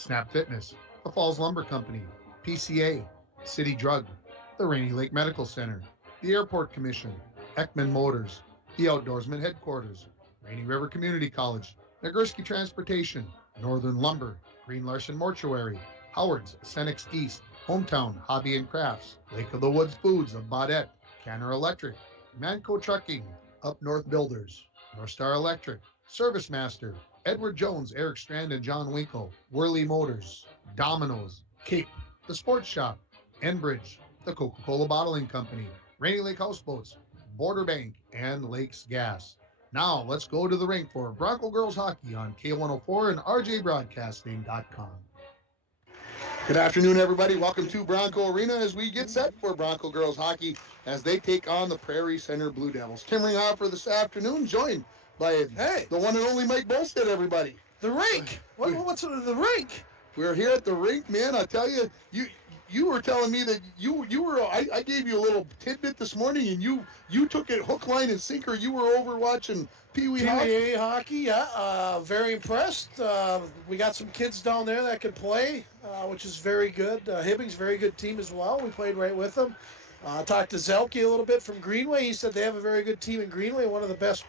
Snap Fitness, the Falls Lumber Company, PCA, City Drug, the Rainy Lake Medical Center, the Airport Commission, Ekman Motors, the Outdoorsman Headquarters, Rainy River Community College, Nagurski Transportation, Northern Lumber, Green Larson Mortuary, Howard's, Senex East, Hometown Hobby and Crafts, Lake of the Woods Foods of Baudette, Canner Electric, Manco Trucking, Up North Builders, North Star Electric, Service Master, Edward Jones, Eric Strand and John Winkle, Worley Motors, Domino's, Cape, The Sports Shop, Enbridge, the Coca-Cola Bottling Company, Rainy Lake Houseboats, Border Bank, and Lakes Gas. Now let's go to the rink for Bronco Girls Hockey on K104 and RJBroadcasting.com. Good afternoon, everybody. Welcome to Bronco Arena as we get set for Bronco Girls Hockey as they take on the Prairie Center Blue Devils. Tim Ringhoffer this afternoon, joined by the one and only Mike Bolstead, everybody. The rink. What's the rink? We're here at the rink, man. I tell you, you were telling me that you were. I gave you a little tidbit this morning, and you took it hook, line, and sinker. You were over watching Pee Wee hockey. Yeah, very impressed. We got some kids down there that can play, which is very good. Hibbing's a very good team as well. We played right with them. Talked to Zelke a little bit from Greenway. He said they have a very good team in Greenway, one of the best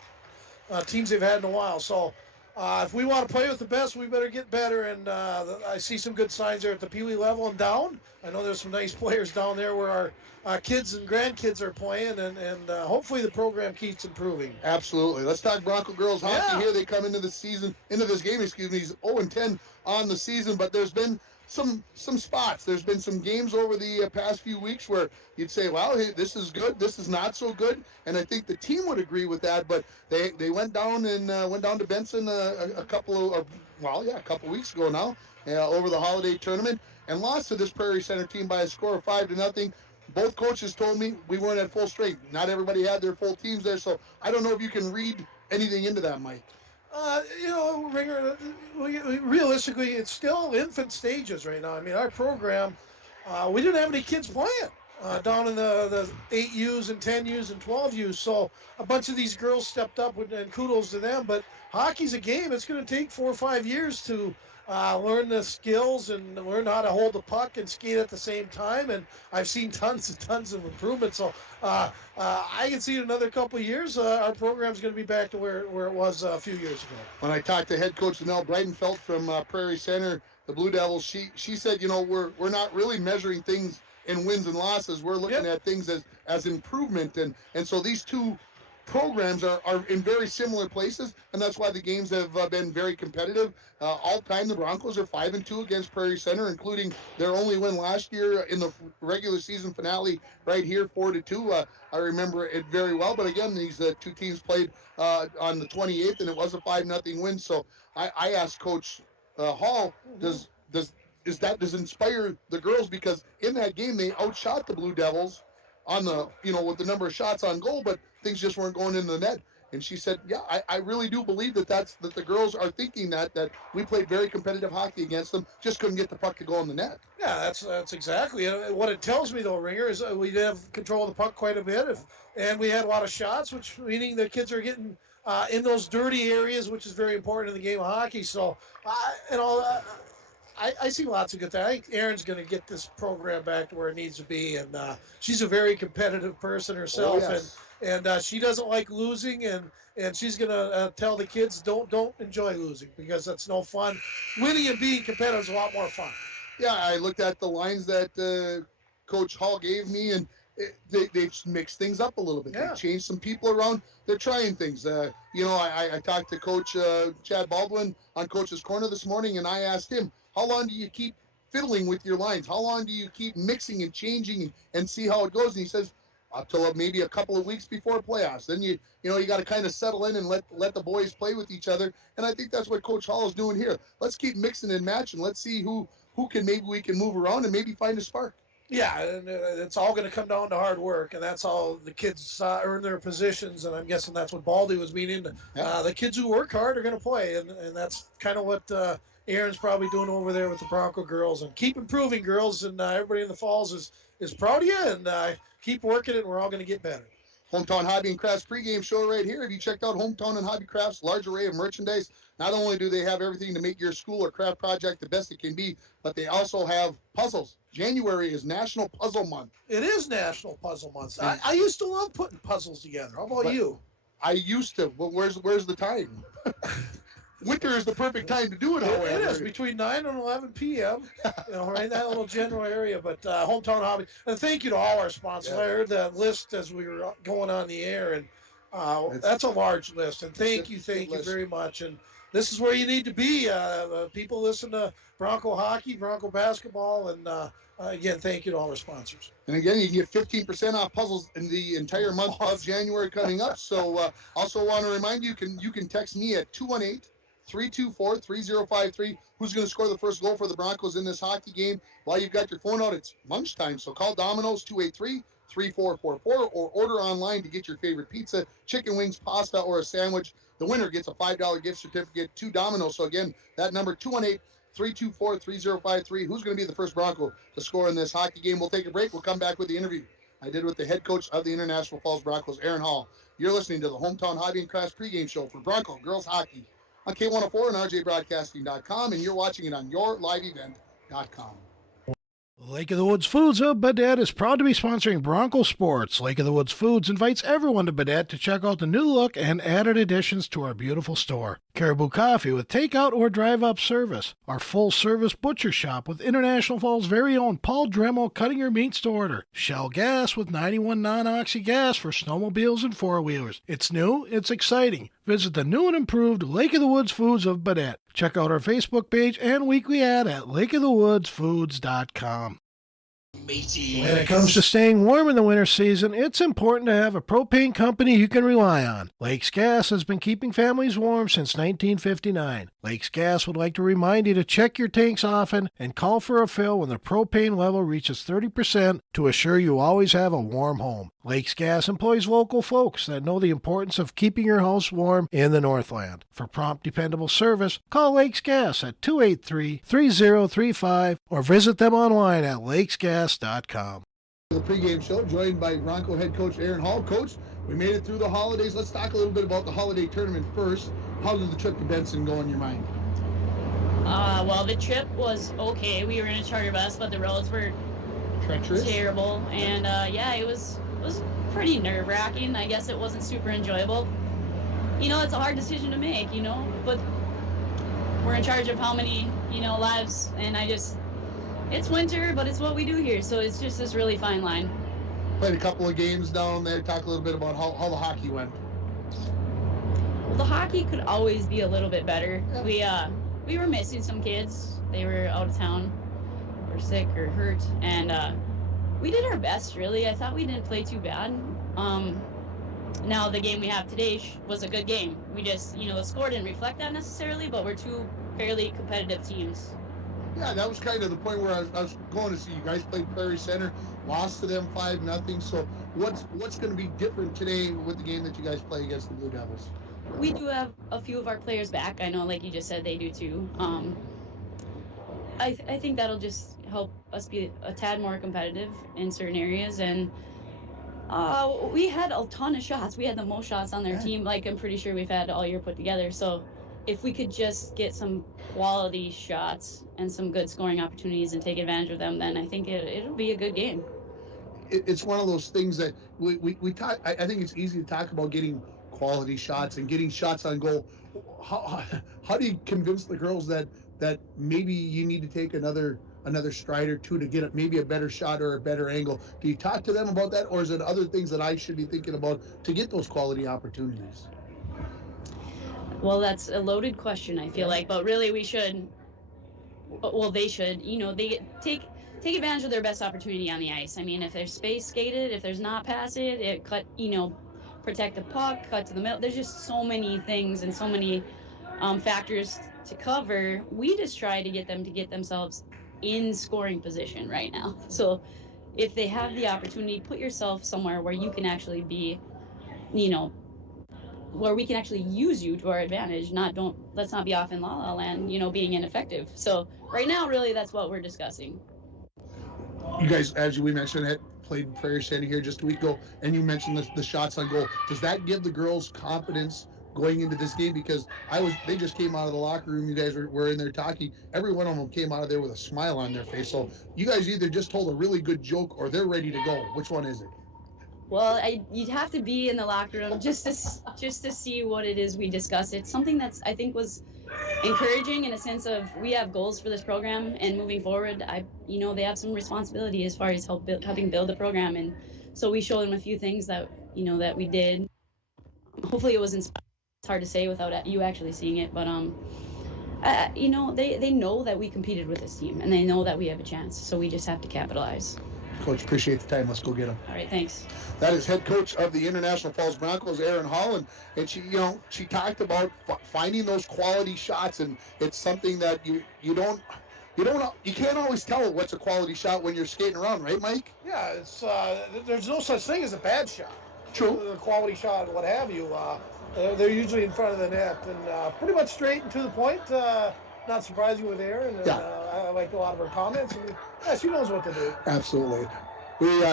teams they've had in a while. So if we want to play with the best, we better get better. And I see some good signs there at the Pee Wee level and down. I know there's some nice players down there where our kids and grandkids are playing, and hopefully the program keeps improving. Absolutely. Let's talk Bronco Girls Hockey here. They come into this game, 0-10 on the season, but there's been some spots. There's been some games over the past few weeks where you'd say, well, hey, this is good, this is not so good, and I think the team would agree with that, but they went down to Benson a couple weeks ago now over the holiday tournament and lost to this Prairie Center team by a score of 5-0. Both coaches told me we weren't at full strength. Not everybody had their full teams there, so I don't know if you can read anything into that, Mike. Ringer, realistically, it's still infant stages right now. I mean, our program, we didn't have any kids playing down in the 8Us and 10Us and 12Us. So a bunch of these girls stepped up, and kudos to them. But hockey's a game. It's going to take 4 or 5 years to learn the skills and learn how to hold the puck and skate at the same time. And I've seen tons and tons of improvement. So I can see in another couple of years our program's going to be back to where it was a few years ago. When I talked to head coach Danelle Breitenfeld from Prairie Center, the Blue Devils, she said, we're not really measuring things in wins and losses. We're looking at things as improvement. And so these two programs are in very similar places, and that's why the games have been very competitive. All time, the Broncos are 5-2 against Prairie Center, including their only win last year in the regular season finale right here, 4-2. I remember it very well, but again, these two teams played on the 28th, and it was a 5-0 win. So I asked Coach Hall, does inspire the girls, because in that game they outshot the Blue Devils on the, with the number of shots on goal, but things just weren't going into the net. And she said, yeah, I really do believe that the girls are thinking that we played very competitive hockey against them, just couldn't get the puck to go in the net. Yeah, that's exactly it. What it tells me, though, Ringer, is we did have control of the puck quite a bit, and we had a lot of shots, which meaning the kids are getting in those dirty areas, which is very important in the game of hockey. So, I see lots of good things. I think Erin's going to get this program back to where it needs to be, and she's a very competitive person herself, and she doesn't like losing, and she's going to tell the kids don't enjoy losing, because that's no fun. Winning and being competitive is a lot more fun. Yeah, I looked at the lines that Coach Hall gave me, and they've mixed things up a little bit. Yeah. They've changed some people around. They're trying things. I talked to Coach Chad Baldwin on Coach's Corner this morning, and I asked him, how long do you keep fiddling with your lines? How long do you keep mixing and changing and see how it goes? And he says, up till maybe a couple of weeks before playoffs. Then you got to kind of settle in and let the boys play with each other. And I think that's what Coach Hall is doing here. Let's keep mixing and matching. Let's see who maybe we can move around and maybe find a spark. Yeah, and it's all going to come down to hard work, and that's how the kids earn their positions, and I'm guessing that's what Baldy was meaning. The kids who work hard are going to play, and that's kind of what Erin's probably doing over there with the Bronco girls. And keep improving, girls, and everybody in the Falls is proud of you, and keep working it, and we're all going to get better. Hometown Hobby and Crafts pregame show right here. Have you checked out Hometown and Hobby Crafts' large array of merchandise? Not only do they have everything to make your school or craft project the best it can be, but they also have puzzles. January is National Puzzle Month. It is National Puzzle Month. I used to love putting puzzles together. How about you? I used to, but where's the time? Winter is the perfect time to do it, however. It is between 9 and 11 p.m. Right in that little general area. But Hometown Hobby. And thank you to all our sponsors. Yeah. I heard that list as we were going on the air, and that's a large list. And thank you very much. And this is where you need to be. People listen to Bronco hockey, Bronco basketball, and again, thank you to all our sponsors. And again, you can get 15% off puzzles in the entire month of January coming up. So also want to remind you, you can text me at 218-324-3053. Who's going to score the first goal for the Broncos in this hockey game? While you've got your phone out, it's lunchtime. So call Domino's 283-3444 or order online to get your favorite pizza, chicken wings, pasta, or a sandwich. The winner gets a $5 gift certificate to Domino's. So again, that number 218-324-3053. Who's going to be the first Bronco to score in this hockey game? We'll take a break. We'll come back with the interview I did with the head coach of the International Falls Broncos, Aaron Hall. You're listening to the Hometown Hobby and Crafts pregame show for Bronco girls hockey on K104 and RJBroadcasting.com, and you're watching it on yourliveevent.com. Lake of the Woods Foods of Baudette is proud to be sponsoring Bronco Sports. Lake of the Woods Foods invites everyone to Baudette to check out the new look and added additions to our beautiful store. Caribou Coffee with takeout or drive-up service. Our full-service butcher shop with International Falls' very own Paul Dremel cutting your meats to order. Shell Gas with 91 non-oxy gas for snowmobiles and four-wheelers. It's new, it's exciting. Visit the new and improved Lake of the Woods Foods of Baudette. Check out our Facebook page and weekly ad at lakeofthewoodsfoods.com. When it comes to staying warm in the winter season, it's important to have a propane company you can rely on. Lakes Gas has been keeping families warm since 1959. Lakes Gas would like to remind you to check your tanks often and call for a fill when the propane level reaches 30% to assure you always have a warm home. Lakes Gas employs local folks that know the importance of keeping your house warm in the Northland. For prompt, dependable service, call Lakes Gas at 283-3035 or visit them online at lakesgas.com. The pregame show, joined by Bronco head coach Aaron Hall. Coach, we made it through the holidays. Let's talk a little bit about the holiday tournament first. How did the trip to Benson go in your mind? Well, the trip was okay. We were in a charter bus, but the roads were treacherous, terrible, and it was pretty nerve-wracking. I guess it wasn't super enjoyable. It's a hard decision to make, but we're in charge of how many, lives, and it's winter, but it's what we do here, so it's just this really fine line. Played a couple of games down there. Talk a little bit about how the hockey went. Well, the hockey could always be a little bit better. Yeah. We were missing some kids. They were out of town or sick or hurt, and we did our best, really. I thought we didn't play too bad. Now the game we have today was a good game. We just, the score didn't reflect that necessarily, but we're two fairly competitive teams. Yeah, that was kind of the point where I was going to see you guys play Prairie Center, lost to them 5-0. So what's going to be different today with the game that you guys play against the Blue Devils? We do have a few of our players back. I know, like you just said, they do too. I think that'll just help us be a tad more competitive in certain areas. And we had a ton of shots. We had the most shots on their team, like I'm pretty sure we've had all year put together. So if we could just get some quality shots and some good scoring opportunities and take advantage of them, then I think it'll be a good game. It's one of those things that we talk. I think it's easy to talk about getting quality shots and getting shots on goal. How do you convince the girls that maybe you need to take another stride or two to get maybe a better shot or a better angle? Do you talk to them about that, or is it other things that I should be thinking about to get those quality opportunities? Well, that's a loaded question, I feel like, but really we should, well, they should, they take advantage of their best opportunity on the ice. I mean, if there's space, skate it. If there's not, pass it. Cut, protect the puck, cut to the middle. There's just so many things and so many factors to cover. We just try to get them to get themselves in scoring position right now. So if they have the opportunity, put yourself somewhere where you can actually be, where we can actually use you to our advantage. Let's not be off in la la land, being ineffective. So right now, really, that's what we're discussing. You guys, as we mentioned, had played Prairie standing here just a week ago, and you mentioned the shots on goal. Does that give the girls confidence going into this game? Because they just came out of the locker room. You guys were in there talking. Every one of them came out of there with a smile on their face. So you guys either just told a really good joke or they're ready to go. Which one is it? Well, you'd have to be in the locker room just to see what it is we discuss. It's something that's I think was encouraging in a sense of we have goals for this program, and moving forward, they have some responsibility as far as helping build the program, and so we showed them a few things that that we did. Hopefully, it was inspiring. It's hard to say without you actually seeing it, but they know that we competed with this team, and they know that we have a chance. So we just have to capitalize. Coach, appreciate the time. Let's go get them. All right, thanks. That is head coach of the International Falls Broncos, Erin Holland, and she talked about finding those quality shots, and it's something that you can't always tell what's a quality shot when you're skating around, right, Mike? Yeah, it's there's no such thing as a bad shot. True. A quality shot, what have you. They're usually in front of the net and pretty much straight and to the point. Not surprising with Erin, and I like a lot of her comments. And, she knows what to do. Absolutely. We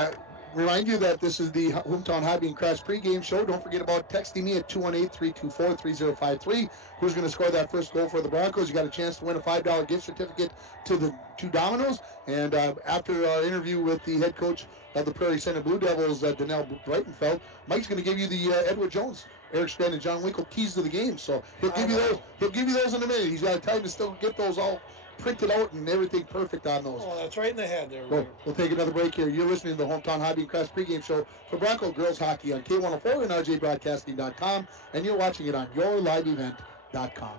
remind you that this is the Hometown Hobby and Crafts pregame show. Don't forget about texting me at 218-324-3053. Who's going to score that first goal for the Broncos? You got a chance to win a $5 gift certificate to Domino's. And after our interview with the head coach of the Prairie Center Blue Devils, Danelle Breitenfeld, Mike's going to give you the Edward Jones, Eric Strand, and John Winkle keys to the game. So he'll give you those. He'll give you those in a minute. He's got time to still get those all printed out and everything perfect on those. Oh, that's right in the head there. We'll take another break here. You're listening to the Hometown Hobby and Crafts pregame show for Bronco Girls Hockey on K104 and RJBroadcasting.com, and you're watching it on YourLiveEvent.com.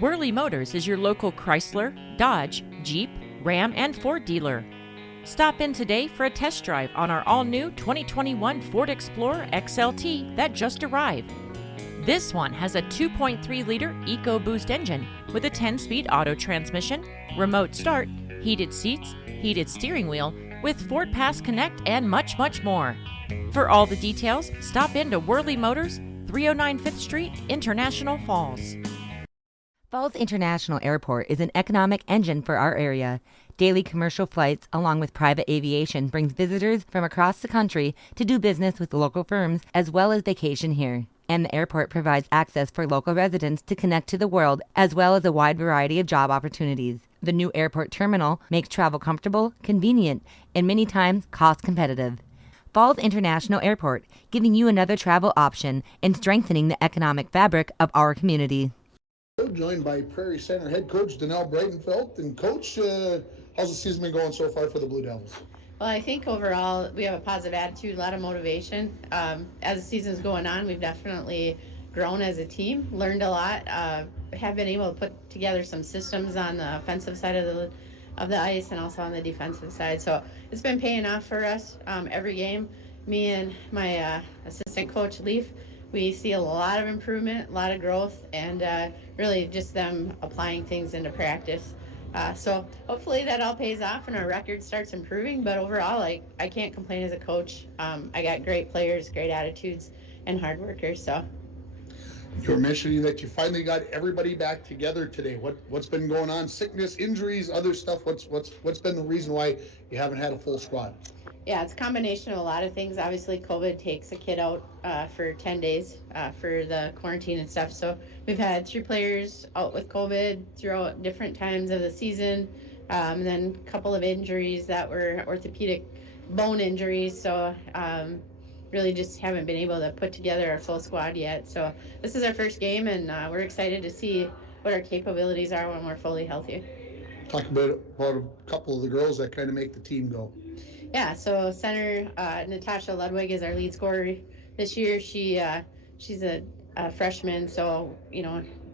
Worley Motors is your local Chrysler, Dodge, Jeep, Ram, and Ford dealer. Stop in today for a test drive on our all-new 2021 Ford Explorer XLT that just arrived. This one has a 2.3-liter EcoBoost engine with a 10-speed auto transmission, remote start, heated seats, heated steering wheel, with Ford Pass Connect, and much, much more. For all the details, stop into Worley Motors, 309 5th Street, International Falls. Falls International Airport is an economic engine for our area. Daily commercial flights, along with private aviation, brings visitors from across the country to do business with local firms as well as vacation here. And the airport provides access for local residents to connect to the world, as well as a wide variety of job opportunities. The new airport terminal makes travel comfortable, convenient, and many times cost competitive. Falls International Airport, giving you another travel option and strengthening the economic fabric of our community. Joined by Prairie Center head coach Danelle Breitenfeld. And Coach, how's the season been going so far for the Blue Devils? Well, I think overall we have a positive attitude, a lot of motivation. As the season's going on, we've definitely grown as a team, learned a lot, have been able to put together some systems on the offensive side of the ice and also on the defensive side. So it's been paying off for us every game. Me and my assistant coach, Leaf, we see a lot of improvement, a lot of growth, and really just them applying things into practice. So hopefully that all pays off and our record starts improving. But overall, I can't complain as a coach. I got great players, great attitudes, and hard workers. So you're mentioning that you finally got everybody back together today. What's been going on? Sickness, injuries, other stuff. What's been the reason why you haven't had a full squad? Yeah, it's a combination of a lot of things. Obviously, COVID takes a kid out for 10 days for the quarantine and stuff. So we've had 3 players out with COVID throughout different times of the season. And then a couple of injuries that were orthopedic bone injuries. So really just haven't been able to put together our full squad yet. So this is our first game, and we're excited to see what our capabilities are when we're fully healthy. Talk about a couple of the girls that kind of make the team go. Yeah, so center Natasha Ludwig is our lead scorer this year. She's a freshman, so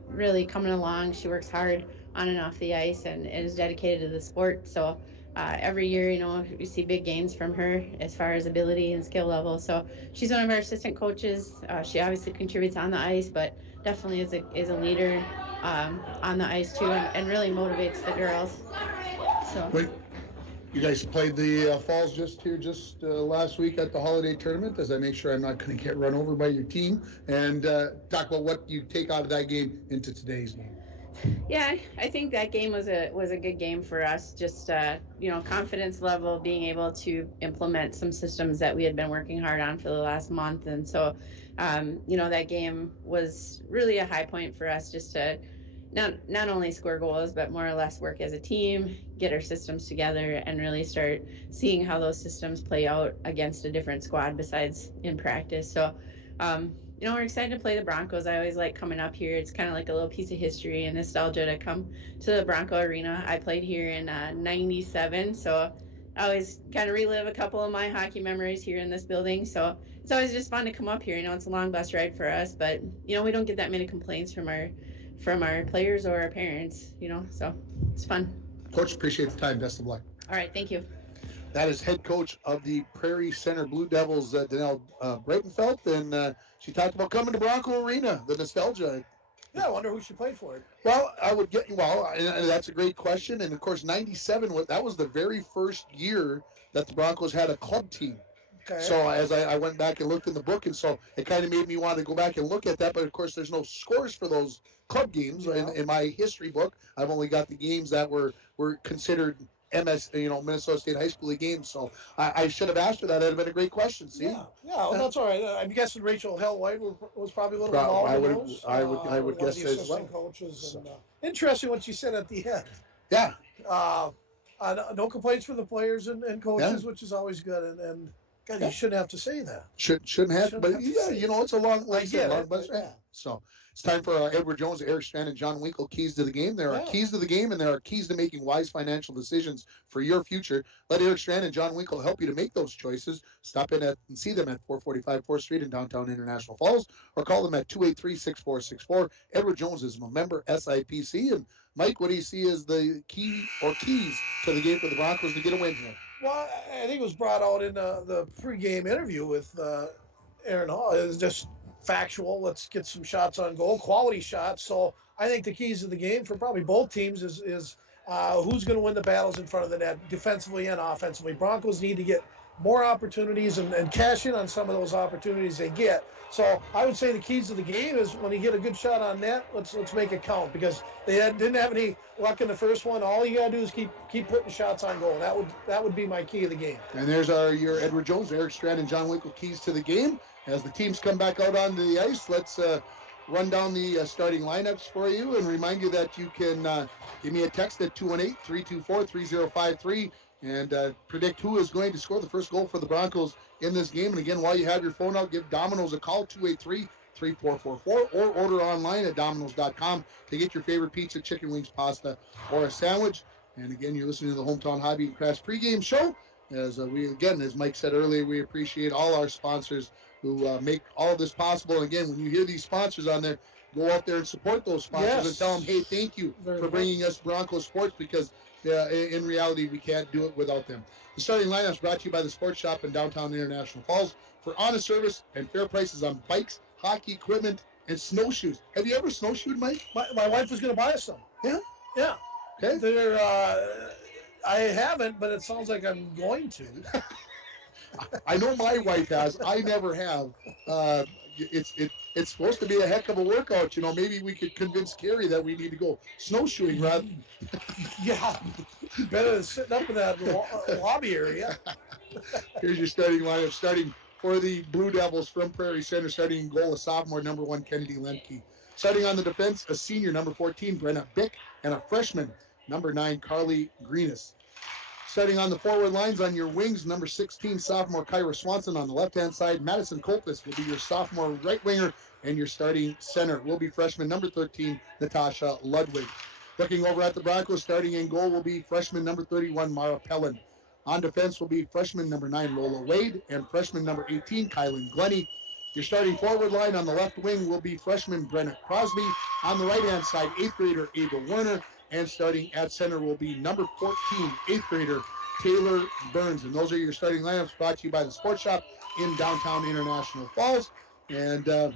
really coming along. She works hard on and off the ice and is dedicated to the sport. So every year, we see big gains from her as far as ability and skill level. So she's one of our assistant coaches. She obviously contributes on the ice, but definitely is a leader on the ice too, and really motivates the girls. So. You guys played the Falls just last week at the holiday tournament, as I make sure I'm not going to get run over by your team, and talk about what you take out of that game into today's game. Yeah, I think that game was a good game for us. Just confidence level, being able to implement some systems that we had been working hard on for the last month, and so that game was really a high point for us, just to not only score goals, but more or less work as a team, get our systems together, and really start seeing how those systems play out against a different squad besides in practice. So. We're excited to play the Broncos. I always like coming up here. It's kind of like a little piece of history and nostalgia to come to the Bronco Arena. I played here in '97, so I always kind of relive a couple of my hockey memories here in this building. So it's always just fun to come up here. It's a long bus ride for us, but we don't get that many complaints from our players or our parents. So it's fun. Coach, appreciate the time. Best of luck. All right, thank you. That is head coach of the Prairie Center Blue Devils, Danelle Breitenfeld, and she talked about coming to Bronco Arena, the nostalgia. Yeah, I wonder who she played for. Well, and that's a great question. And of course, '97, that was the very first year that the Broncos had a club team. Okay. So as I went back and looked in the book, and so it kind of made me want to go back and look at that. But of course, there's no scores for those club games. Yeah. In my history book, I've only got the games that were considered Minnesota State High School games. So I should have asked her that. That'd have been a great question. See? Yeah, well, that's all right. I'm guessing Rachel Hell-White was probably a little involved in those. I would guess the as well. assistant coaches. And, interesting what she said at the end. Yeah. No complaints from the players and coaches, which is always good. And God, you shouldn't have to say that. Shouldn't have. But it's a long, bus. Yeah. So it's time for Edward Jones, Eric Strand, and John Winkle, Keys to the Game. There are keys to the game, and there are keys to making wise financial decisions for your future. Let Eric Strand and John Winkle help you to make those choices. Stop in and see them at 445 4th Street in downtown International Falls, or call them at 283-6464. Edward Jones is a member SIPC. And Mike, what do you see as the key or keys to the game for the Broncos to get a win here? Well, I think it was brought out in the pregame interview with Aaron Hall. It was just factual. Let's get some shots on goal, quality shots. So I think the keys of the game for probably both teams is who's going to win the battles in front of the net, defensively and offensively. Broncos need to get more opportunities and cash in on some of those opportunities they get. So I would say the keys to the game is when you get a good shot on net, let's make it count, because they didn't have any luck in the first one. All you got to do is keep putting shots on goal. That would be my key of the game. And there's your Edward Jones, Eric Strand, and John Winkle keys to the game. As the teams come back out onto the ice, let's run down the starting lineups for you and remind you that you can give me a text at 218-324-3053 and predict who is going to score the first goal for the Broncos in this game. And again, while you have your phone out, give Domino's a call, 283-3444, or order online at Domino's.com to get your favorite pizza, chicken wings, pasta, or a sandwich. And again, you're listening to the Hometown Hobby and Crafts pregame show. As as Mike said earlier, we appreciate all our sponsors who make all of this possible. And again, when you hear these sponsors on there, go out there and support those sponsors and tell them, hey, thank you for bringing us Broncos sports, because in reality, we can't do it without them. The starting lineup is brought to you by the Sports Shop in downtown International Falls for honest service and fair prices on bikes, hockey equipment, and snowshoes. Have you ever snowshoed, Mike? My wife was going to buy us some. Yeah? Yeah. Okay. I haven't, but it sounds like I'm going to. I know my wife has. I never have. It's supposed to be a heck of a workout. Maybe we could convince Carrie that we need to go snowshoeing rather. Yeah, better than sitting up in that lobby area. Here's your starting lineup. Starting for the Blue Devils from Prairie Center, starting in goal, a sophomore, number 1, Kennedy Lemke. Starting on the defense, a senior, number 14, Brenna Bick, and a freshman, number 9, Carly Greenis. Starting on the forward lines, on your wings, number 16, sophomore Kyra Swanson. On the left-hand side, Madison Colpus will be your sophomore right winger, and your starting center will be freshman number 13, Natasha Ludwig. Looking over at the Broncos, starting in goal will be freshman number 31, Mara Pellin. On defense will be freshman number 9, Lola Wade, and freshman number 18, Kylan Glennie. Your starting forward line on the left wing will be freshman Brenna Crosby. On the right-hand side, 8th grader Ava Werner. And starting at center will be number 14, 8th grader Taylor Burns. And those are your starting lineups, brought to you by the Sports Shop in downtown International Falls. And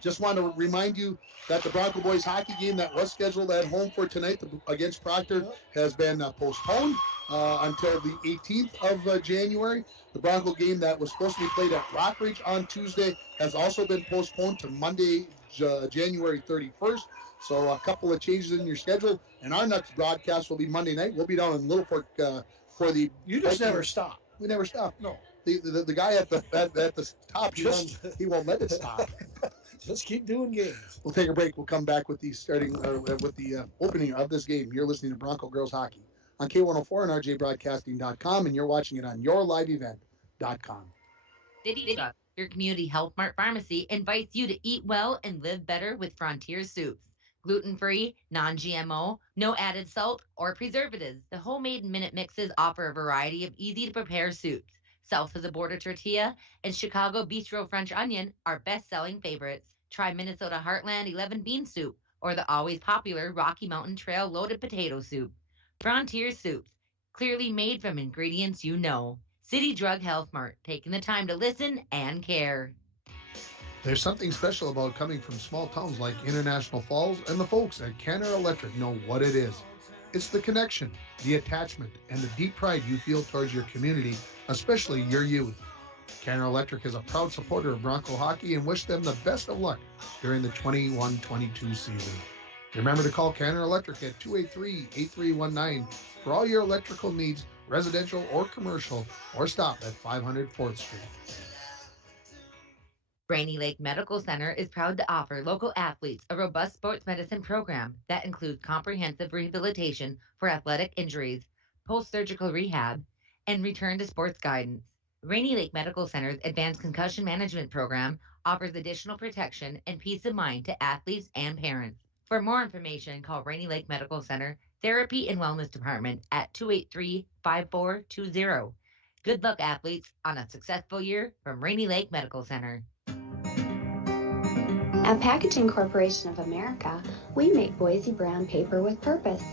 just want to remind you that the Bronco boys hockey game that was scheduled at home for tonight against Proctor has been postponed until the 18th of January. The Bronco game that was supposed to be played at Rockridge on Tuesday has also been postponed to Monday, January 31st. So a couple of changes in your schedule. And our next broadcast will be Monday night. We'll be down in Little Fork for the... You just never stop. We never stop. No. The guy at the top, he won't let it stop. Just keep doing games. We'll take a break. We'll come back with the opening of this game. You're listening to Bronco Girls Hockey on K104 and RJBroadcasting.com, and you're watching it on yourliveevent.com. City Truck, your community health mart pharmacy, invites you to eat well and live better with Frontier Soups. Gluten-free, non-GMO, no added salt or preservatives. The homemade minute mixes offer a variety of easy-to-prepare soups. South of the Border Tortilla and Chicago Bistro French Onion are best-selling favorites. Try Minnesota Heartland 11 Bean Soup or the always popular Rocky Mountain Trail Loaded Potato Soup. Frontier Soups, clearly made from ingredients you know. City Drug Health Mart, taking the time to listen and care. There's something special about coming from small towns like International Falls, and the folks at Canada Electric know what it is. It's the connection, the attachment, and the deep pride you feel towards your community, especially your youth. Canada Electric is a proud supporter of Bronco hockey and wish them the best of luck during the 21-22 season. Remember to call Canada Electric at 283-8319 for all your electrical needs, residential or commercial, or stop at 500 4th Street. Rainy Lake Medical Center is proud to offer local athletes a robust sports medicine program that includes comprehensive rehabilitation for athletic injuries, post-surgical rehab, and return to sports guidance. Rainy Lake Medical Center's advanced concussion management program offers additional protection and peace of mind to athletes and parents. For more information, call Rainy Lake Medical Center Therapy and Wellness Department at 283-5420. Good luck, athletes, on a successful year from Rainy Lake Medical Center. At Packaging Corporation of America, we make Boise brown paper with purpose.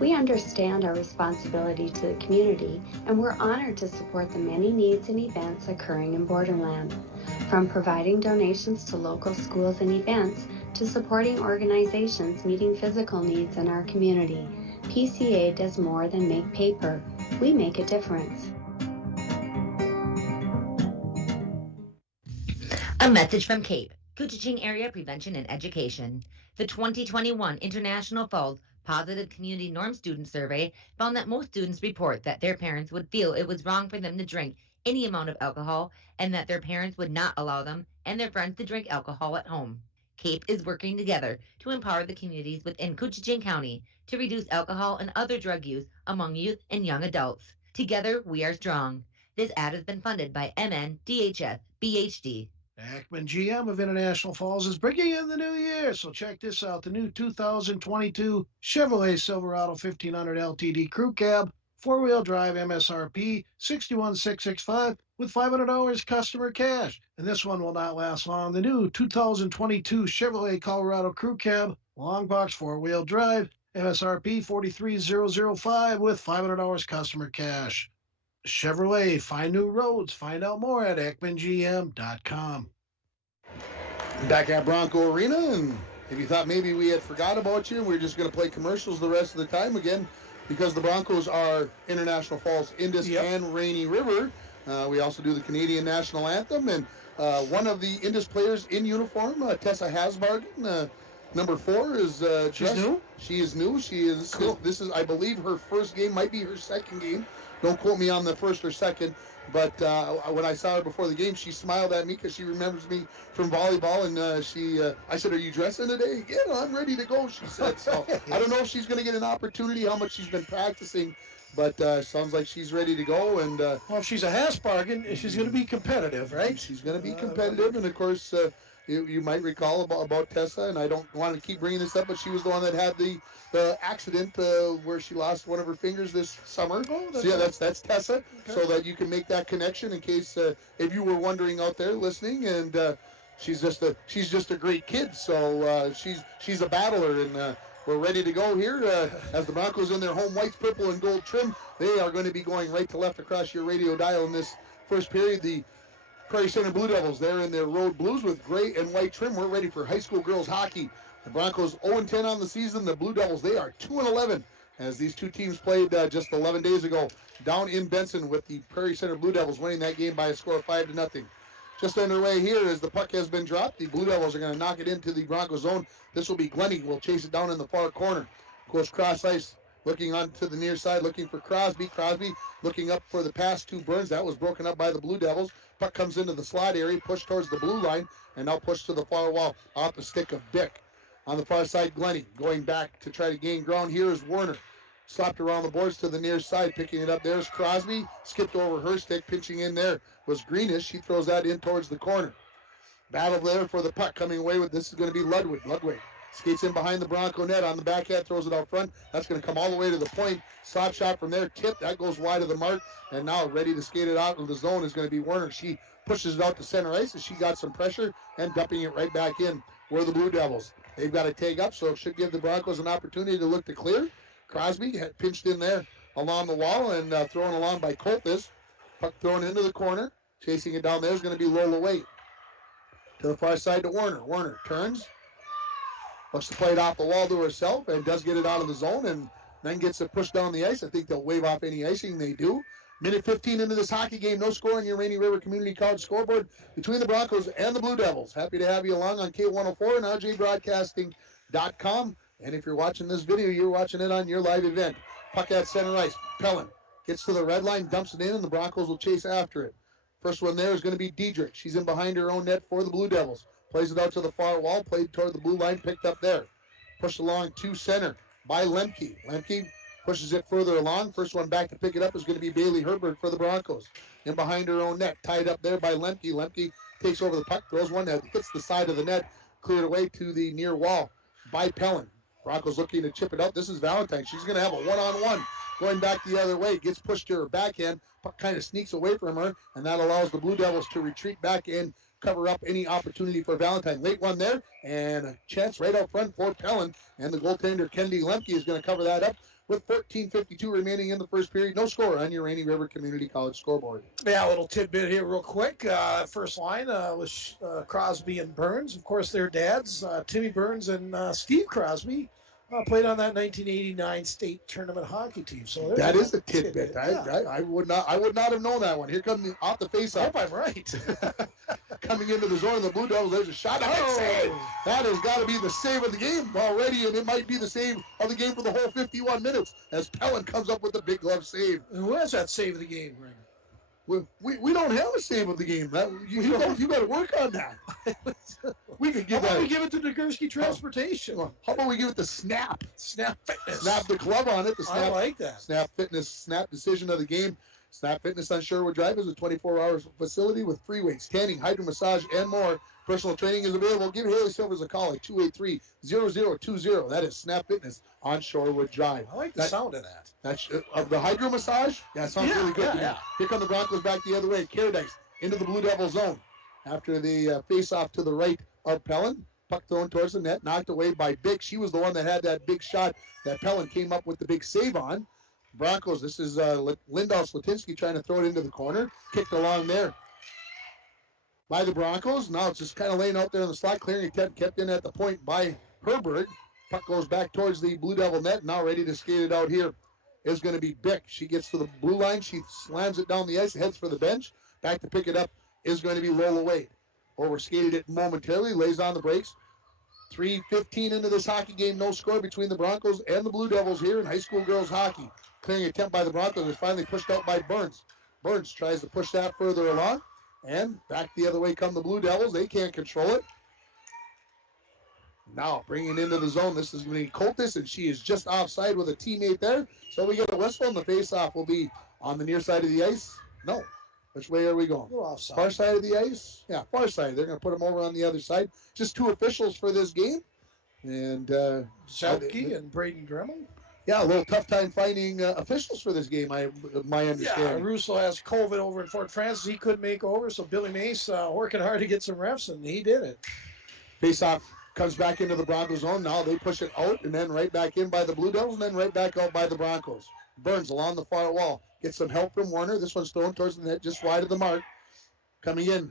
We understand our responsibility to the community, and we're honored to support the many needs and events occurring in Borderland. From providing donations to local schools and events, to supporting organizations meeting physical needs in our community, PCA does more than make paper. We make a difference. A message from CAPE, Couchiching Area Prevention and Education. The 2021 International Falls Positive Community Norm Student Survey found that most students report that their parents would feel it was wrong for them to drink any amount of alcohol and that their parents would not allow them and their friends to drink alcohol at home. CAPE is working together to empower the communities within Couchiching County to reduce alcohol and other drug use among youth and young adults. Together, we are strong. This ad has been funded by MNDHS BHD. Ackman GM of International Falls is bringing in the new year, so check this out. The new 2022 Chevrolet Silverado 1500 LTD Crew Cab, four-wheel drive MSRP $61,665 with $500 customer cash. And this one will not last long. The new 2022 Chevrolet Colorado Crew Cab, long box four-wheel drive, MSRP $43,005 with $500 customer cash. Chevrolet, find new roads. Find out more at EckmanGM.com. Back at Bronco Arena, and if you thought maybe we had forgot about you and we're just going to play commercials the rest of the time again, because the Broncos are International Falls, Indus, and Rainy River. We also do the Canadian National Anthem, and one of the Indus players in uniform, Tessa Hasbargen, number 4, is she's new? She is new. She is cool. This is, I believe, her first game, might be her second game. Don't quote me on the first or second, but when I saw her before the game, she smiled at me because she remembers me from volleyball, and I said, "Are you dressing today?" "Yeah, I'm ready to go," she said. So I don't know if she's going to get an opportunity, how much she's been practicing, but sounds like she's ready to go. And well, if she's a Hasbargen, she's going to be competitive, right? She's going to be competitive, and of course, you might recall about Tessa, and I don't want to keep bringing this up, but she was the one that had the accident where she lost one of her fingers this summer. Oh, that's Tessa. Okay. So that you can make that connection in case if you were wondering out there listening. And she's just a great kid. So she's a battler, and we're ready to go here as the Broncos in their home whites, purple, and gold trim. They are going to be going right to left across your radio dial in this first period. The Prairie Center Blue Devils, they're in their road blues with gray and white trim. We're ready for high school girls hockey. The Broncos 0-10 on the season. The Blue Devils, they are 2-11 as these two teams played just 11 days ago down in Benson, with the Prairie Center Blue Devils winning that game by a score of 5-0. just underway here as the puck has been dropped. The Blue Devils are going to knock it into the Broncos zone. This will be Glennie. Will chase it down in the far corner. Goes cross ice, looking onto the near side, looking for Crosby. Crosby looking up for the pass to Burns. That was broken up by the Blue Devils. Puck comes into the slot area, pushed towards the blue line, and now pushed to the far wall off the stick of Bick. On the far side, Glennie going back to try to gain ground. Here is Werner. Slapped around the boards to the near side, picking it up. There's Crosby. Skipped over her stick. Pitching in there was Greenish. She throws that in towards the corner. Battle there for the puck. Coming away with this is going to be Ludwig. Ludwig skates in behind the Bronco net on the backhand, throws it out front. That's going to come all the way to the point. Slap shot from there. Tip. That goes wide of the mark. And now ready to skate it out of the zone is going to be Werner. She pushes it out to center ice as she got some pressure and dumping it right back in where the Blue Devils. They've got to take up, so it should give the Broncos an opportunity to look to clear. Crosby had pinched in there along the wall and thrown along by Coltis. Puck thrown into the corner. Chasing it down there is going to be Lola Waite. To the far side to Werner. Werner turns. Looks to play it off the wall to herself and does get it out of the zone and then gets it pushed down the ice. I think they'll wave off any icing. They do. Minute 15 into this hockey game. No score on your Rainy River Community College scoreboard between the Broncos and the Blue Devils. Happy to have you along on K104 and RJBroadcasting.com. And if you're watching this video, you're watching it on your live event. Puck at center ice. Pellin gets to the red line, dumps it in, and the Broncos will chase after it. First one there is going to be Diedrich. She's in behind her own net for the Blue Devils. Plays it out to the far wall, played toward the blue line, picked up there. Pushed along to center by Lemke. Lemke pushes it further along. First one back to pick it up is going to be Bailey Herbert for the Broncos. In behind her own net, tied up there by Lemke. Lemke takes over the puck, throws one that hits the side of the net, cleared away to the near wall by Pellin. Broncos looking to chip it out. This is Valentine. She's going to have a one-on-one going back the other way. Gets pushed to her backhand. Puck kind of sneaks away from her, and that allows the Blue Devils to retreat back in, cover up any opportunity for Valentine. Late one there, and a chance right out front for Pellin, and the goaltender, Kendi Lemke, is going to cover that up with 14:52 remaining in the first period. No score on your Rainy River Community College scoreboard. Yeah, a little tidbit here real quick. First line was Crosby and Burns. Of course, their dads, Timmy Burns and Steve Crosby, played on that 1989 state tournament hockey team. So that is a tidbit. I would not have known that one. Here comes off the face-off. I hope I'm right. Coming into the zone of the Blue Devils, there's a shot. Save. That has got to be the save of the game already, and it might be the save of the game for the whole 51 minutes as Pellin comes up with a big glove save. And who has that save of the game, Ring? We don't have a save of the game. You got to work on that. We could give that. We give it to Nagurski Transportation. How about we give it to Snap? Snap Fitness. Snap the club on it. The Snap, I like that. Snap Fitness. Snap decision of the game. Snap Fitness on Sherwood Drive is a 24-hour facility with free weights, tanning, hydro massage, and more. Personal training is available. Give Haley Silvers a call at 283-0020. That is Snap Fitness on Shorewood Drive. I like the sound of that. That's the hydro massage. Yeah, it sounds really good. Yeah. Here come the Broncos back the other way. Caradice into the Blue Devil zone after the face-off to the right of Pellin. Puck thrown towards the net, knocked away by Bick. She was the one that had that big shot that Pellin came up with the big save on. Broncos, this is Lindahl Slatinsky trying to throw it into the corner. Kicked along there by the Broncos. Now it's just kind of laying out there in the slot, clearing it, kept in at the point by Herbert. Puck goes back towards the Blue Devil net. Now ready to skate it out here is going to be Bick. She gets to the blue line. She slams it down the ice, heads for the bench. Back to pick it up is going to be Lola Wade. Overskated it momentarily, lays on the brakes. 3:15 into this hockey game. No score between the Broncos and the Blue Devils here in high school girls hockey. Clearing attempt by the Broncos is finally pushed out by Burns. Burns tries to push that further along. And back the other way come the Blue Devils. They can't control it. Now bringing into the zone. This is going to be Coltis, and she is just offside with a teammate there. So we get a whistle, and the face-off will be on the near side of the ice. No. Which way are we going? We're offside. Far side of the ice? Yeah, far side. They're going to put them over on the other side. Just two officials for this game. And Selke and Braden Dremel. Yeah, a little tough time finding officials for this game, my understanding. Yeah, Russo has COVID over in Fort Francis. He couldn't make over, so Billy Mace working hard to get some refs, and he did it. Face-off comes back into the Broncos zone. Now they push it out, and then right back in by the Blue Devils, and then right back out by the Broncos. Burns along the far wall. Gets some help from Werner. This one's thrown towards the net, just wide of the mark. Coming in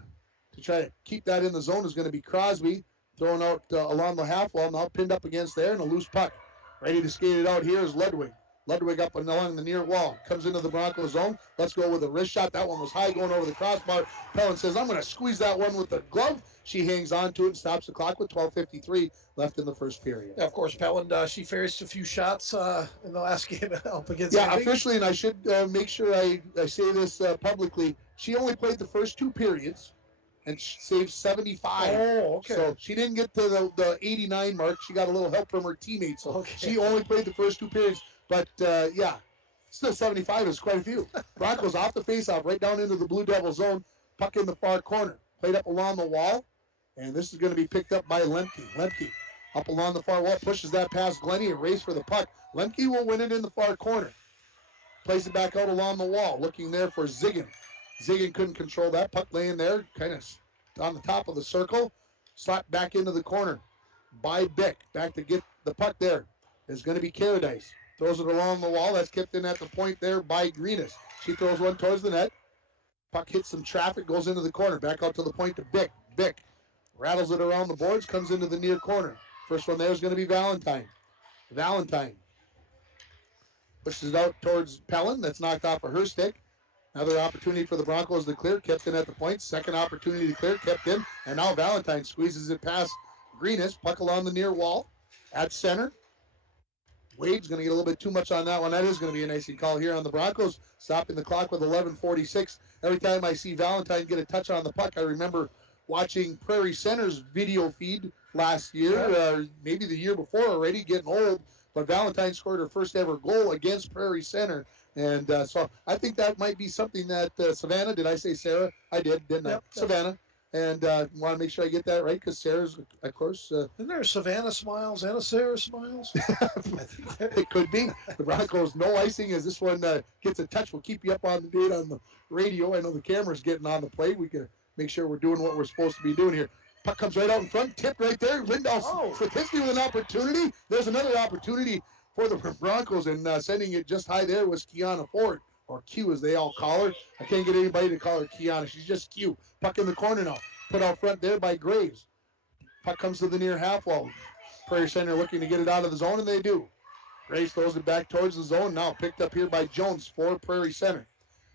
to try to keep that in the zone is going to be Crosby. Thrown out along the half wall, now pinned up against there, and a loose puck. Ready to skate it out here is Ludwig. Ludwig up and along the near wall. Comes into the Broncos zone. Let's go with a wrist shot. That one was high going over the crossbar. Pellin says, I'm going to squeeze that one with the glove. She hangs on to it and stops the clock with 12:53 left in the first period. Yeah, of course, Pellin, she faced a few shots in the last game up against officially, and I should make sure I say this publicly, she only played the first 2 periods and saved 75. Oh, okay. So she didn't get to the 89 mark. She got a little help from her teammates. So she only played the first 2 periods. But, still 75 is quite a few. Broncos off the faceoff, right down into the Blue Devil zone. Puck in the far corner. Played up along the wall. And this is going to be picked up by Lemke. Lemke up along the far wall, pushes that past Glennie, and race for the puck. Lemke will win it in the far corner. Plays it back out along the wall, looking there for Ziggin. Ziggin couldn't control that. Puck laying there, kind of on the top of the circle. Slapped back into the corner by Bick. Back to get the puck there is going to be Caradice. Throws it along the wall. That's kept in at the point there by Greenis. She throws one towards the net. Puck hits some traffic, goes into the corner. Back out to the point to Bick. Bick rattles it around the boards, comes into the near corner. First one there is going to be Valentine. Valentine pushes it out towards Pellin. That's knocked off of her stick. Another opportunity for the Broncos to clear. Kept in at the point. Second opportunity to clear. Kept in. And now Valentine squeezes it past Greenis. Puck along the near wall. At center. Wade's going to get a little bit too much on that one. That is going to be an icing call here on the Broncos. Stopping the clock with 11:46. Every time I see Valentine get a touch on the puck, I remember watching Prairie Center's video feed last year, maybe the year before already, getting old. But Valentine scored her first ever goal against Prairie Center. And so I think that might be something that Savannah, did I say Sarah? I did, didn't I? Savannah. And want to make sure I get that right because Sarah's, of course. Isn't there a Savannah Smiles and a Sarah Smiles? It could be. The Broncos, no icing as this one gets a touch. We'll keep you up on the date on the radio. I know the camera's getting on the plate. We can make sure we're doing what we're supposed to be doing here. Puck comes right out in front, tipped right there. Lindahl Statisky with an opportunity. There's another opportunity for the Broncos, and sending it just high there was Kiana Ford, or Q as they all call her. I can't get anybody to call her Kiana. She's just Q. Puck in the corner now. Put out front there by Graves. Puck comes to the near half wall. Prairie Center looking to get it out of the zone, and they do. Graves throws it back towards the zone. Now picked up here by Jones for Prairie Center.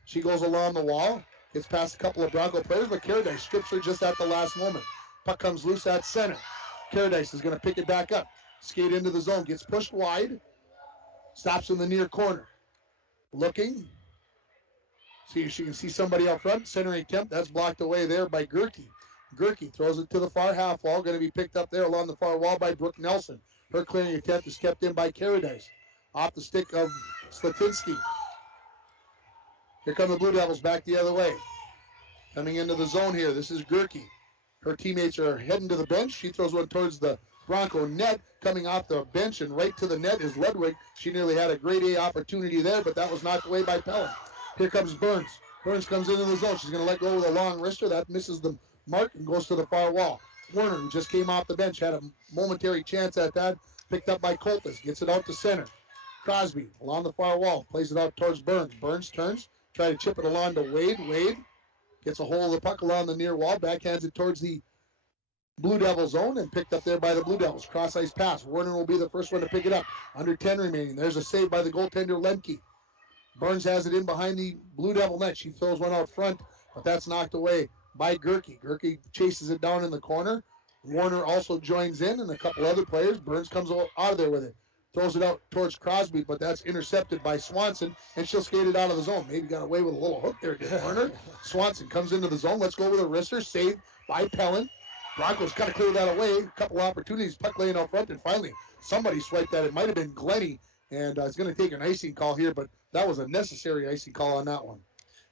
She goes along the wall. Gets past a couple of Bronco players, but Caradice strips her just at the last moment. Puck comes loose at center. Caradice is going to pick it back up. Skate into the zone. Gets pushed wide. Stops in the near corner. Looking. See if she can see somebody out front. Centering attempt. That's blocked away there by Gerke. Gerke throws it to the far half wall. Going to be picked up there along the far wall by Brooke Nelson. Her clearing attempt is kept in by Caradice. Off the stick of Slatinsky. Here come the Blue Devils back the other way. Coming into the zone here. This is Gerke. Her teammates are heading to the bench. She throws one towards the Bronco net. Coming off the bench and right to the net is Ludwig. She nearly had a grade A opportunity there, but that was knocked away by Pellin. Here comes Burns. Burns comes into the zone. She's going to let go with a long wrister. That misses the mark and goes to the far wall. Werner, who just came off the bench, had a momentary chance at that. Picked up by Coltis. Gets it out to center. Crosby along the far wall. Plays it out towards Burns. Burns turns. Try to chip it along to Wade. Wade gets a hold of the puck along the near wall. Backhands it towards the Blue Devil zone and picked up there by the Blue Devils. Cross ice pass. Werner will be the first one to pick it up. Under 10 remaining. There's a save by the goaltender Lemke. Burns has it in behind the Blue Devil net. She throws one out front, but that's knocked away by Gerke. Gerke chases it down in the corner. Warner also joins in and a couple other players. Burns comes out of there with it. Throws it out towards Crosby, but that's intercepted by Swanson, and she'll skate it out of the zone. Maybe got away with a little hook there, did Warner. Swanson comes into the zone. Let's go with a wrister. Saved by Pellin. Broncos got to clear that away. A couple opportunities. Puck laying out front, and finally somebody swiped that. It might have been Glennie, and it's going to take an icing call here, but that was a necessary icing call on that one.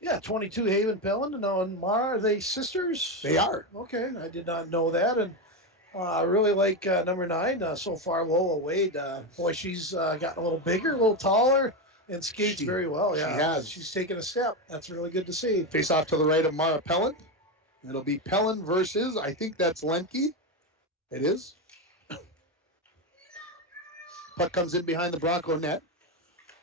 Yeah, 22 Haven Pellin and Mara, are they sisters? They are. Okay, I did not know that, and I really like number 9 so far, Lola Wade. Boy, she's gotten a little bigger, a little taller, and skates very well. Yeah, she has. She's taken a step. That's really good to see. Face off to the right of Mara Pellin. It'll be Pellin versus, I think that's Lemke. It is. Puck comes in behind the Bronco net.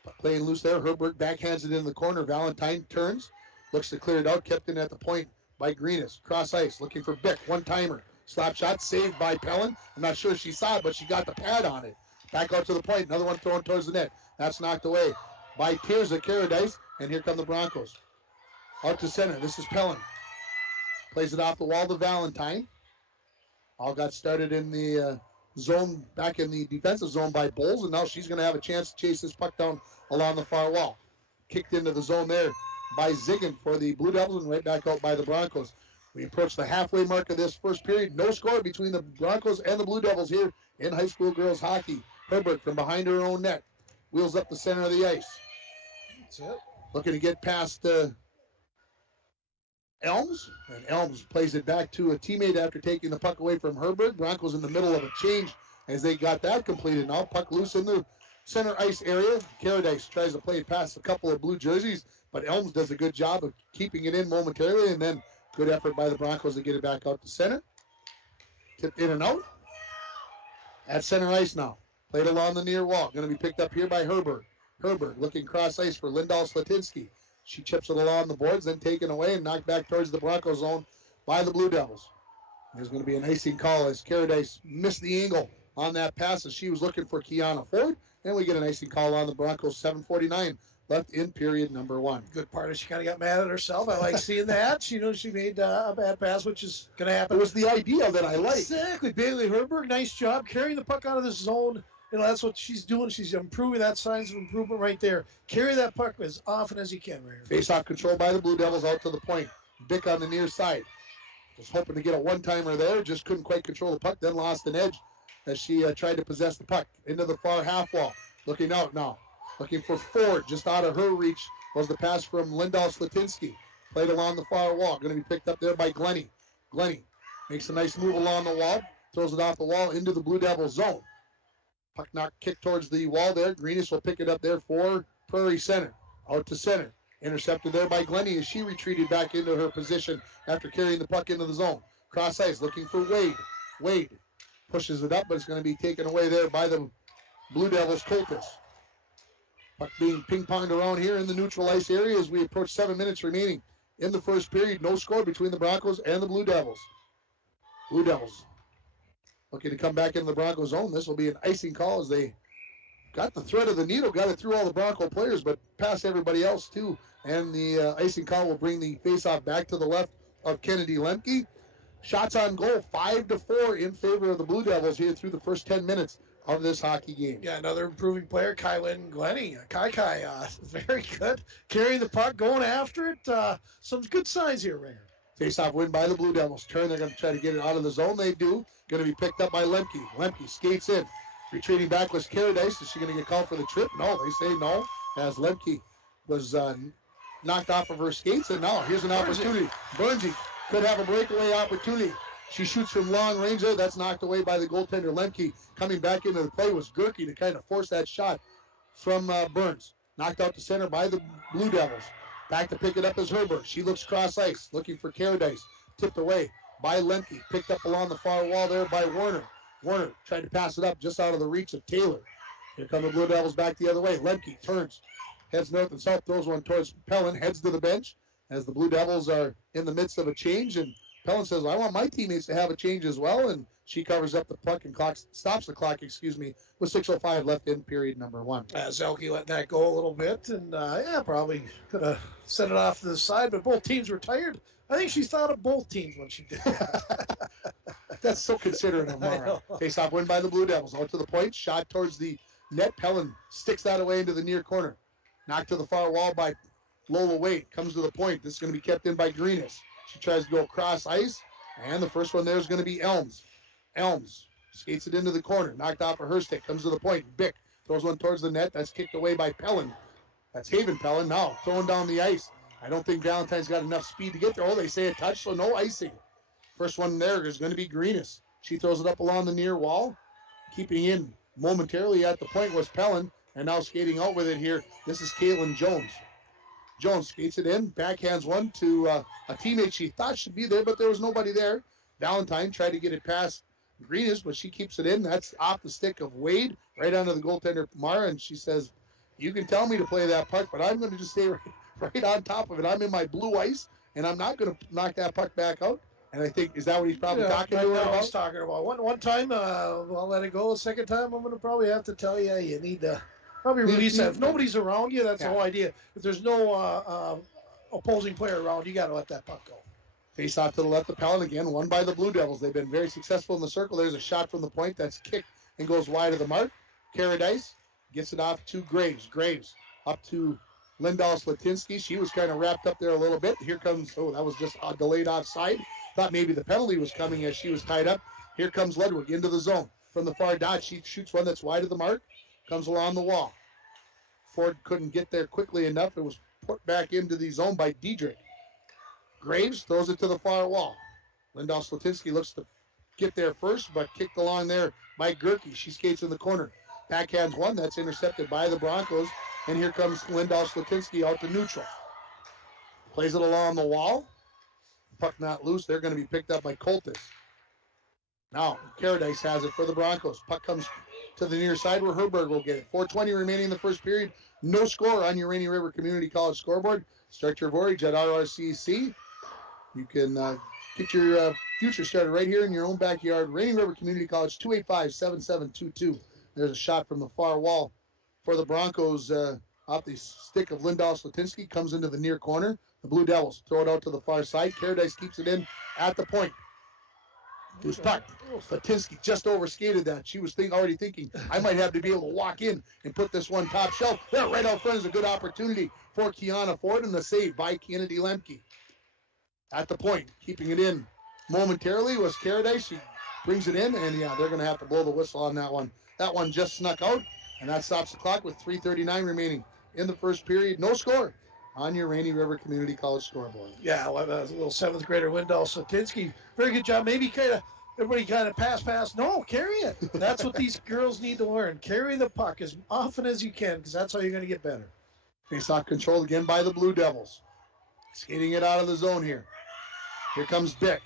Puck playing loose there. Herbert backhands it in the corner. Valentine turns. Looks to clear it out. Kept in at the point by Greenis. Cross ice. Looking for Bick. One-timer. Slap shot. Saved by Pellin. I'm not sure if she saw it, but she got the pad on it. Back out to the point. Another one thrown towards the net. That's knocked away by Tirza Caradice, and here come the Broncos. Out to center. This is Pellin. Plays it off the wall to Valentine. All got started in the zone, back in the defensive zone by Bowles, and now she's going to have a chance to chase this puck down along the far wall. Kicked into the zone there by Ziggin for the Blue Devils and right back out by the Broncos. We approach the halfway mark of this first period. No score between the Broncos and the Blue Devils here in high school girls hockey. Herbert from behind her own net. Wheels up the center of the ice. That's it. Looking to get past Elms. And Elms plays it back to a teammate after taking the puck away from Herbert. Broncos in the middle of a change as they got that completed. Now puck loose in the center ice area. Caradice tries to play it past a couple of blue jerseys, but Elms does a good job of keeping it in momentarily, and then good effort by the Broncos to get it back out to center. Tipped in and out. At center ice now. Played along the near wall. Going to be picked up here by Herbert. Herbert looking cross ice for Lindahl Slatinsky. She chips it along the boards, then taken away and knocked back towards the Broncos zone by the Blue Devils. There's going to be an icing call as Caradice missed the angle on that pass as she was looking for Kiana Ford. And we get an icing call on the Broncos. 7:49 left in period number 1. Good part is she kind of got mad at herself. I like seeing that. She knows she made a bad pass, which is going to happen. It was the idea that I liked. Exactly. Bailey Herbert, nice job carrying the puck out of the zone. You know, that's what she's doing. She's improving. That signs of improvement right there. Carry that puck as often as you can, right here. Face-off control by the Blue Devils out to the point. Bick on the near side. Was hoping to get a one-timer there. Just couldn't quite control the puck. Then lost an edge as she tried to possess the puck. Into the far half wall. Looking out now. Looking for Ford. Just out of her reach was the pass from Lindahl Slatinsky. Played along the far wall. Going to be picked up there by Glennie. Glennie makes a nice move along the wall. Throws it off the wall into the Blue Devils zone. Puck knock kick towards the wall there. Greenish will pick it up there for Prairie Center. Out to center. Intercepted there by Glennie as she retreated back into her position after carrying the puck into the zone. Cross ice looking for Wade. Wade pushes it up, but it's going to be taken away there by the Blue Devils Coltis. Puck being ping-ponged around here in the neutral ice area as we approach 7 minutes remaining in the first period. No score between the Broncos and the Blue Devils. Blue Devils looking to come back into the Broncos zone. This will be an icing call as they got the thread of the needle, got it through all the Bronco players, but past everybody else too. And the icing call will bring the face-off back to the left of Kennedy Lemke. Shots on goal, 5-4 in favor of the Blue Devils here through the first 10 minutes of this hockey game. Yeah, another improving player, Kylan Glennie. Kai, very good. Carrying the puck, going after it. Some good signs here, Ringer. Face-off win by the Blue Devils. Turn, they're going to try to get it out of the zone. They do. Going to be picked up by Lemke. Lemke skates in. Retreating back was Caradice. Is she going to get called for the trip? No, they say no, as Lemke was knocked off of her skates. And now here's an opportunity. Bernsey could have a breakaway opportunity. She shoots from long range there. That's knocked away by the goaltender, Lemke. Coming back into the play was Gerke to kind of force that shot from Burns. Knocked out to center by the Blue Devils. Back to pick it up is Herbert. She looks cross ice, looking for Caradice. Tipped away by Lemke. Picked up along the far wall there by Werner. Werner tried to pass it up just out of the reach of Taylor. Here come the Blue Devils back the other way. Lemke turns, heads north and south, throws one towards Pellin, heads to the bench as the Blue Devils are in the midst of a change. And Pellin says, I want my teammates to have a change as well. And she covers up the puck and stops the clock, with 6:05 left in period number 1. Zelke let that go a little bit, and probably could have set it off to the side, but both teams were tired. I think she thought of both teams when she did that. That's so considerate of Mara. Face-off win by the Blue Devils. Out to the point, shot towards the net. Pellin sticks that away into the near corner. Knocked to the far wall by Lola Wade. Comes to the point. This is going to be kept in by Greenis. She tries to go across ice, and the first one there is going to be Elms. Elms skates it into the corner. Knocked off of her stick. Comes to the point. Bick throws one towards the net. That's kicked away by Pellin. That's Haven Pellin now throwing down the ice. I don't think Valentine's got enough speed to get there. Oh, they say a touch, so no icing. First one there is going to be Greenis. She throws it up along the near wall. Keeping in momentarily at the point was Pellin, and now skating out with it here. This is Caitlin Jones. Jones skates it in, backhands one to a teammate she thought should be there, but there was nobody there. Valentine tried to get it past Greenis, but she keeps it in. That's off the stick of Wade, right onto the goaltender, Mara, and she says, you can tell me to play that puck, but I'm going to just stay right on top of it. I'm in my blue ice, and I'm not going to knock that puck back out. And I think, is that what he's probably talking to her about? He's talking about. One time, I'll let it go. The second time, I'm going to probably have to tell you, you need to probably release that. If nobody's around you, that's the whole idea. If there's no opposing player around, you got to let that puck go. Face off to the left of Pellin again, won by the Blue Devils. They've been very successful in the circle. There's a shot from the point that's kicked and goes wide of the mark. Caradice gets it off to Graves. Graves up to Lindahl Slatinsky. She was kind of wrapped up there a little bit. Here comes, that was just a delayed offside. Thought maybe the penalty was coming as she was tied up. Here comes Ludwig into the zone. From the far dot, she shoots one that's wide of the mark. Comes along the wall. Ford couldn't get there quickly enough. It was put back into the zone by Diedrich. Graves throws it to the far wall. Lindahl Slatinsky looks to get there first, but kicked along there by Gerke. She skates in the corner. Backhands one. That's intercepted by the Broncos. And here comes Lindahl Slatinsky out to neutral. Plays it along the wall. Puck not loose. They're going to be picked up by Coltis. Now, Caradice has it for the Broncos. Puck comes to the near side where Herberg will get it. 4:20 remaining in the first period. No score on your Rainy River Community College scoreboard. Start your voyage at RRCC. You can get your future started right here in your own backyard. Rainy River Community College, 285-7722. There's a shot from the far wall for the Broncos off the stick of Lindahl Slatinsky. Comes into the near corner. The Blue Devils throw it out to the far side. Caradice keeps it in at the point. Who's puck? Slatinsky just overskated that. She was already thinking, I might have to be able to walk in and put this one top shelf. There, right out front is a good opportunity for Kiana Ford, and the save by Kennedy Lemke. At the point, keeping it in momentarily was Caradice. She brings it in, and they're going to have to blow the whistle on that one. That one just snuck out, and that stops the clock with 3:39 remaining in the first period. No score on your Rainy River Community College scoreboard. Yeah, well, a little seventh grader Lindahl Slatinsky. Very good job. Maybe everybody kind of pass. No, carry it. That's what these girls need to learn. Carry the puck as often as you can, because that's how you're going to get better. Face-off controlled again by the Blue Devils. Skating it out of the zone here. Here comes Bick.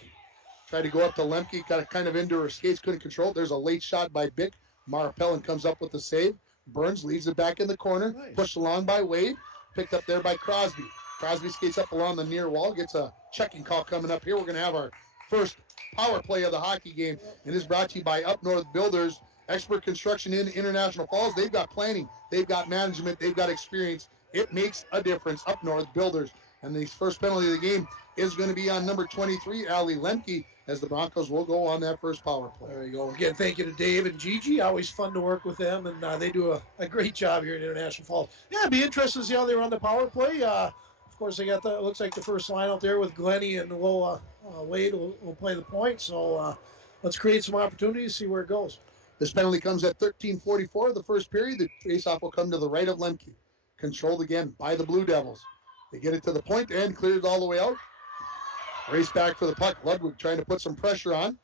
Tried to go up to Lemke, got it kind of into her skates, couldn't control it. There's a late shot by Bick. Mara Pellin comes up with the save. Burns leaves it back in the corner. Nice. Pushed along by Wade. Picked up there by Crosby. Crosby skates up along the near wall. Gets a checking call coming up here. We're going to have our first power play of the hockey game. And is brought to you by Up North Builders. Expert construction in International Falls. They've got planning. They've got management. They've got experience. It makes a difference. Up North Builders. And the first penalty of the game is going to be on number 23, Allie Lemke, as the Broncos will go on that first power play. There you go. Again, thank you to Dave and Gigi. Always fun to work with them, and they do a great job here in International Falls. Yeah, it'd be interesting to see how they run the power play. Of course, they got looks like the first line out there with Glennie and Wade will play the point. So let's create some opportunities, see where it goes. This penalty comes at 13:44 of the first period. The faceoff will come to the right of Lemke. Controlled again by the Blue Devils. They get it to the point and clears it all the way out. Race back for the puck. Ludwig trying to put some pressure on.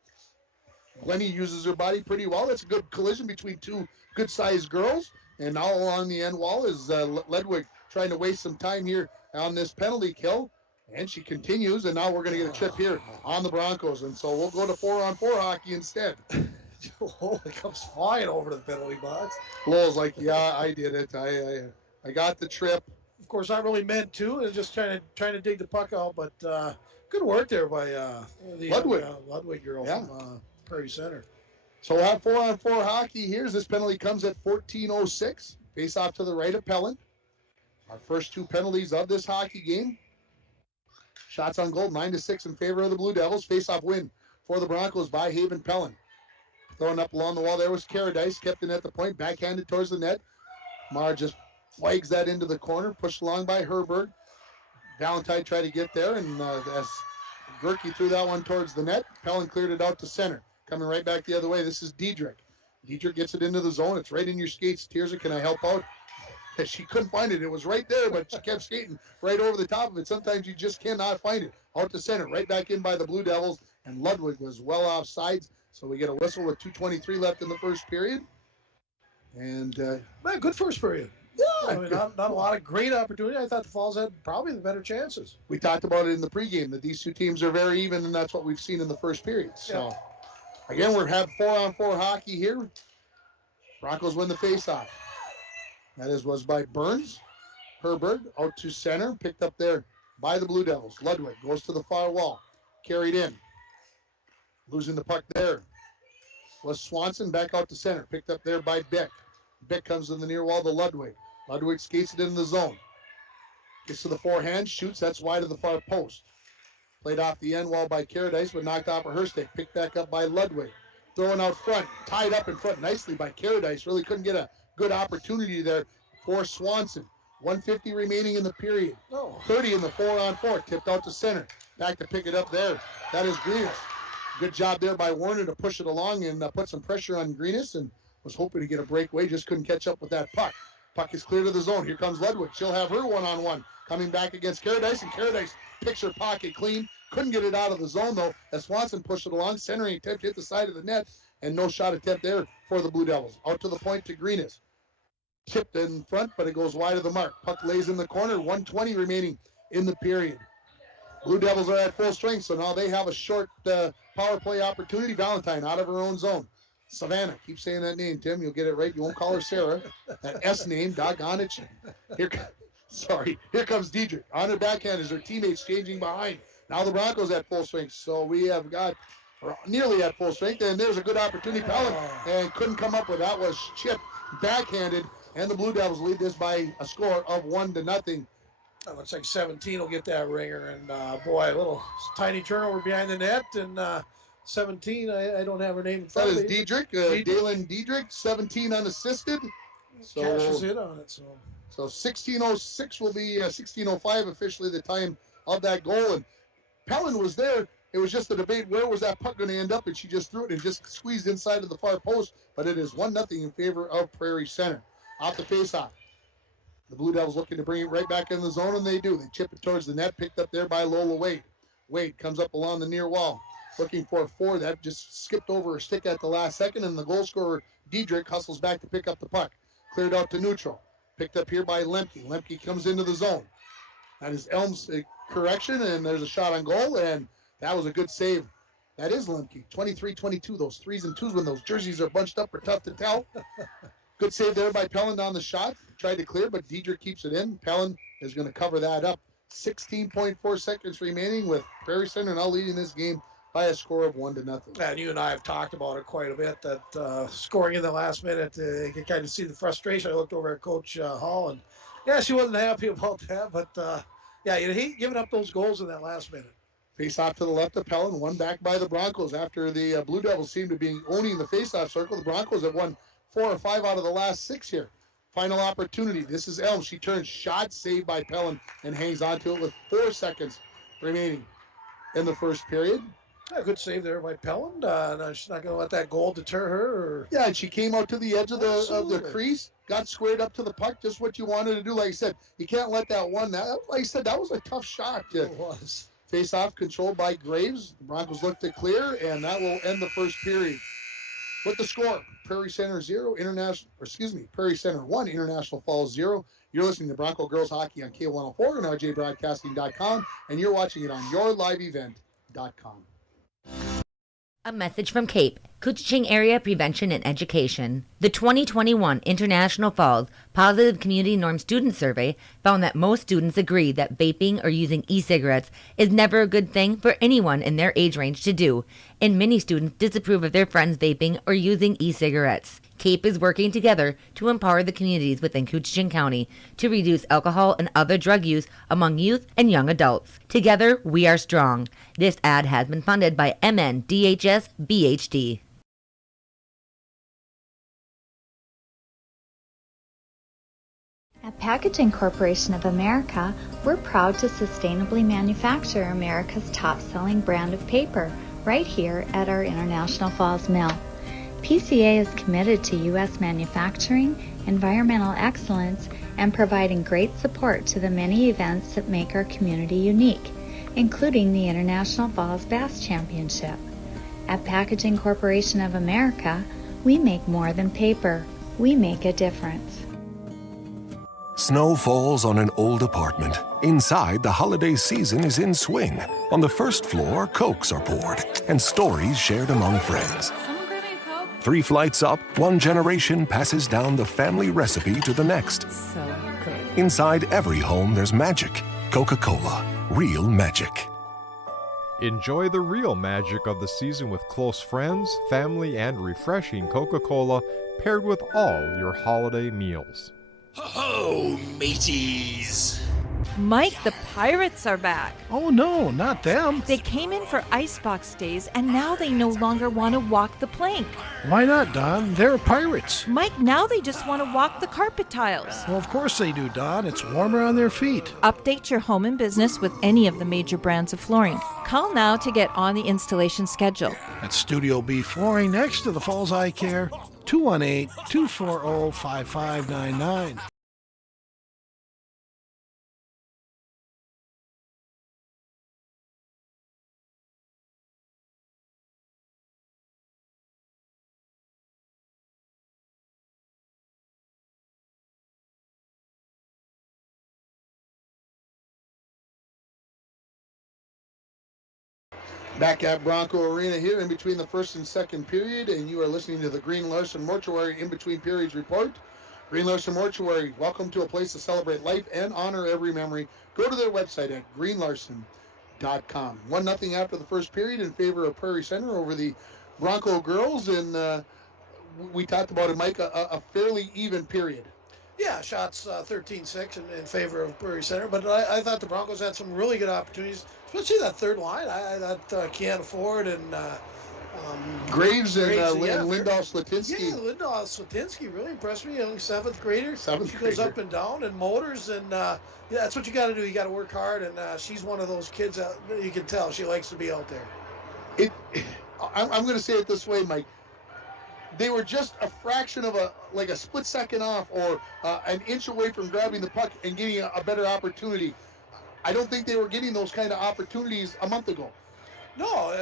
Glennie uses her body pretty well. That's a good collision between two good-sized girls. And now along the end wall is Ludwig trying to waste some time here on this penalty kill. And she continues, and now we're going to get a chip here on the Broncos. And so we'll go to 4-on-4 hockey instead. Holy comes flying over to the penalty box. Lowell's like, yeah, I did it. I got the trip. Of course, not really meant to. It's just trying to dig the puck out, but good work there by the Ludwig girl from Prairie Center. So we'll have 4-on-4 hockey here. This penalty comes at 14:06. Face off to the right of Pellin. Our first two penalties of this hockey game. Shots on goal, 9-6 in favor of the Blue Devils. Face off win for the Broncos by Haven Pellin. Throwing up along the wall there was Caradice, kept in at the point, backhanded towards the net. Mar just flags that into the corner, pushed along by Herberg. Valentine tried to get there, and as Gerke threw that one towards the net, Pellin cleared it out to center. Coming right back the other way, this is Diedrich. Diedrich gets it into the zone. It's right in your skates. Tierza, can I help out? She couldn't find it. It was right there, but she kept skating right over the top of it. Sometimes you just cannot find it. Out to center, right back in by the Blue Devils, and Ludwig was well off sides. So we get a whistle with 2:23 left in the first period. And man, good first period. Yeah, I mean, not a lot of great opportunity. I thought the Falls had probably the better chances. We talked about it in the pregame that these two teams are very even, and that's what we've seen in the first period. So, again, we're having 4-on-4 hockey here. Broncos win the faceoff. That was by Burns. Herberg out to center, picked up there by the Blue Devils. Ludwig goes to the far wall, carried in. Losing the puck there was Swanson, back out to center, picked up there by Beck. Bick comes to the near wall to Ludwig. Ludwig skates it in the zone. Gets to the forehand, shoots, that's wide of the far post. Played off the end wall by Caradice, but knocked off of her stick. Picked back up by Ludwig. Throwing out front, tied up in front nicely by Caradice. Really couldn't get a good opportunity there for Swanson. 150 remaining in the period. 30 in the 4-on-4. Tipped out to center. Back to pick it up there. That is Greenis. Good job there by Warner to push it along and put some pressure on Greenis, and was hoping to get a breakaway. Just couldn't catch up with that puck. Puck is clear to the zone. Here comes Ludwig. She'll have her one-on-one. Coming back against Caradice, and Caradice picks her pocket clean. Couldn't get it out of the zone, though, as Swanson pushed it along. Centering attempt hit the side of the net, and no shot attempt there for the Blue Devils. Out to the point to Greenis. Tipped in front, but it goes wide of the mark. Puck lays in the corner. 1:20 remaining in the period. Blue Devils are at full strength, so now they have a short power play opportunity. Valentine out of her own zone. Savannah, keep saying that name, Tim. You'll get it right. You won't call her Sarah. That S name, doggone it. Here comes Diedrich. On her backhand as her teammates changing behind. Now the Broncos at full strength. So we have got nearly at full strength, and there's a good opportunity. Pelham and couldn't come up with that. Was chipped, backhanded, and the Blue Devils lead this by a score of 1-0. It looks like 17 will get that ringer, and boy, a little tiny turnover behind the net, and 17, I don't have her name in front of me. That is Diedrich, Dalen Diedrich, 17 unassisted. So cashes in on it, So 16:06 will be 16:05 officially the time of that goal, and Pellin was there. It was just a debate, where was that puck going to end up, and she just threw it and just squeezed inside of the far post, but it is 1-0 in favor of Prairie Center. Off the faceoff. The Blue Devils looking to bring it right back in the zone, and they do. They chip it towards the net, picked up there by Lola Wade. Wade comes up along the near wall, looking for a four. That just skipped over her stick at the last second, and the goal scorer, Diedrich, hustles back to pick up the puck. Cleared out to neutral. Picked up here by Lemke. Lemke comes into the zone. That is Elm's correction, and there's a shot on goal, and that was a good save. That is Lemke. 23-22. Those 3s and 2s when those jerseys are bunched up are tough to tell. Good save there by Pellin on the shot. Tried to clear, but Diedrich keeps it in. Pellin is going to cover that up. 16.4 seconds remaining with Prairie Center now leading this game by a score of 1-0. And you and I have talked about it quite a bit, that scoring in the last minute, you can kind of see the frustration. I looked over at Coach Hall, and yeah, she wasn't happy about that, but yeah, you hate giving up those goals in that last minute. Face off to the left of Pellin, one back by the Broncos after the Blue Devils seem to be owning the face-off circle. The Broncos have won 4 or 5 out of the last 6 here. Final opportunity. This is Elm. She turns, shot saved by Pellin, and hangs on to it with 4 seconds remaining in the first period. Yeah, good save there by Pellin. No, she's not going to let that goal deter her. Or... Yeah, and she came out to the edge of the crease, got squared up to the puck, just what you wanted to do. Like I said, you can't let that one. Like I said, that was a tough shot. It was. Face off controlled by Graves. The Broncos look to clear, and that will end the first period. With the score, Prairie Center 1, International Falls 0. You're listening to Bronco Girls Hockey on K104 and RJBroadcasting.com, and you're watching it on YourLiveEvent.com. A message from CAPE, Couchiching Area Prevention and Education. The 2021 International Falls Positive Community Norm Student Survey found that most students agree that vaping or using e-cigarettes is never a good thing for anyone in their age range to do, and many students disapprove of their friends vaping or using e-cigarettes. CAPE is working together to empower the communities within Couchiching County to reduce alcohol and other drug use among youth and young adults. Together, we are strong. This ad has been funded by MNDHS BHD. At Packaging Corporation of America, we're proud to sustainably manufacture America's top-selling brand of paper right here at our International Falls Mill. PCA is committed to U.S. manufacturing, environmental excellence, and providing great support to the many events that make our community unique, including the International Falls Bass Championship. At Packaging Corporation of America, we make more than paper. We make a difference. Snow falls on an old apartment. Inside, the holiday season is in swing. On the first floor, Cokes are poured and stories shared among friends. 3 flights up, one generation passes down the family recipe to the next. So good. Inside every home, there's magic. Coca-Cola, real magic. Enjoy the real magic of the season with close friends, family, and refreshing Coca-Cola paired with all your holiday meals. Ho-ho, mateys! Mike, the Pirates are back. Oh no, not them. They came in for icebox days, and now they no longer want to walk the plank. Why not, Don? They're pirates. Mike, now they just want to walk the carpet tiles. Well, of course they do, Don. It's warmer on their feet. Update your home and business with any of the major brands of flooring. Call now to get on the installation schedule. At Studio B Flooring next to the Falls Eye Care, 218-240-5599. Back at Bronco Arena here in between the first and second period, and you are listening to the Green Larson Mortuary in between periods report. Green Larson Mortuary, welcome to a place to celebrate life and honor every memory. Go to their website at greenlarson.com. 1-0 after the first period in favor of Prairie Center over the Bronco girls, and we talked about it, Mike, a fairly even period. Yeah, shots 13-6 in favor of Prairie Center, but I thought the Broncos had some really good opportunities, especially that third line. I thought Keanu Ford and Graves and Lindahl Slatinsky. Yeah, Lindahl Slatinsky really impressed me. Young seventh grader. Seventh She goes up and down in motors, and yeah, that's what you got to do. You got to work hard, and she's one of those kids that you can tell she likes to be out there. I'm going to say it this way, Mike. They were just a fraction of a split second off or an inch away from grabbing the puck and getting a better opportunity. I don't think they were getting those kind of opportunities a month ago. No,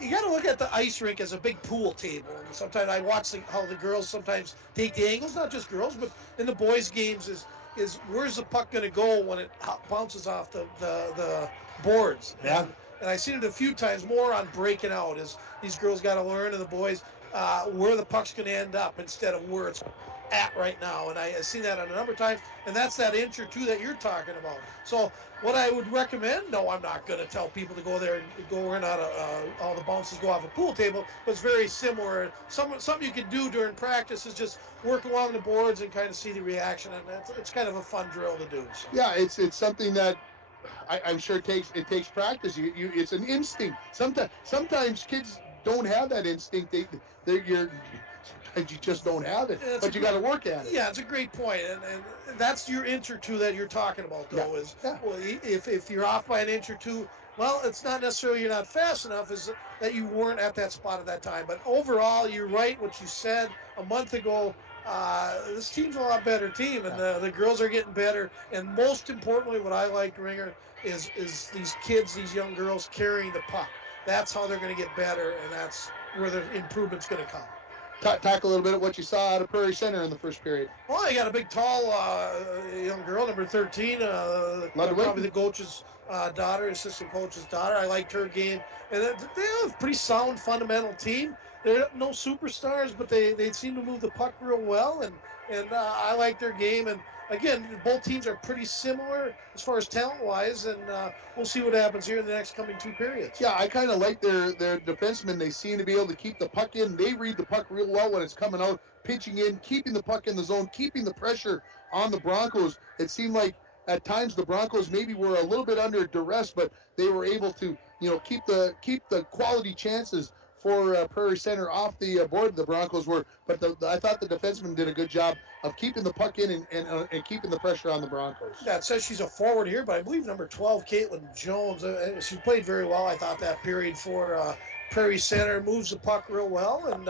you got to look at the ice rink as a big pool table. And sometimes I watch how the girls sometimes take the angles, not just girls, but in the boys' games is where's the puck going to go when it bounces off the boards. Yeah. And I've seen it a few times more on breaking out. Is these girls got to learn, and the boys, where the puck's going to end up instead of where it's at right now. And I've seen that a number of times, and that's that inch or two that you're talking about. So what I would recommend, no, I'm not going to tell people to go there and go in on all the bounces go off a pool table, but it's very similar. Something you can do during practice is just work along the boards and kind of see the reaction, and it's kind of a fun drill to do. So. Yeah, it's something that I'm sure it takes practice. It's an instinct. Sometimes kids don't have that instinct. You just don't have it, but you got to work at it. Yeah, it's a great point, and that's your inch or two that you're talking about, though. Well, if you're off by an inch or two, well, it's not necessarily you're not fast enough, is that you weren't at that spot at that time. But overall, you're right. What you said a month ago, this team's a lot better team, and the girls are getting better. And most importantly, what I liked, Ringer, is these kids, these young girls carrying the puck. That's how they're going to get better, and that's where the improvement's going to come. Talk a little bit of what you saw out of Prairie Center in the first period. Well, they got a big, tall young girl, number 13, probably the coach's daughter, assistant coach's daughter. I liked her game. And they have a pretty sound, fundamental team. They're no superstars, but they seem to move the puck real well, and I like their game. And again, both teams are pretty similar as far as talent-wise, and we'll see what happens here in the next coming two periods. Yeah, I kind of like their defensemen. They seem to be able to keep the puck in. They read the puck real well when it's coming out, pitching in, keeping the puck in the zone, keeping the pressure on the Broncos. It seemed like at times the Broncos maybe were a little bit under duress, but they were able to, keep the quality chances for Prairie Center off the board. The Broncos were, but I thought the defenseman did a good job of keeping the puck in and keeping the pressure on the Broncos. Yeah, it says she's a forward here, but I believe number 12, Caitlin Jones, she played very well. I thought that period for Prairie Center, moves the puck real well, and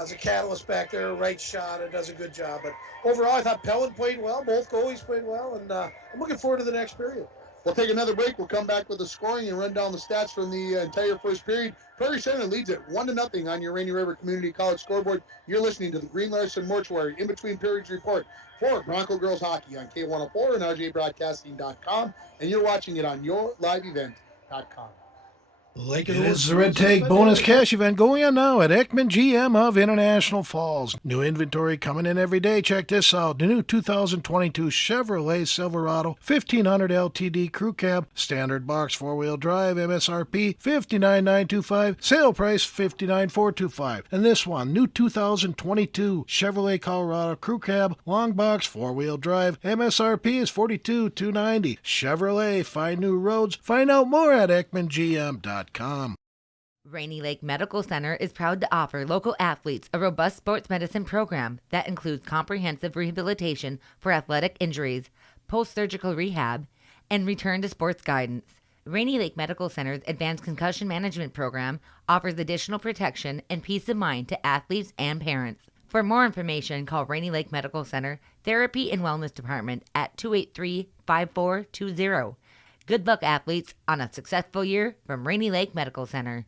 as a catalyst back there, right shot, and does a good job. But overall, I thought Pellin played well. Both goalies played well, and I'm looking forward to the next period. We'll take another break. We'll come back with the scoring and run down the stats from the entire first period. Prairie Center leads it 1-0 on your Rainy River Community College scoreboard. You're listening to the Green Larson Mortuary in between periods report for Bronco Girls Hockey on K104 and RJBroadcasting.com, and you're watching it on yourliveevent.com. It is the Red Tag Bonus Cash event going on now at Ekman GM of International Falls. New inventory coming in every day. Check this out. The new 2022 Chevrolet Silverado 1500 LTD Crew Cab, standard box 4-wheel drive, MSRP $59,925, sale price $59,425. And this one, new 2022 Chevrolet Colorado Crew Cab, long box 4-wheel drive, MSRP is $42,290. Chevrolet, find new roads. Find out more at EkmanGM.com. Rainy Lake Medical Center is proud to offer local athletes a robust sports medicine program that includes comprehensive rehabilitation for athletic injuries, post-surgical rehab, and return to sports guidance. Rainy Lake Medical Center's Advanced Concussion Management Program offers additional protection and peace of mind to athletes and parents. For more information, call Rainy Lake Medical Center Therapy and Wellness Department at 283-5420. Good luck, athletes, on a successful year from Rainy Lake Medical Center.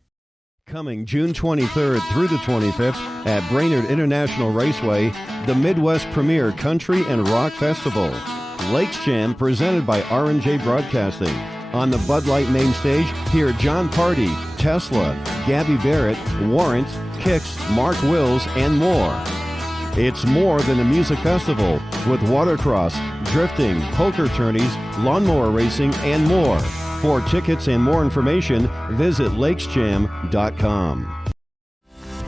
Coming June 23rd through the 25th at Brainerd International Raceway, the Midwest Premier Country and Rock Festival. Lakes Jam presented by R&J Broadcasting. On the Bud Light main stage, hear John Party, Tesla, Gabby Barrett, Warrant, Kicks, Mark Wills, and more. It's more than a music festival with watercross, drifting, poker tourneys, lawnmower racing, and more. For tickets and more information, visit lakesjam.com.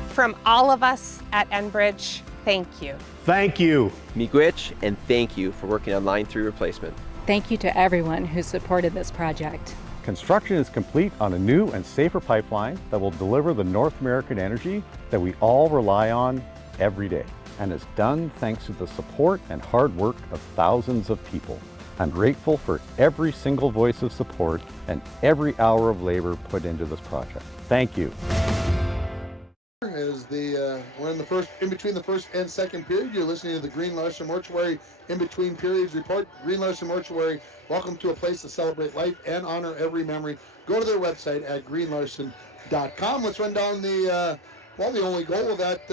From all of us at Enbridge, thank you. Thank you. Miigwech, and thank you for working on Line 3 replacement. Thank you to everyone who supported this project. Construction is complete on a new and safer pipeline that will deliver the North American energy that we all rely on every day. And is done thanks to the support and hard work of thousands of people. I'm grateful for every single voice of support and every hour of labor put into this project. Thank you. As we're in between the first and second period, you're listening to the Green Larson Mortuary in between periods report. Green Larson Mortuary, welcome to a place to celebrate life and honor every memory. Go to their website at greenlarson.com. Let's run down the only goal of that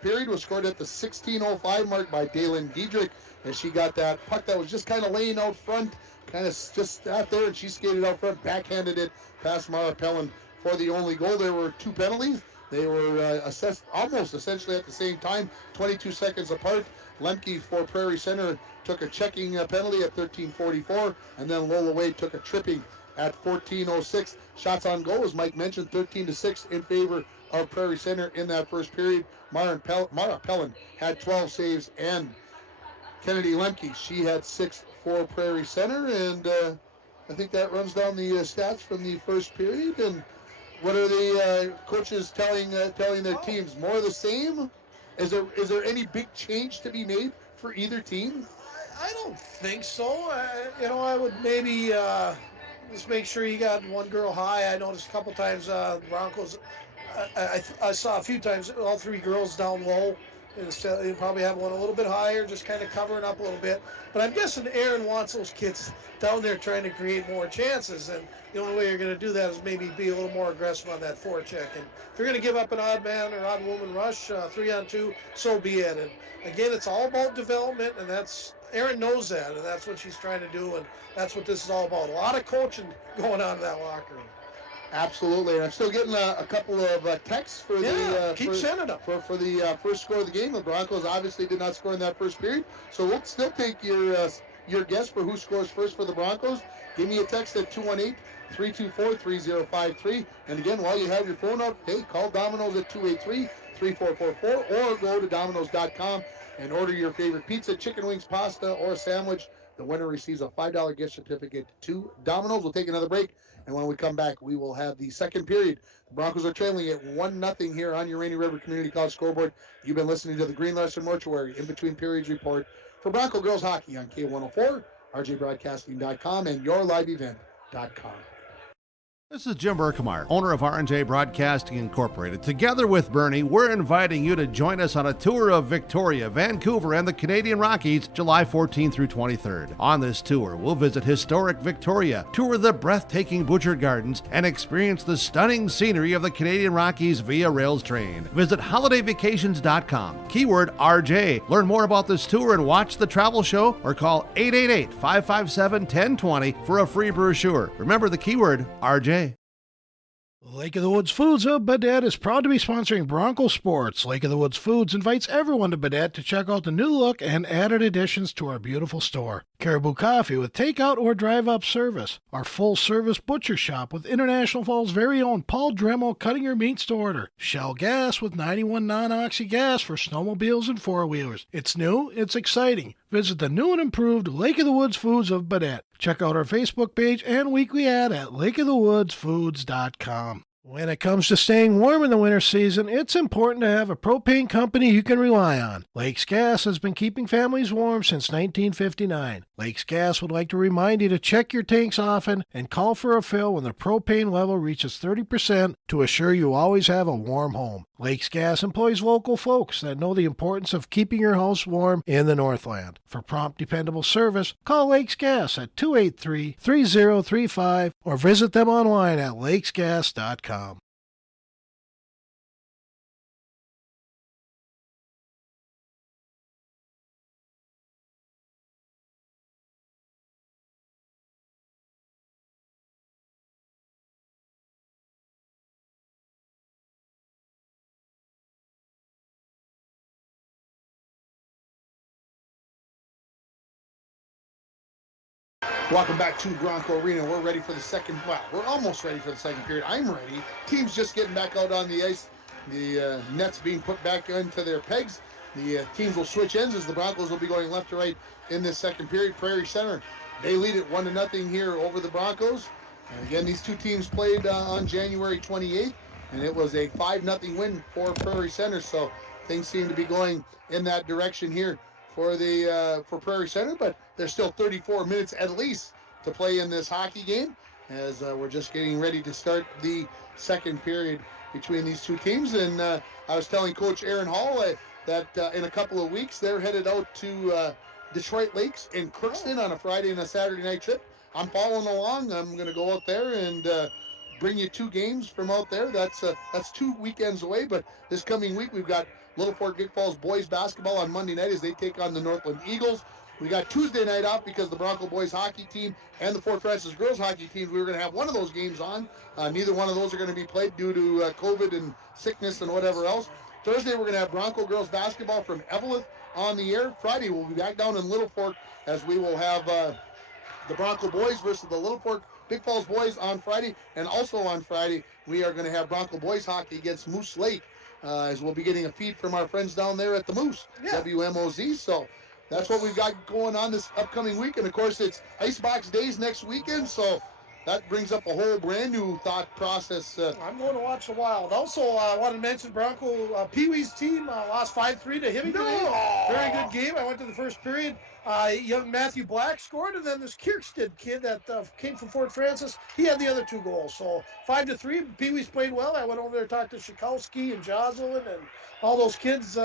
period was scored at the 16:05 mark by Dalen Diedrich, and she got that puck that was just kind of laying out front, kind of just out there, and she skated out front, backhanded it past Mara Pellin for the only goal. There were two penalties. They were assessed almost essentially at the same time, 22 seconds apart. Lemke for Prairie Center took a checking penalty at 13:44, and then Lola Wade took a tripping at 14:06. Shots on goal, as Mike mentioned, 13-6 in favor of Prairie Center in that first period. Mara Pellin had 12 saves, and Kennedy Lemke, she had 6 for Prairie Center, and I think that runs down the stats from the first period. And what are the coaches telling their teams? More of the same? Is there any big change to be made for either team? I don't think so. I would maybe just make sure you got one girl high. I noticed a couple times the Broncos. I saw a few times all three girls down low. Instead, you probably have one a little bit higher, just kind of covering up a little bit. But I'm guessing Aaron wants those kids down there trying to create more chances. And the only way you're going to do that is maybe be a little more aggressive on that forecheck. And if you're going to give up an odd man or odd woman rush, 3-on-2, so be it. And again, it's all about development, and Aaron knows that, and that's what she's trying to do, and that's what this is all about. A lot of coaching going on in that locker room. Absolutely, and I'm still getting a couple of texts for keep sending them for the first score of the game. The Broncos obviously did not score in that first period, so we'll still take your guess for who scores first for the Broncos. Give me a text at 218-324-3053, and again, while you have your phone up, hey, call Domino's at 283-3444, or go to Domino's.com and order your favorite pizza, chicken wings, pasta, or a sandwich. The winner receives a $5 gift certificate to Domino's. We'll take another break. And when we come back, we will have the second period. The Broncos are trailing at 1-0 here on your Rainy River Community College scoreboard. You've been listening to the Green Larson Mortuary in between periods report for Bronco Girls Hockey on K104, rjbroadcasting.com, and yourliveevent.com. This is Jim Berkemeyer, owner of R&J Broadcasting Incorporated. Together with Bernie, we're inviting you to join us on a tour of Victoria, Vancouver, and the Canadian Rockies, July 14th through 23rd. On this tour, we'll visit historic Victoria, tour the breathtaking Butchert Gardens, and experience the stunning scenery of the Canadian Rockies via rails train. Visit holidayvacations.com, keyword RJ. Learn more about this tour and watch the travel show, or call 888-557-1020 for a free brochure. Remember the keyword RJ. Lake of the Woods Foods of Baudette is proud to be sponsoring Bronco Sports. Lake of the Woods Foods invites everyone to Baudette to check out the new look and added additions to our beautiful store. Caribou Coffee with takeout or drive-up service. Our full-service butcher shop with International Falls' very own Paul Dremel cutting your meats to order. Shell Gas with 91 non-oxy gas for snowmobiles and four-wheelers. It's new, it's exciting. Visit the new and improved Lake of the Woods Foods of Baudette. Check out our Facebook page and weekly ad at lakeofthewoodsfoods.com. When it comes to staying warm in the winter season, it's important to have a propane company you can rely on. Lakes Gas has been keeping families warm since 1959. Lakes Gas would like to remind you to check your tanks often and call for a fill when the propane level reaches 30% to assure you always have a warm home. Lakes Gas employs local folks that know the importance of keeping your house warm in the Northland. For prompt, dependable service, call Lakes Gas at 283-3035 or visit them online at lakesgas.com. Welcome back to Bronco Arena. We're ready for the second, we're almost ready for the second period. I'm ready. Team's just getting back out on the ice. The nets being put back into their pegs. The teams will switch ends as the Broncos will be going left to right in this second period. Prairie Center, they lead it 1-0 here over the Broncos. And again, these two teams played on January 28th, and it was a 5-0 win for Prairie Center. So things seem to be going in that direction here for Prairie Center, but there's still 34 minutes at least to play in this hockey game as we're just getting ready to start the second period between these two teams. And I was telling Coach Aaron Hall that in a couple of weeks they're headed out to Detroit Lakes in Crookston on a Friday and a Saturday night trip. I'm following along. I'm going to go out there and bring you two games from out there. That's 2 weekends away, but this coming week we've got Little Fort Big Falls boys basketball on Monday night as they take on the Northland Eagles. We got Tuesday night off because the Bronco boys hockey team and the Fort Francis girls hockey teams, we were going to have one of those games on. Neither one of those are going to be played due to COVID and sickness and whatever else. Thursday we're going to have Bronco girls basketball from Evelyn on the air. Friday we'll be back down in Little Fork as we will have the Bronco boys versus the Little Fork Big Falls boys on Friday. And also on Friday we are going to have Bronco boys hockey against Moose Lake. As we'll be getting a feed from our friends down there at the Moose, WMOZ. So that's what we've got going on this upcoming week. And, of course, it's Icebox Days next weekend, so that brings up a whole brand-new thought process. I'm going to watch the Wild. Also, I want to mention Bronco Pee-wee's team lost 5-3 to Hibbing today. Very good game. I went to the first period. Young Matthew Black scored, and then this Kierksted kid that came from Fort Francis, he had the other two goals. So 5-3, Pee-wee's played well. I went over there to talk to Shikowski and Jocelyn and all those kids.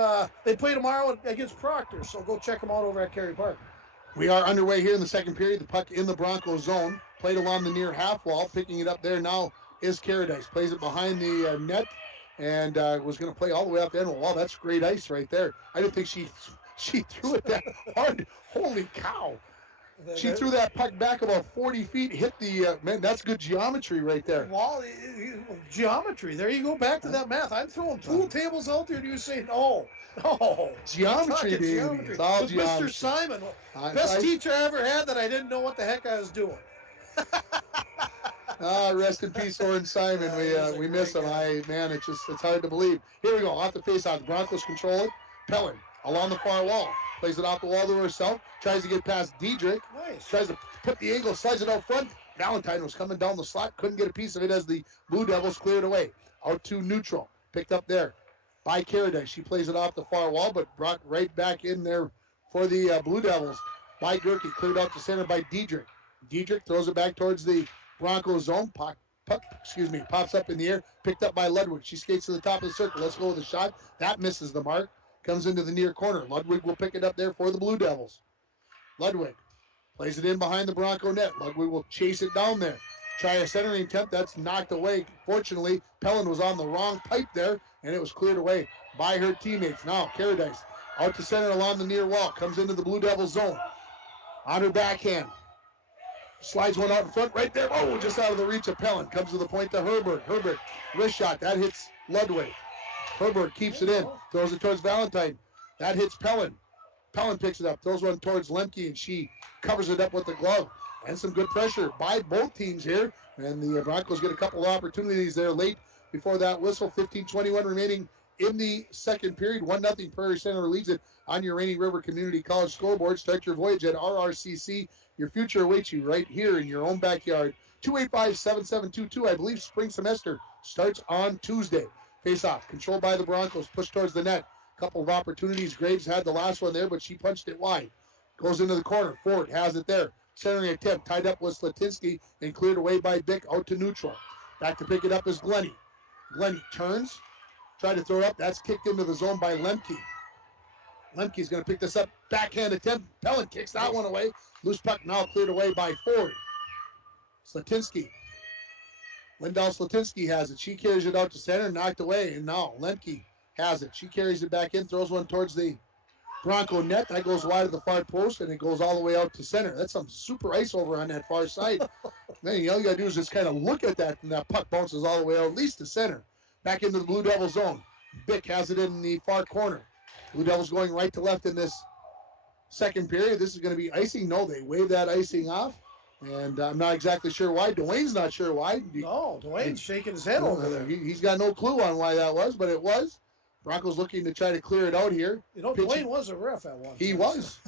They play tomorrow against Proctor, so go check them out over at Cary Park. We are underway here in the second period. The puck in the Bronco zone, played along the near half wall. Picking it up there now is Caradice. Plays it behind the net and was going to play all the way up the end. Wow, that's great ice right there. I didn't think she threw it that hard. Holy cow. She threw that puck back about 40 feet, hit the, man, that's good geometry right there. Well, geometry. There you go, back to that math. I'm throwing pool tables out there and you say, no. Geometry, baby. Geometry. It's all With geometry. Mr. Simon. Best teacher I ever had that I didn't know what the heck I was doing. Rest in peace, Oren Simon. We miss him. Man, it's hard to believe. Here we go, off the face-off. The Broncos control it. Pellin along the far wall. Plays it off the wall to herself. Tries to get past Diedrich. Nice. Tries to put the angle, slides it out front. Valentine was coming down the slot. Couldn't get a piece of it as the Blue Devils cleared away. Out to neutral. Picked up there by Caradice. She plays it off the far wall, but brought right back in there for the Blue Devils by Gerke. Cleared out to center by Diedrich. Diedrich throws it back towards the Broncos zone. Puck, pops up in the air. Picked up by Ludwig. She skates to the top of the circle. Let's go with a shot. That misses the mark. Comes into the near corner. Ludwig will pick it up there for the Blue Devils. Ludwig plays it in behind the Bronco net. Ludwig will chase it down there. Try a centering attempt. That's knocked away. Fortunately, Pellin was on the wrong pipe there, and it was cleared away by her teammates. Now, Caradice out to center along the near wall. Comes into the Blue Devils zone. On her backhand. Slides one out in front right there. Oh, just out of the reach of Pellin. Comes to the point to Herbert. Herbert, wrist shot. That hits Ludwig. Herbert keeps it in. Throws it towards Valentine. That hits Pellin. Pellin picks it up. Throws one towards Lemke, and she covers it up with the glove. And some good pressure by both teams here. And the Broncos get a couple of opportunities there late before that whistle. 15:21 remaining in the second period. 1-0 Prairie Center leads it on your Rainy River Community College scoreboard. Start your voyage at RRCC. Your future awaits you right here in your own backyard. 285-7722. I believe spring semester starts on Tuesday. Face-off, controlled by the Broncos, pushed towards the net. Couple of opportunities. Graves had the last one there, but she punched it wide. Goes into the corner. Ford has it there. Centering attempt, tied up with Slatinsky and cleared away by Bick out to neutral. Back to pick it up is Glenny. Glenny turns, tried to throw it up. That's kicked into the zone by Lemke. Lemke's going to pick this up. Backhand attempt. Pellin kicks that one away. Loose puck now cleared away by Ford. Slatinsky. Lindell Slatinsky has it. She carries it out to center, knocked away, and now Lemke has it. She carries it back in, throws one towards the Bronco net. That goes wide of the far post, and it goes all the way out to center. That's some super ice over on that far side. Then all you got to do is just kind of look at that, and that puck bounces all the way out, at least to center. Back into the Blue Devil zone. Bick has it in the far corner. Blue Devils going right to left in this second period. This is going to be icing. No, they wave that icing off. And I'm not exactly sure why. Dwayne's not sure why. No, Dwayne's shaking his head over there. He's got no clue on why that was, but it was. Broncos looking to try to clear it out here. You know, Dwayne was a ref at one time. He was.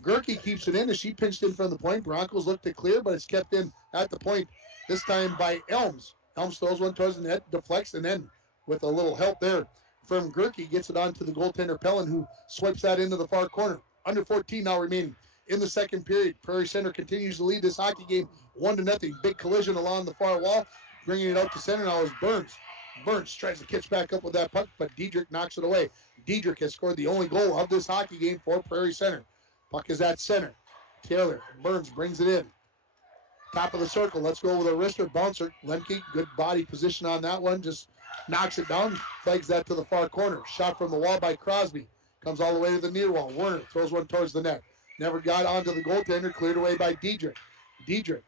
Gerke keeps it in as she pinched in from the point. Broncos look to clear, but it's kept in at the point, this time by Elms. Elms throws one towards the net, deflects, and then with a little help there from Gerke, gets it on to the goaltender Pellin, who swipes that into the far corner. Under 14 now remaining in the second period. Prairie Center continues to lead this hockey game 1-0. Big collision along the far wall. Bringing it out to center now is Burns. Burns tries to catch back up with that puck, but Diedrich knocks it away. Diedrich has scored the only goal of this hockey game for Prairie Center. Puck is at center. Taylor. Burns brings it in. Top of the circle. Let's go with a wrister bouncer. Lemke, good body position on that one. Just knocks it down. Flags that to the far corner. Shot from the wall by Crosby. Comes all the way to the near wall. Werner throws one towards the net. Never got onto the goaltender. Cleared away by Diedrich. Diedrich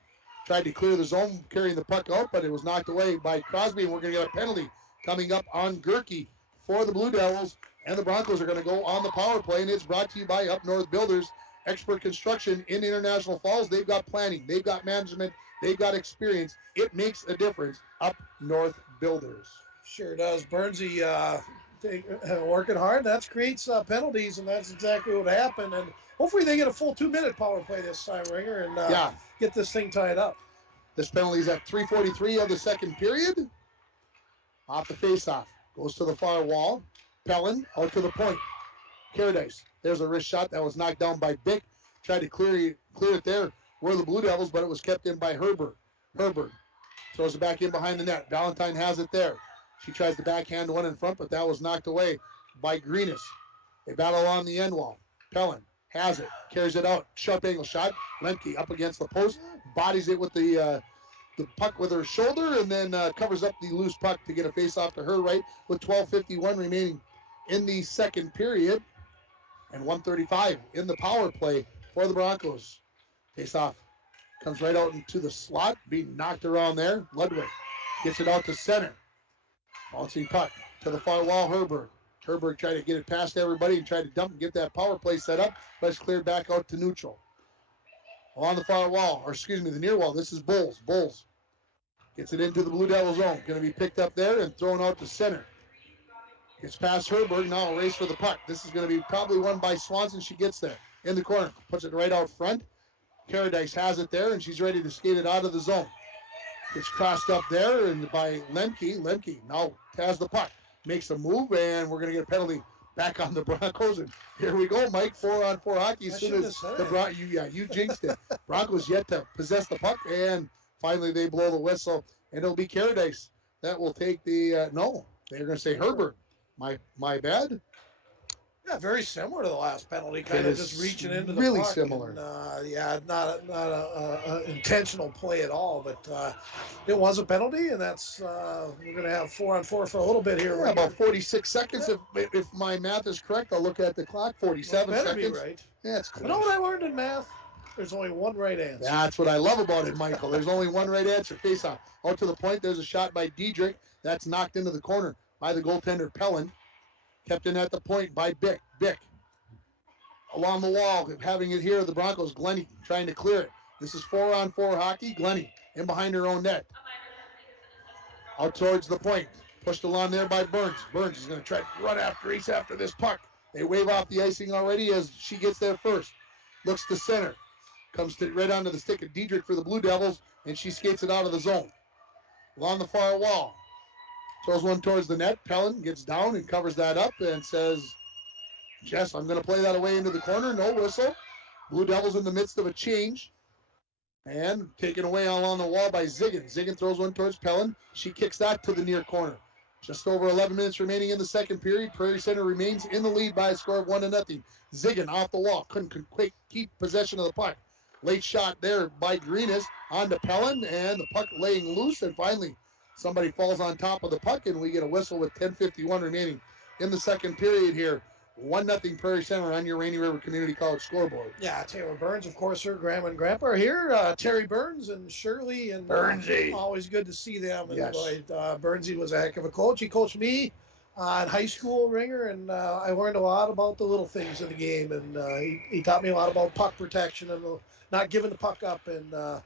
tried to clear the zone, carrying the puck out, but it was knocked away by Crosby, and we're going to get a penalty coming up on Gerke for the Blue Devils, and the Broncos are going to go on the power play, and it's brought to you by Up North Builders, expert construction in International Falls. They've got planning, they've got management, they've got experience. It makes a difference. Up North Builders. Sure does. Burnsy working hard. That creates penalties, and that's exactly what happened. And hopefully they get a full 2-minute power play this time, Ringer, and get this thing tied up. This penalty is at 3:43 of the second period. Off the faceoff. Goes to the far wall. Pellin out to the point. Caradice. There's a wrist shot that was knocked down by Bick. Tried to clear it there. Were the Blue Devils, but it was kept in by Herbert. Herbert throws it back in behind the net. Valentine has it there. She tries to backhand one in front, but that was knocked away by Greenis. They battle on the end wall. Pellin has it, carries it out, sharp angle shot. Lemke up against the post, bodies it with the puck with her shoulder, and then covers up the loose puck to get a face off to her right with 12:51 remaining in the second period, and 1:35 in the power play for the Broncos. Face off comes right out into the slot, being knocked around there. Ludwig gets it out to center. Bouncing puck to the far wall. Herbert tried to get it past everybody and tried to dump and get that power play set up, but it's cleared back out to neutral. Along the far wall, or excuse me, the near wall, this is Bowles. Bowles gets it into the Blue Devil zone. Going to be picked up there and thrown out to center. Gets past Herbert, now a race for the puck. This is going to be probably won by Swanson. She gets there in the corner, puts it right out front. Caradice has it there, and she's ready to skate it out of the zone. It's crossed up there and by Lemke. Lemke now has the puck. Makes a move, and we're going to get a penalty back on the Broncos. And here we go, Mike, 4-on-4 hockey. As soon as you jinxed it. Broncos yet to possess the puck, and finally they blow the whistle, and it'll be Caradice that will take the no. They're going to say Herbert. My bad. Yeah, very similar to the last penalty, kind of just reaching into the really puck. Similar. And, not a intentional play at all, but it was a penalty, and that's we're going to have 4-on-4 for a little bit here. Yeah, about 46 seconds. If my math is correct, I'll look at the clock. 47 better seconds. Be right. Yeah, it's close. You know what I learned in math? There's only one right answer. That's what I love about it, Michael. There's only one right answer. Face off. Out to the point. There's a shot by Diedrich. That's knocked into the corner by the goaltender, Pellin. Kept in at the point by Bick. Bick. Along the wall, having it here, the Broncos. Glennie trying to clear it. This is 4-on-4 hockey. Glennie in behind her own net. Out towards the point. Pushed along there by Burns. Burns is going to try to run after Ace after this puck. They wave off the icing already as she gets there first. Looks to center. Comes right onto the stick of Diedrich for the Blue Devils, and she skates it out of the zone. Along the far wall. Throws one towards the net. Pellin gets down and covers that up and says, Jess, I'm going to play that away into the corner. No whistle. Blue Devils in the midst of a change. And taken away along the wall by Ziggin. Ziggin throws one towards Pellin. She kicks that to the near corner. Just over 11 minutes remaining in the second period. Prairie Center remains in the lead by a score of 1-0. Ziggin off the wall. Couldn't quite keep possession of the puck. Late shot there by Greenis onto Pellin, and the puck laying loose. And finally, somebody falls on top of the puck, and we get a whistle with 10:51 remaining in the second period here. 1-0 Prairie Center on your Rainy River Community College scoreboard. Yeah, Taylor Burns, of course, her grandma and grandpa are here. Terry Burns and Shirley. And Burnsy. Always good to see them. And Yes. Burnsy was a heck of a coach. He coached me in high school, Ringer, and I learned a lot about the little things of the game. And he taught me a lot about puck protection and not giving the puck up. And,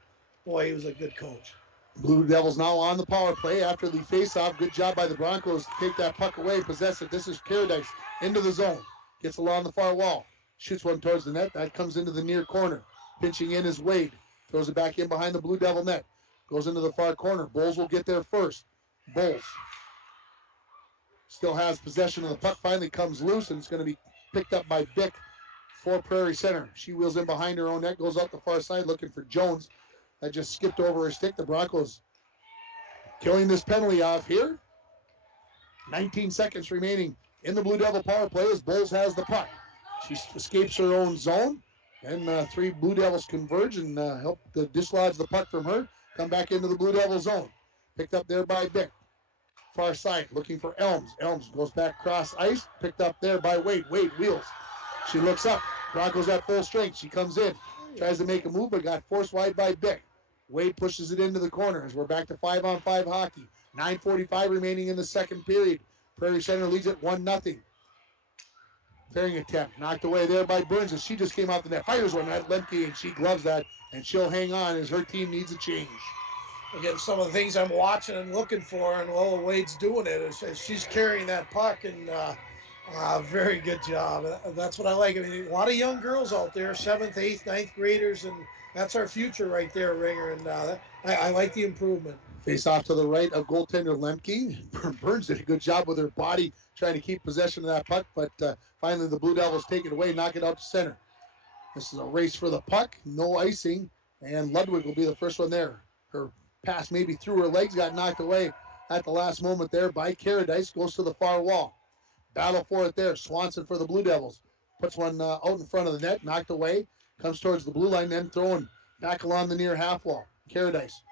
boy, he was a good coach. Blue Devils now on the power play after the face-off. Good job by the Broncos to take that puck away, possess it. This is Paradise into the zone. Gets along the far wall. Shoots one towards the net. That comes into the near corner. Pinching in is Wade. Throws it back in behind the Blue Devil net. Goes into the far corner. Bowles will get there first. Bowles still has possession of the puck. Finally comes loose, and it's going to be picked up by Bick for Prairie Center. She wheels in behind her own net. Goes out the far side looking for Jones. That just skipped over her stick. The Broncos killing this penalty off here. 19 seconds remaining in the Blue Devil power play as Bowles has the puck. She escapes her own zone. And three Blue Devils converge and help to dislodge the puck from her. Come back into the Blue Devil zone. Picked up there by Bick. Far side looking for Elms. Elms goes back cross ice. Picked up there by Wade. Wade wheels. She looks up. Broncos at full strength. She comes in. Tries to make a move but got forced wide by Bick. Wade pushes it into the corner as we're back to 5-on-5 hockey. 9:45 remaining in the second period. Prairie Center leads it 1-0. Pairing attempt knocked away there by Burns as she just came off the net. Fires one at Lemke and she gloves that, and she'll hang on as her team needs a change. Again, some of the things I'm watching and looking for, and Lola Wade's doing it, is she's carrying that puck, and very good job. That's what I like. I mean, a lot of young girls out there, 7th, 8th, 9th graders, and that's our future right there, Ringer, and I like the improvement. Face off to the right of goaltender Lemke. Burns did a good job with her body trying to keep possession of that puck, but finally the Blue Devils take it away, knock it out to center. This is a race for the puck, no icing, and Ludwig will be the first one there. Her pass maybe through her legs, got knocked away at the last moment there by Paradise, goes to the far wall. Battle for it there. Swanson for the Blue Devils. Puts one out in front of the net, knocked away, comes towards the blue line, then throwing back along the near half wall. Paradise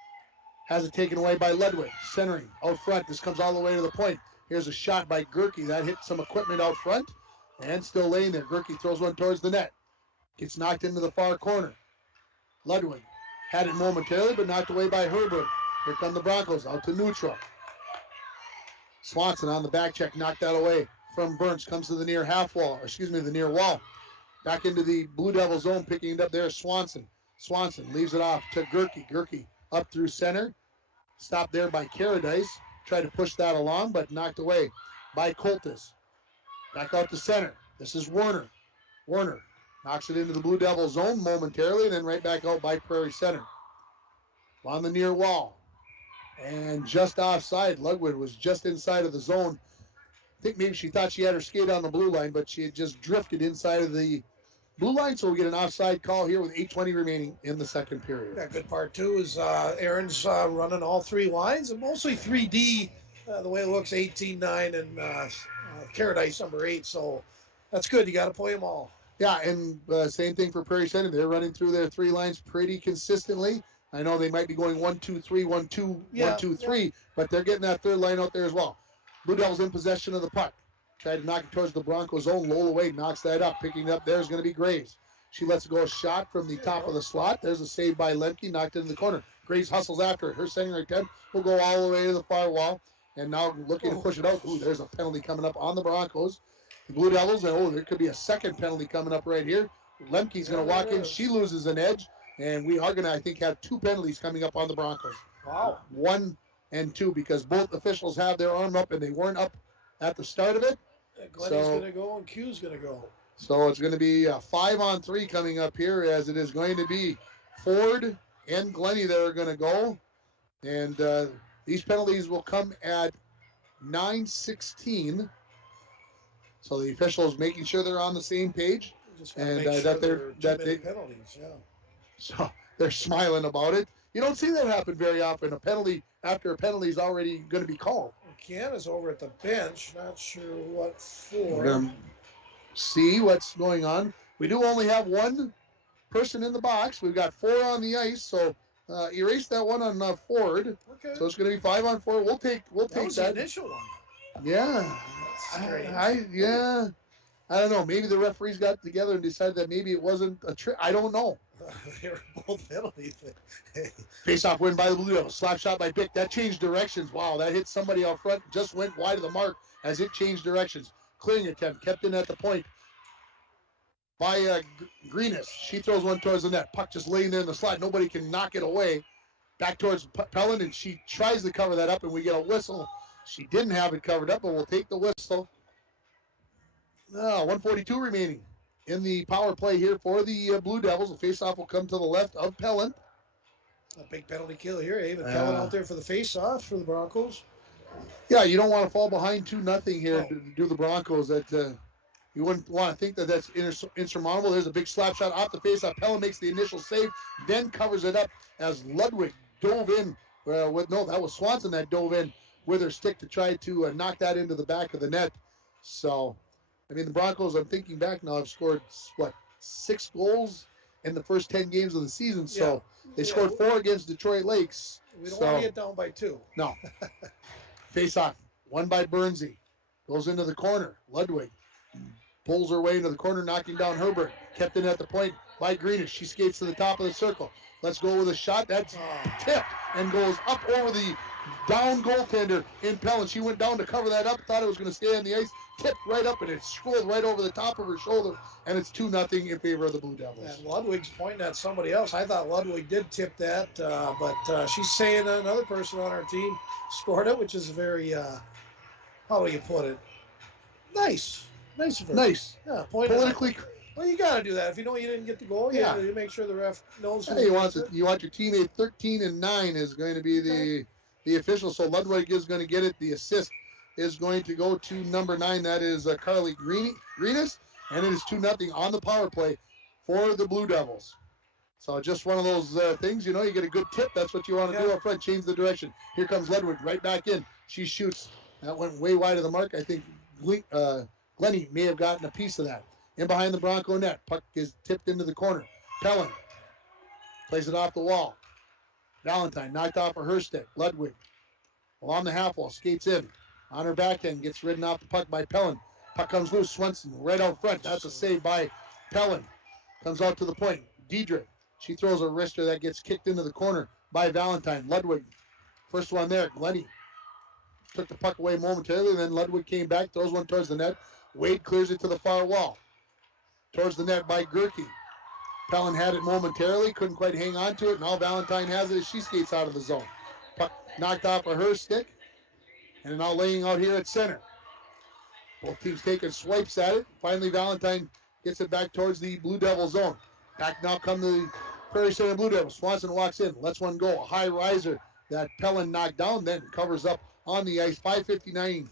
has it taken away by Ludwig. Centering out front. This comes all the way to the point. Here's a shot by Gerke. That hit some equipment out front and still laying there. Gerke throws one towards the net. Gets knocked into the far corner. Ludwig had it momentarily, but knocked away by Herbert. Here come the Broncos out to neutral. Swanson on the back check, knocked that away from Burns. Comes to the near half wall, the near wall. Back into the Blue Devil zone, picking it up there. Swanson. Swanson leaves it off to Gerke. Gerke up through center. Stopped there by Paradise. Tried to push that along, but knocked away by Coltis. Back out to center. This is Werner. Werner knocks it into the Blue Devil zone momentarily, and then right back out by Prairie Center. On the near wall. And just offside. Ludwig was just inside of the zone. I think maybe she thought she had her skate on the blue line, but she had just drifted inside of the blue line, so we get an offside call here with 8:20 remaining in the second period. Yeah, good part, too, is Aaron's running all three lines, and mostly 3D, the way it looks, 18-9, and Paradise number 8, so that's good. You got to play them all. Yeah, and same thing for Prairie Center. They're running through their three lines pretty consistently. I know they might be going 1-2-3, 1-2, 1-2-3, but they're getting that third line out there as well. Blue Devils in possession of the puck. Tried to knock it towards the Broncos' zone. Lola Wade knocks that up. Picking it up there is going to be Graves. She lets go a shot from the top of the slot. There's a save by Lemke, knocked into the corner. Grace hustles after it. Her center right 10 will go all the way to the far wall. And now looking to push it out. Ooh, there's a penalty coming up on the Broncos. The Blue Devils, and there could be a second penalty coming up right here. Lemke's going to walk in. She loses an edge. And we are going to, I think, have 2 penalties coming up on the Broncos. Wow. 1 and 2, because both officials have their arm up and they weren't up at the start of it. Glenny's going to go and Q's going to go. So it's going to be a 5-on-3 coming up here, as it is going to be Ford and Glenny that are going to go. And these penalties will come at 9:16. So the officials making sure they're on the same page. And that they penalties, yeah. So they're smiling about it. You don't see that happen very often. A penalty after a penalty is already going to be called. Kiana's over at the bench. Not sure what for. We're going to see what's going on. We do only have 1 person in the box. We've got 4 on the ice, so erase that one on Ford. Okay. So it's going to be 5-on-4. We'll take that. Was that. The initial one. Yeah. I don't know. Maybe the referees got together and decided that maybe it wasn't a trick. I don't know. They were both penalties. Face-off win by the Blue Devils. Slap shot by Bick. That changed directions. Wow, that hit somebody out front. Just went wide of the mark as it changed directions. Clearing attempt. Kept in at the point by Greenis. She throws one towards the net. Puck just laying there in the slot. Nobody can knock it away. Back towards Pellin, and she tries to cover that up, and we get a whistle. She didn't have it covered up, but we'll take the whistle. 1:42 remaining in the power play here for the Blue Devils. The face-off will come to the left of Pellin. A big penalty kill here. Even Pellin out there for the face-off for the Broncos. Yeah, you don't want to fall behind 2-0 here to do the Broncos. That you wouldn't want to think that that's insurmountable. There's a big slap shot off the face-off. Pellin makes the initial save, then covers it up as Ludwig dove in. That was Swanson that dove in with her stick to try to knock that into the back of the net. So, I mean, the Broncos, I'm thinking back now, have scored, 6 goals in the first 10 games of the season. So they scored 4 against Detroit Lakes. We don't want to get down by 2. No. Face-off, won by Bernsey. Goes into the corner. Ludwig pulls her way into the corner, knocking down Herbert. Kept in at the point by Greenish. She skates to the top of the circle. Let's go with a shot. That's tipped and goes up over the down goaltender in Pellin. She went down to cover that up, thought it was going to stay on the ice, tipped right up, and it scrolled right over the top of her shoulder, and it's 2-0 in favor of the Blue Devils. And Ludwig's pointing at somebody else. I thought Ludwig did tip that, but she's saying another person on our team scored it, which is very, how do you put it? Nice. Nice of her. Nice. Yeah, politically. Well, you got to do that. If you know you didn't get the goal, you make sure the ref knows. Hey, you want your teammate 13-9 is going to be the official. So Ludwig is going to get it. The assist is going to go to number 9. That is Carly Greenis, and it is 2-0 on the power play for the Blue Devils. So just one of those things, you get a good tip. That's what you want to do up front. Change the direction. Here comes Ludwig right back in. She shoots. That went way wide of the mark. I think Glenny may have gotten a piece of that. In behind the Bronco net. Puck is tipped into the corner. Pellin plays it off the wall. Valentine knocked off of her stick. Ludwig along the half wall, skates in. On her backhand, gets ridden off the puck by Pellin. Puck comes loose. Swenson right out front. That's a save by Pellin. Comes out to the point. Diedrich. She throws a wrister that gets kicked into the corner by Valentine. Ludwig. First one there. Glenny took the puck away momentarily. Then Ludwig came back. Throws one towards the net. Wade clears it to the far wall. Towards the net by Gerke. Pellin had it momentarily, couldn't quite hang on to it. Now Valentine has it as she skates out of the zone. Puck knocked off of her stick. And now laying out here at center. Both teams taking swipes at it. Finally, Valentine gets it back towards the Blue Devil zone. Back now come the Prairie Center Blue Devils. Swanson walks in, lets one go. A high riser that Pellin knocked down, then covers up on the ice. 5:59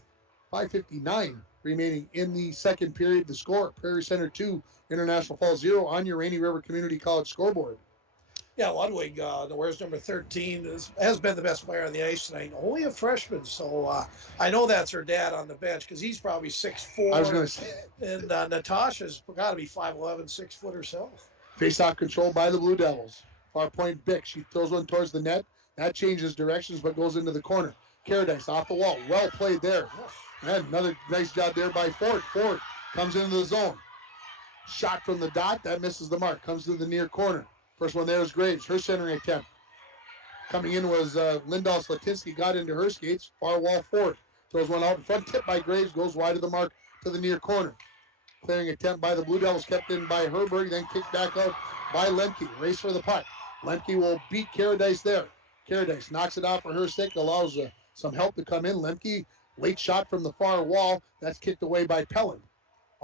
remaining in the second period. The score, Prairie Center 2, International Falls 0 on your Rainy River Community College scoreboard. Yeah, Ludwig, wears number 13, has been the best player on the ice tonight. Only a freshman, so I know that's her dad on the bench because he's probably 6'4". I was going to say. And Natasha's got to be 5'11", 6 foot herself. Face-off controlled by the Blue Devils. Far point Bick. She throws one towards the net. That changes directions but goes into the corner. Caradice off the wall. Well played there. And another nice job there by Ford. Ford comes into the zone. Shot from the dot. That misses the mark. Comes to the near corner. First one there is Graves. Her centering attempt. Coming in was Lindahl Slatinsky. Got into her skates. Far wall forward. Throws one out in front. Tipped by Graves. Goes wide of the mark to the near corner. Clearing attempt by the Blue Devils. Kept in by Herberg. Then kicked back out by Lemke. Race for the puck. Lemke will beat Caradice there. Caradice knocks it off for her stick. Allows some help to come in. Lemke, late shot from the far wall. That's kicked away by Pellin.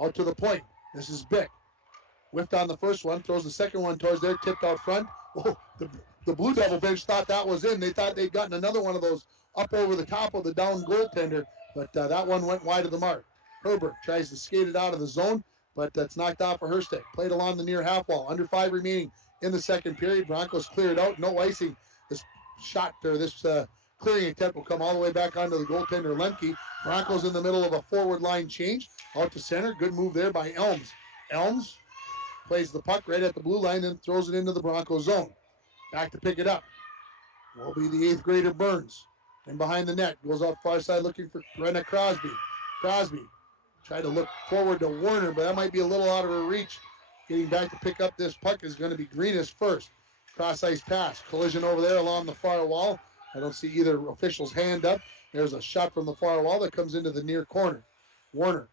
Out to the point. This is Bick. Whiffed on the first one. Throws the second one towards there. Tipped out front. Oh, the Blue Devil bench thought that was in. They thought they'd gotten another one of those up over the top of the down goaltender. But that one went wide of the mark. Herbert tries to skate it out of the zone, but that's knocked off for her stick. Played along the near half wall. Under 5 remaining in the second period. Broncos clear it out. No icing. This shot or this clearing attempt will come all the way back onto the goaltender Lemke. Broncos in the middle of a forward line change. Out to center. Good move there by Elms. Elms plays the puck right at the blue line and throws it into the Bronco zone. Back to pick it up will be the 8th grader Burns. And behind the net. Goes out far side looking for Brenna Crosby. Crosby tried to look forward to Werner, but that might be a little out of her reach. Getting back to pick up this puck is going to be Greenis first. Cross ice pass. Collision over there along the far wall. I don't see either official's hand up. There's a shot from the far wall that comes into the near corner. Werner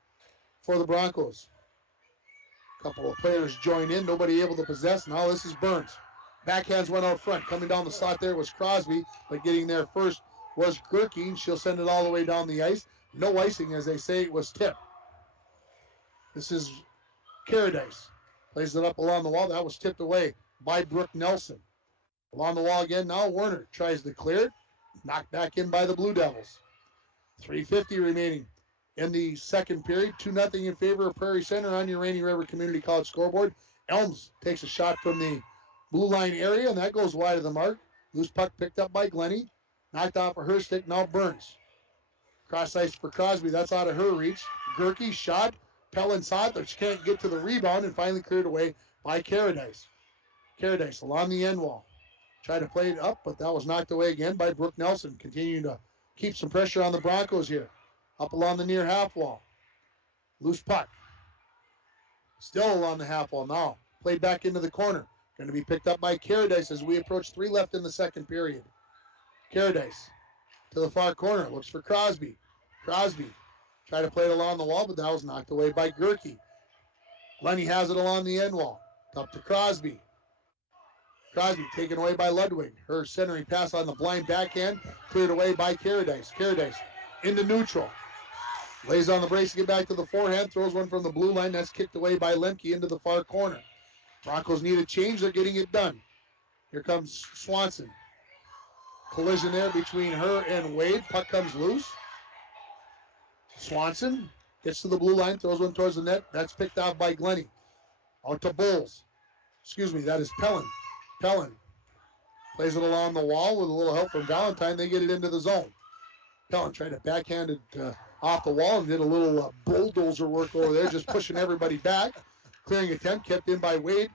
for the Broncos. A couple of players join in. Nobody able to possess. Now this is Burns. Backhands went out front. Coming down the slot there was Crosby, but getting there first was Gerke. She'll send it all the way down the ice. No icing, as they say. It was tipped. This is Caradice. Plays it up along the wall. That was tipped away by Brooke Nelson. Along the wall again. Now Werner tries to clear it. Knocked back in by the Blue Devils. 3:50 remaining in the second period. 2-0 in favor of Prairie Center on your Rainy River Community College scoreboard. Elms takes a shot from the blue line area, and that goes wide of the mark. Loose puck picked up by Glennie. Knocked off of her stick. Now Burns. Cross ice for Crosby. That's out of her reach. Gerke shot. Pellin saw it, but she can't get to the rebound, and finally cleared away by Caradice. Caradice along the end wall. Tried to play it up, but that was knocked away again by Brooke Nelson. Continuing to keep some pressure on the Broncos here. Up along the near half wall. Loose puck. Still along the half wall now. Played back into the corner. Going to be picked up by Caradice as we approach 3 left in the second period. Caradice to the far corner. Looks for Crosby. Crosby tried to play it along the wall, but that was knocked away by Gerke. Lenny has it along the end wall. Up to Crosby. Crosby taken away by Ludwig. Her centering pass on the blind backhand. Cleared away by Caradice. Caradice into neutral. Lays on the brace to get back to the forehand. Throws one from the blue line. That's kicked away by Lemke into the far corner. Broncos need a change. They're getting it done. Here comes Swanson. Collision there between her and Wade. Puck comes loose. Swanson gets to the blue line. Throws one towards the net. That's picked off by Glennie. Out to Bowles. Excuse me, that is Pellin. Pellin plays it along the wall with a little help from Valentine. They get it into the zone. Pellin tried to backhand it off the wall and did a little bulldozer work over there, just pushing everybody back. Clearing attempt kept in by Wade.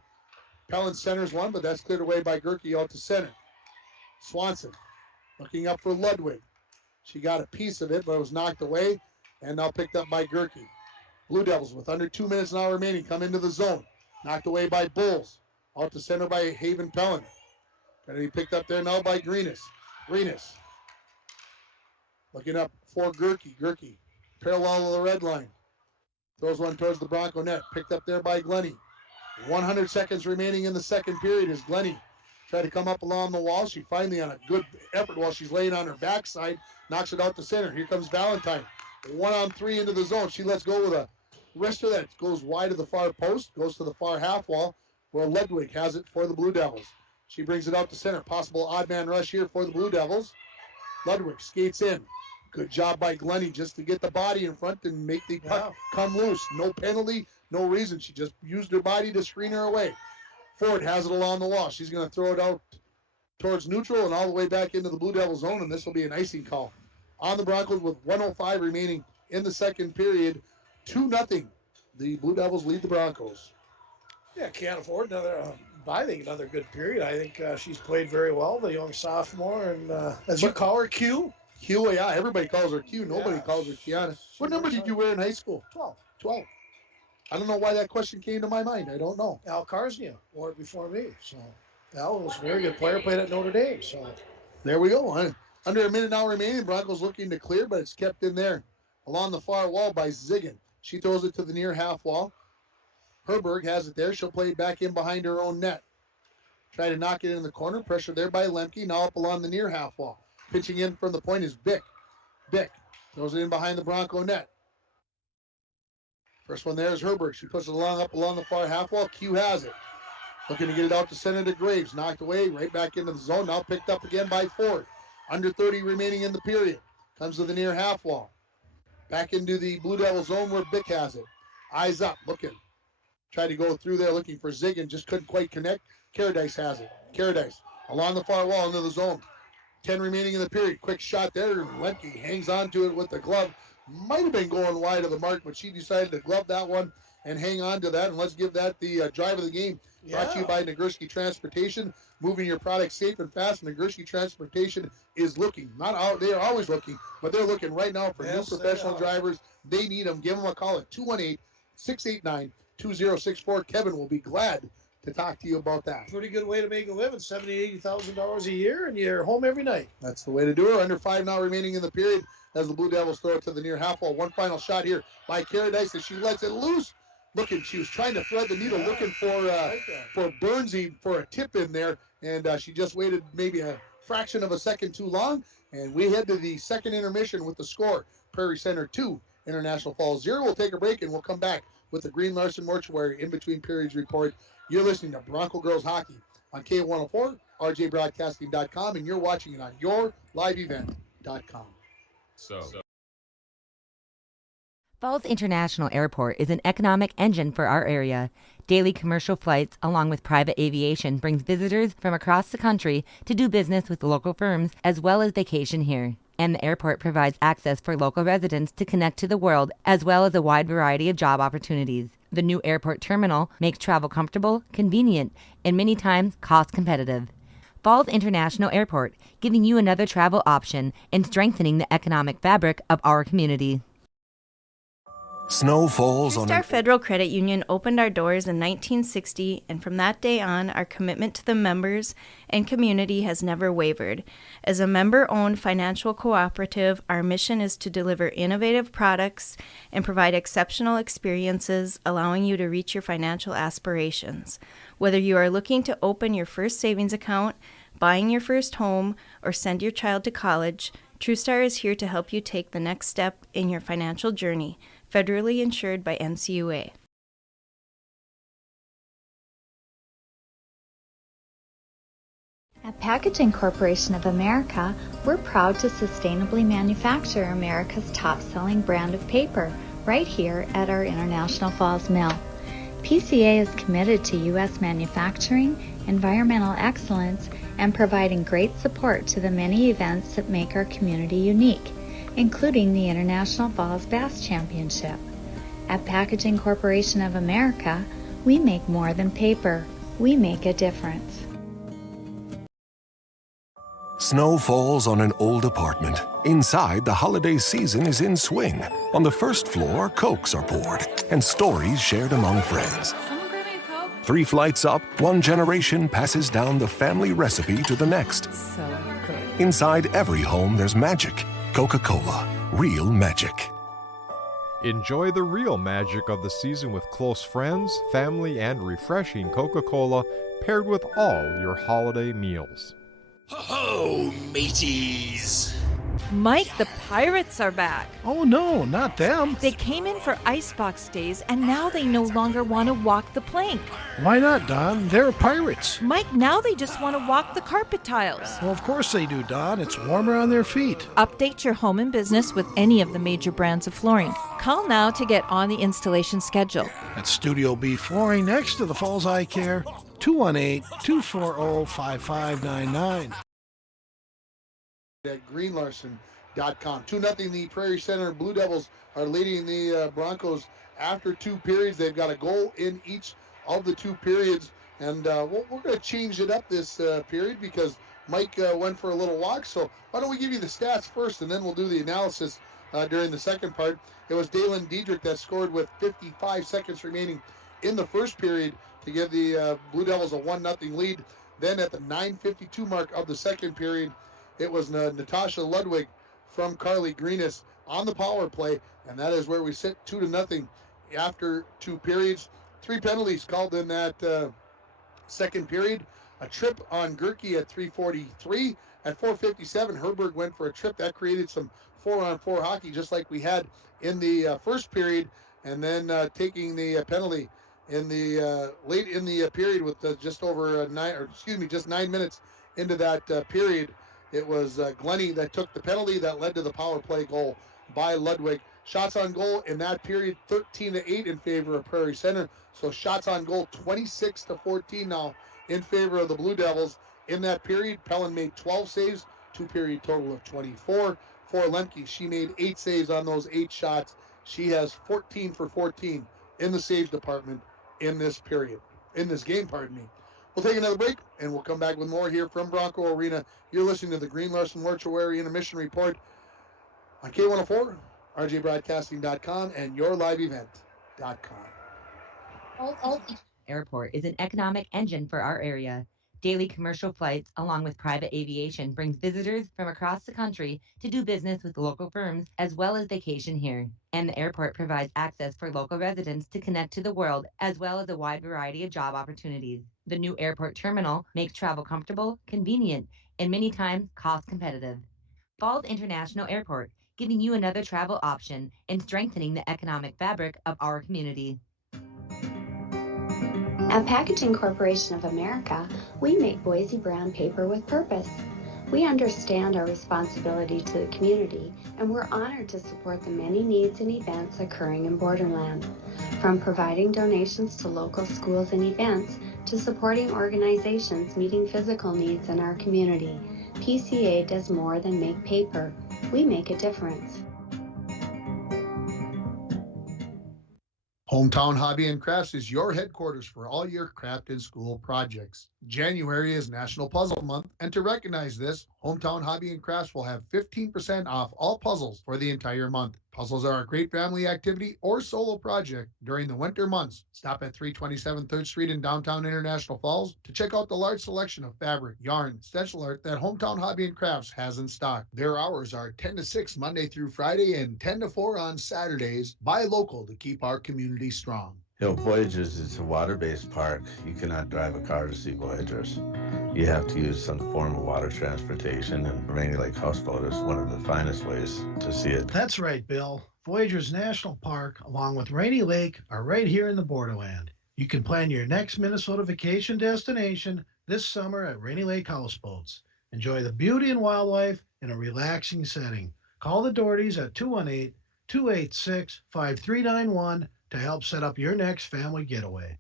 Pellin centers one, but that's cleared away by Gerke out to center. Swanson looking up for Ludwig. She got a piece of it, but it was knocked away and now picked up by Gerke. Blue Devils with under 2 minutes now remaining come into the zone. Knocked away by Bulls. Out to center by Haven Pellin. Going to be picked up there now by Greenis. Greenis looking up for Gerke. Gerke parallel to the red line. Throws one towards the Bronco net. Picked up there by Glennie. 100 seconds remaining in the second period as Glennie tried to come up along the wall. She finally, on a good effort while she's laying on her backside, knocks it out to center. Here comes Valentine. 1-on-3 into the zone. She lets go with a wrister that goes wide of the far post. Goes to the far half wall where Ludwig has it for the Blue Devils. She brings it out to center. Possible odd man rush here for the Blue Devils. Ludwig skates in. Good job by Glennie just to get the body in front and make the puck come loose. No penalty, no reason. She just used her body to screen her away. Ford has it along the wall. She's going to throw it out towards neutral and all the way back into the Blue Devil zone, and this will be an icing call on the Broncos with 1:05 remaining in the second period. 2-0. The Blue Devils lead the Broncos. Yeah, can't afford another, I think, another good period. I think she's played very well, the young sophomore, and as you call her, Q. Q, yeah, everybody calls her Q. Nobody calls her Kiana. What number did you wear in high school? 12. 12. I don't know why that question came to my mind. I don't know. Al Karsnia wore it before me. So Al was a very good player, played at Notre Dame. So there we go. Under a minute now remaining. Broncos looking to clear, but it's kept in there along the far wall by Ziggin. She throws it to the near half wall. Herberg has it there. She'll play it back in behind her own net. Try to knock it in the corner. Pressure there by Lemke. Now up along the near half wall. Pitching in from the point is Bick. Bick throws it in behind the Bronco net. First one there is Herberg. She puts it up along the far half wall. Q has it. Looking to get it out to center to Graves. Knocked away, right back into the zone. Now picked up again by Ford. Under 30 remaining in the period. Comes to the near half wall. Back into the Blue Devil zone where Bick has it. Eyes up, looking. Tried to go through there looking for Ziggin. Just couldn't quite connect. Caradice has it. Caradice along the far wall into the zone. 10 remaining in the period. Quick shot there. Lemke hangs on to it with the glove. Might have been going wide of the mark, but she decided to glove that one and hang on to that. And let's give that the drive of the game. Yeah. Brought to you by Nagurski Transportation. Moving your product safe and fast. Nagurski Transportation is looking. Not out. They are always looking, but they're looking right now for new professional drivers. They need them. Give them a call at 218-689-2064. Kevin will be glad to talk to you about that. Pretty good way to make a living, $70,000, $80,000 a year, and you're home every night. That's the way to do it. Under 5 now remaining in the period as the Blue Devils throw it to the near half wall. One final shot here by Caradice as she lets it loose. Looking, she was trying to thread the needle, looking for Burnsy for a tip in there, and she just waited maybe a fraction of a second too long, and we head to the second intermission with the score. Prairie Center 2, International Falls 0. We'll take a break, and we'll come back with the Green Larson Mortuary in between periods report. You're listening to Bronco Girls Hockey on K104, rjbroadcasting.com, and you're watching it on yourliveevent.com. Falls International Airport is an economic engine for our area. Daily commercial flights, along with private aviation, brings visitors from across the country to do business with local firms as well as vacation here. And the airport provides access for local residents to connect to the world as well as a wide variety of job opportunities. The new airport terminal makes travel comfortable, convenient, and many times cost competitive. Falls International Airport, giving you another travel option and strengthening the economic fabric of our community. Snow falls on Our Federal Credit Union opened our doors in 1960, and from that day on, our commitment to the members and community has never wavered. As a member-owned financial cooperative, our mission is to deliver innovative products and provide exceptional experiences, allowing you to reach your financial aspirations. Whether you are looking to open your first savings account, buying your first home, or send your child to college, TrueStar is here to help you take the next step in your financial journey. Federally insured by NCUA. At Packaging Corporation of America, we're proud to sustainably manufacture America's top-selling brand of paper right here at our International Falls Mill. PCA is committed to U.S. manufacturing, environmental excellence, and providing great support to the many events that make our community unique, including the International Falls Bass Championship. At Packaging Corporation of America, we make more than paper. We make a difference. Snow falls on an old apartment. Inside, the holiday season is in swing. On the first floor, Cokes are poured and stories shared among friends. 3 flights up, one generation passes down the family recipe to the next. So good. Inside every home, there's magic. Coca-Cola, real magic. Enjoy the real magic of the season with close friends, family, and refreshing Coca-Cola paired with all your holiday meals. Ho-ho, mateys! Mike, the Pirates are back. Oh no, not them. They came in for icebox days, and now they no longer want to walk the plank. Why not, Don? They're pirates. Mike, now they just want to walk the carpet tiles. Well, of course they do, Don. It's warmer on their feet. Update your home and business with any of the major brands of flooring. Call now to get on the installation schedule. At Studio B Flooring next to the Falls Eye Care, 218-240-5599. At greenlarson.com. 2-0 the Prairie Center Blue Devils are leading the Broncos after 2 periods. They've got a goal in each of the 2 periods, and we're going to change it up this period because Mike went for a little walk. So why don't we give you the stats first, and then we'll do the analysis during the second part. It was Dalen Diedrich that scored with 55 seconds remaining in the first period to give the Blue Devils a 1-0 lead. Then at the 9:52 mark of the second period, it was Natasha Ludwig from Carly Greenis on the power play, and that is where we sit 2-0 after 2 periods. 3 penalties called in that second period. A trip on Gerke at 3:43. At 4:57, Herberg went for a trip. That created some 4-on-4 hockey, just like we had in the first period, and then taking the penalty in the late in the period with just 9 minutes into that period. It was Glennie that took the penalty that led to the power play goal by Ludwig. Shots on goal in that period, 13-8 in favor of Prairie Center. So shots on goal, 26-14 now in favor of the Blue Devils. In that period, Pellin made 12 saves, 2-period total of 24. For Lemke, she made 8 saves on those 8 shots. She has 14 for 14 in the saves department in this game. We'll take another break, and we'll come back with more here from Bronco Arena. You're listening to the Green Larson Mortuary Intermission Report on K104, rjbroadcasting.com, and yourliveevent.com. Airport is an economic engine for our area. Daily commercial flights, along with private aviation, brings visitors from across the country to do business with local firms as well as vacation here. And the airport provides access for local residents to connect to the world as well as a wide variety of job opportunities. The new airport terminal makes travel comfortable, convenient, and many times cost competitive. Falls International Airport, giving you another travel option and strengthening the economic fabric of our community. At Packaging Corporation of America, we make Boise brown paper with purpose. We understand our responsibility to the community, and we're honored to support the many needs and events occurring in Borderland. From providing donations to local schools and events, to supporting organizations meeting physical needs in our community, PCA does more than make paper. We make a difference. Hometown Hobby and Crafts is your headquarters for all your craft and school projects. January is National Puzzle Month, and to recognize this, Hometown Hobby and Crafts will have 15% off all puzzles for the entire month. Puzzles are a great family activity or solo project during the winter months. Stop at 327 3rd Street in downtown International Falls to check out the large selection of fabric, yarn, stencil art that Hometown Hobby and Crafts has in stock. Their hours are 10 to 6 Monday through Friday and 10 to 4 on Saturdays. Buy local to keep our community strong. Voyagers is a water-based park. You cannot drive a car to see Voyagers. You have to use some form of water transportation, and Rainy Lake Houseboat is one of the finest ways to see it. That's right, Bill. Voyagers National Park, along with Rainy Lake, are right here in the Borderland. You can plan your next Minnesota vacation destination this summer at Rainy Lake Houseboats. Enjoy the beauty and wildlife in a relaxing setting. Call the Dohertys at 218-286-5391 to help set up your next family getaway.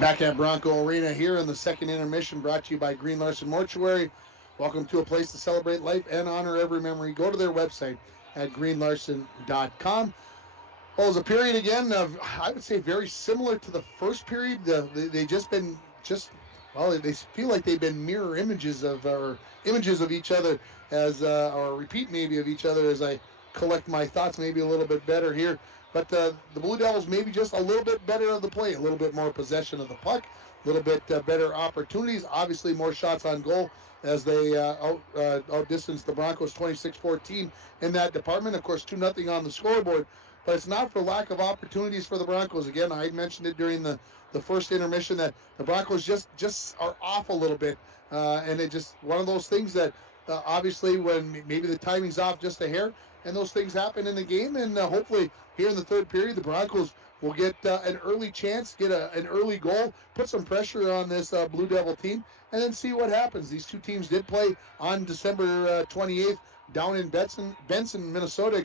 Back at Bronco Arena here in the second intermission, brought to you by Green Larson Mortuary. Welcome to a place to celebrate life and honor every memory. Go to their website at greenlarson.com. Well, it was a period again of, I would say, very similar to the first period. They they feel like they've been mirror images of each other or repeat maybe of each other as I collect my thoughts maybe a little bit better here. But the Blue Devils maybe just a little bit better of the play, a little bit more possession of the puck, a little bit better opportunities, obviously more shots on goal as they outdistanced the Broncos 26-14 in that department. Of course, 2-0 on the scoreboard, but it's not for lack of opportunities for the Broncos. Again, I mentioned it during the first intermission that the Broncos just are off a little bit, and it just one of those things that obviously when maybe the timing's off just a hair, and those things happen in the game, and hopefully here in the third period, the Broncos will get an early chance, get an early goal, put some pressure on this Blue Devil team, and then see what happens. These two teams did play on December 28th down in Benson, Minnesota,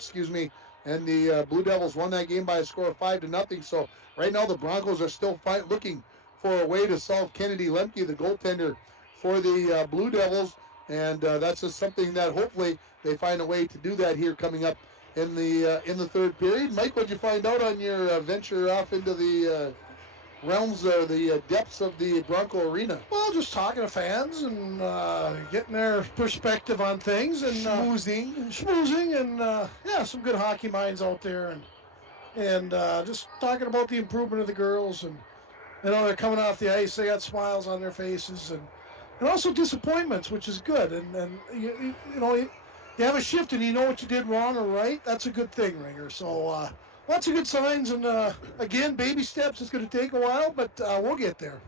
and the Blue Devils won that game by a score of 5-0. So right now the Broncos are still looking for a way to solve Kennedy Lemke, the goaltender for the Blue Devils, and that's just something that hopefully they find a way to do that here coming up in the third period. Mike, what'd you find out on your venture off into the realms or the depths of the Bronco Arena? Well, just talking to fans and getting their perspective on things and schmoozing, and yeah, some good hockey minds out there, and just talking about the improvement of the girls, and they're coming off the ice, they got smiles on their faces, and also disappointments, which is good, and you have a shift and you know what you did wrong or right. That's a good thing, Ringer. So lots of good signs, and again, baby steps. It's going to take a while, but we'll get there.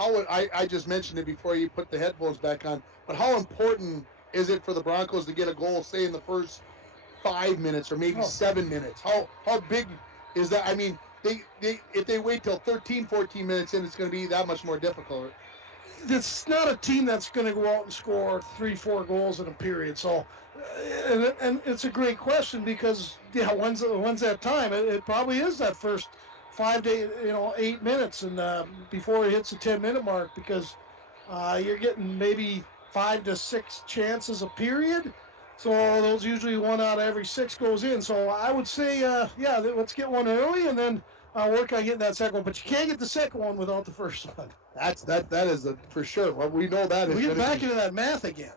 I just mentioned it before you put the headphones back on, but how important is it for the Broncos to get a goal, say in the first 5 minutes or maybe 7 minutes? How big is that? I mean, they if they wait till 13, 14 minutes in, it's going to be that much more difficult. It's not a team that's going to go out and score 3-4 goals in a period. So, and it's a great question because when's that time? It probably is that first 5 to 8 minutes, and before it hits the 10-minute mark, because you're getting maybe 5 to 6 chances a period. So those usually 1 out of every 6 goes in. So I would say, let's get one early and then work on getting that second one. But you can't get the second one without the first one. That is for sure. Well, we know that. We get back into that math again.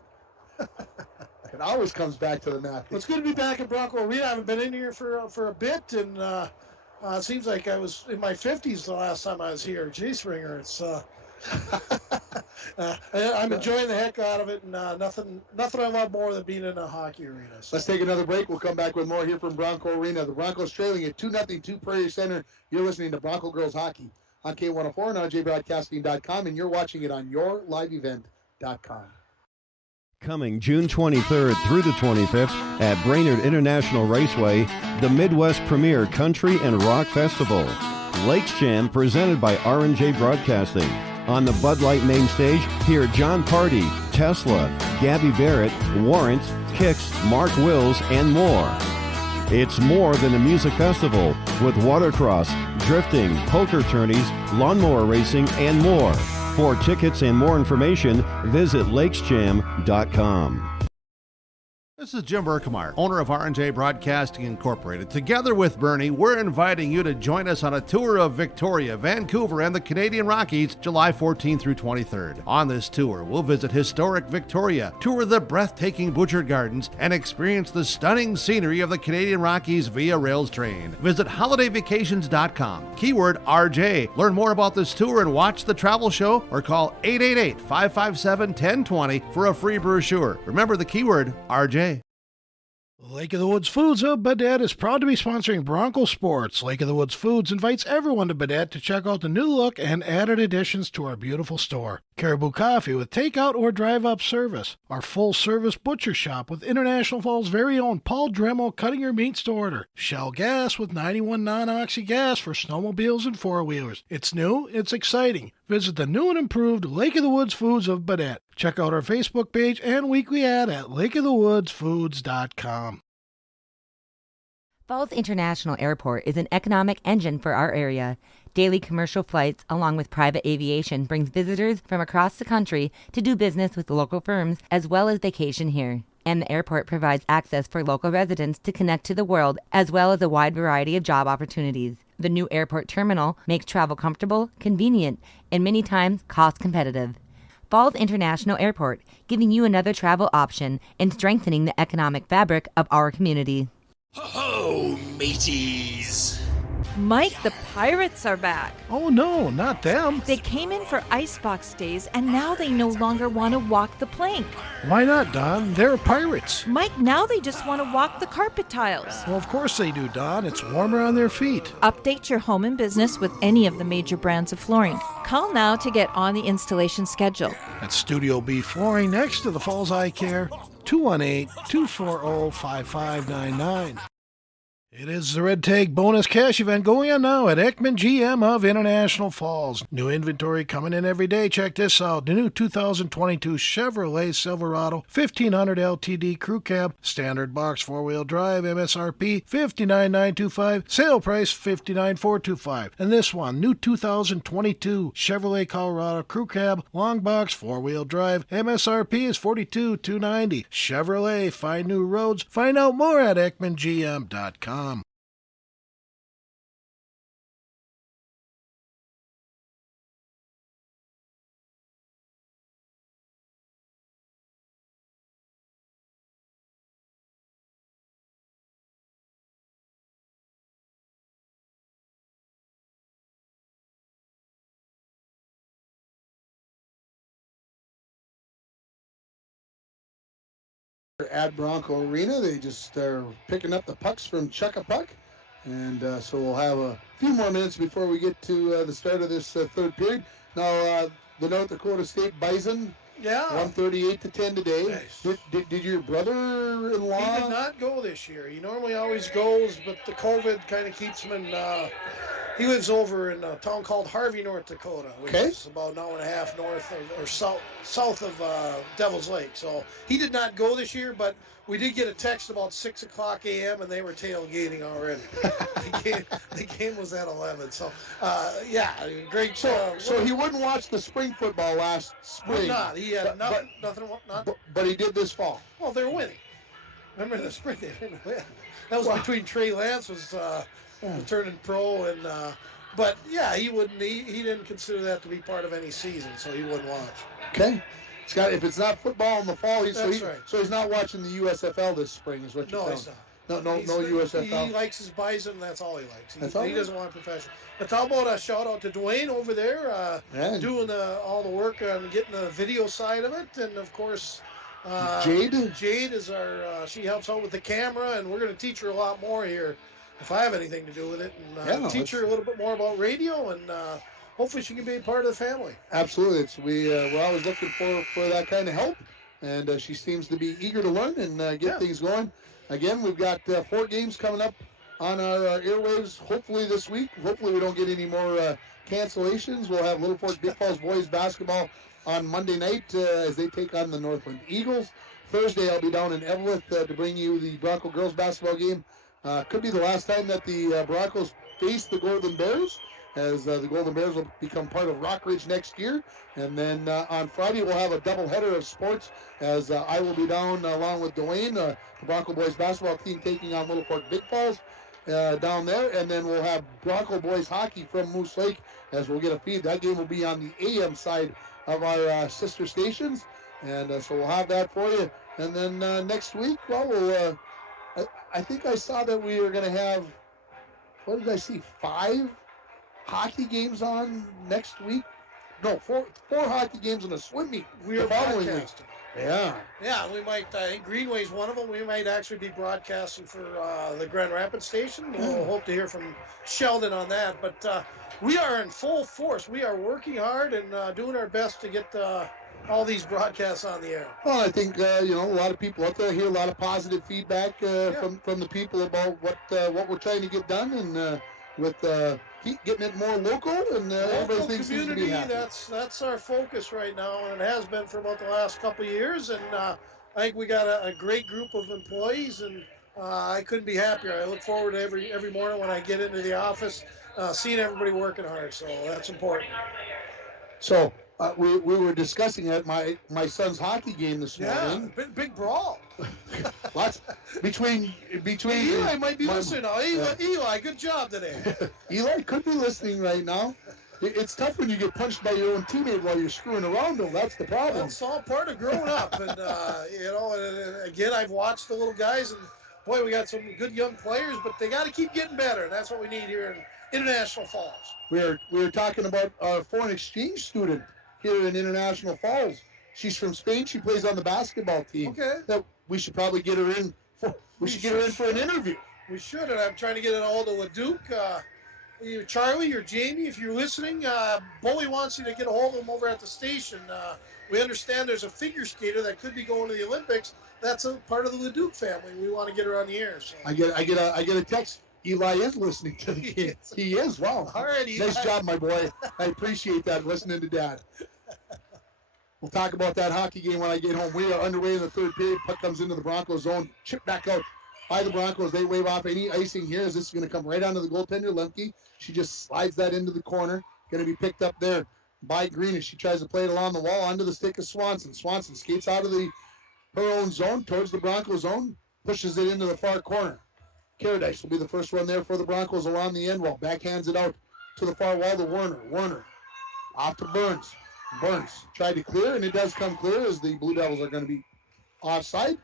It always comes back to the math. It's good to be back in Bronco Arena. I haven't been in here for a bit, and it seems like I was in my 50s the last time I was here. Jeez, Ringer, it's I'm enjoying the heck out of it, and nothing I love more than being in a hockey arena. So. Let's take another break. We'll come back with more here from Bronco Arena. The Broncos trailing at 2-0 to Prairie Center. You're listening to Bronco Girls Hockey on K104 and RJBroadcasting.com, and you're watching it on yourliveevent.com. Coming June 23rd through the 25th at Brainerd International Raceway, the Midwest Premier Country and Rock Festival. Lakes Jam presented by R&J Broadcasting. On the Bud Light main stage, hear John Party, Tesla, Gabby Barrett, Warrant, Kix, Mark Wills, and more. It's more than a music festival with watercross, drifting, poker tourneys, lawnmower racing, and more. For tickets and more information, visit lakesjam.com. This is Jim Berkemeyer, owner of R&J Broadcasting Incorporated. Together with Bernie, we're inviting you to join us on a tour of Victoria, Vancouver, and the Canadian Rockies, July 14th through 23rd. On this tour, we'll visit historic Victoria, tour the breathtaking Butchert Gardens, and experience the stunning scenery of the Canadian Rockies via rails train. Visit holidayvacations.com, keyword RJ. Learn more about this tour and watch the travel show, or call 888-557-1020 for a free brochure. Remember the keyword RJ. Lake of the Woods Foods of Baudette is proud to be sponsoring Bronco Sports. Lake of the Woods Foods invites everyone to Baudette to check out the new look and added additions to our beautiful store. Caribou Coffee with takeout or drive-up service. Our full-service butcher shop with International Falls' very own Paul Dremel cutting your meats to order. Shell Gas with 91 non-oxy gas for snowmobiles and four-wheelers. It's new, it's exciting. Visit the new and improved Lake of the Woods Foods of Baudette. Check out our Facebook page and weekly ad at lakeofthewoodsfoods.com. Falls International Airport is an economic engine for our area. Daily commercial flights, along with private aviation, brings visitors from across the country to do business with local firms as well as vacation here. And the airport provides access for local residents to connect to the world as well as a wide variety of job opportunities. The new airport terminal makes travel comfortable, convenient, and many times cost competitive. Falls International Airport, giving you another travel option and strengthening the economic fabric of our community. Ho-ho, mateys! Mike, the pirates are back. Oh no, not them. They came in for icebox days, and now they no longer want to walk the plank. Why not, Don? They're pirates. Mike, now they just want to walk the carpet tiles. Well, of course they do, Don. It's warmer on their feet. Update your home and business with any of the major brands of flooring. Call now to get on the installation schedule. At Studio B Flooring next to the Falls Eye Care, 218-240-5599. It is the Red Tag Bonus Cash event going on now at Ekman GM of International Falls. New inventory coming in every day. Check this out. The new 2022 Chevrolet Silverado 1500 LTD Crew Cab, standard box 4-wheel drive, MSRP $59,925, sale price $59,425. And this one, new 2022 Chevrolet Colorado Crew Cab, long box 4-wheel drive, MSRP is $42,290. Chevrolet, find new roads. Find out more at EkmanGM.com. At Bronco Arena, they just are picking up the pucks from Chuck a Puck. And so we'll have a few more minutes before we get to the start of this third period. Now, the North Dakota State Bison, 138-10 today. Nice. Did your brother-in-law? He did not go this year. He normally always goes, but the COVID kind of keeps him in. He lives over in a town called Harvey, North Dakota, which is about an hour and a half north or south of Devil's Lake. So he did not go this year, but we did get a text about 6 o'clock a.m. and they were tailgating already. the game was at 11. So, great. So he wouldn't watch the spring football last spring. Not. He had nothing. But he did this fall. Well, they're winning. Remember the spring they didn't win. That was between Trey Lance was turning pro and but yeah, he wouldn't. He didn't consider that to be part of any season, so he wouldn't watch. Okay. If it's not football in the fall, right. So he's not watching the USFL this spring, is what you're telling me. No, USFL. He likes his Bison, and that's all he likes. He doesn't want professional. But how about a shout out to Dwayne over there, doing all the work on getting the video side of it, and of course. Jade? Jade is she helps out with the camera, and we're going to teach her a lot more here if I have anything to do with it, and teach her a little bit more about radio, and hopefully she can be a part of the family. Absolutely. We're always looking for that kind of help, and she seems to be eager to learn and get things going. Again, we've got 4 games coming up on our airwaves, hopefully this week. Hopefully we don't get any more cancellations. We'll have Little Fork Big Falls boys basketball on Monday night as they take on the Northland Eagles. Thursday, I'll be down in Evelyn to bring you the Bronco girls basketball game. Could be the last time that the Broncos face the Golden Bears, as the Golden Bears will become part of Rockridge next year. And then on Friday, we'll have a doubleheader of sports, as I will be down along with Dwayne, the Bronco boys basketball team taking on Little Fork Big Falls down there. And then we'll have Bronco boys hockey from Moose Lake, as we'll get a feed. That game will be on the AM side of our sister stations, and so we'll have that for you. And then next week, we'll I think I saw that we are going to have, what did I see, 5 hockey games on next week? No, 4 hockey games and a swim meet. We are broadcasting. Yeah. Yeah, we might, I think Greenway's one of them. We might actually be broadcasting for the Grand Rapids station. We'll hope to hear from Sheldon on that. But we are in full force. We are working hard and doing our best to get all these broadcasts on the air. Well, I think, a lot of people out there hear a lot of positive feedback from the people about what we're trying to get done, and with getting it more local, and everybody thinks seems to be happy. That's our focus right now, and it has been for about the last couple of years. And I think we got a great group of employees, and I couldn't be happier. I look forward to every morning when I get into the office, seeing everybody working hard. So that's important. So we were discussing at my son's hockey game this morning. Yeah, big brawl. Lots between Eli might be listening now. Eli, good job today. Eli could be listening right now. It's tough when you get punched by your own teammate while you're screwing around them. That's the problem. It's all part of growing up, and and again, I've watched the little guys, and boy, we got some good young players, but they got to keep getting better. And that's what we need here in International Falls. We were talking about our foreign exchange student here in International Falls. She's from Spain. She plays on the basketball team. Okay. That we should probably get her in. We should get her in for an interview. We should, and I'm trying to get it all to LeDuc. Charlie or Jamie, if you're listening, Bully wants you to get a hold of him over at the station. We understand there's a figure skater that could be going to the Olympics. That's a part of the LeDuc family. We want to get her on the air. So. I get a text. Eli is listening to the game. He is. Wow. All right, Eli. Nice job, my boy. I appreciate that, listening to Dad. We'll talk about that hockey game when I get home. We are underway in the third period. Puck comes into the Broncos zone. Chip back out by the Broncos. They wave off any icing here, as this is going to come right onto the goaltender, Lemke. She just slides that into the corner. Going to be picked up there by Green as she tries to play it along the wall onto the stick of Swanson. Swanson skates out of her own zone towards the Broncos zone, pushes it into the far corner. Caradice will be the first one there for the Broncos along the end wall. Backhands it out to the far wall to Werner. Werner off to Burns. Burns tried to clear, and it does come clear, as the Blue Devils are going to be offside.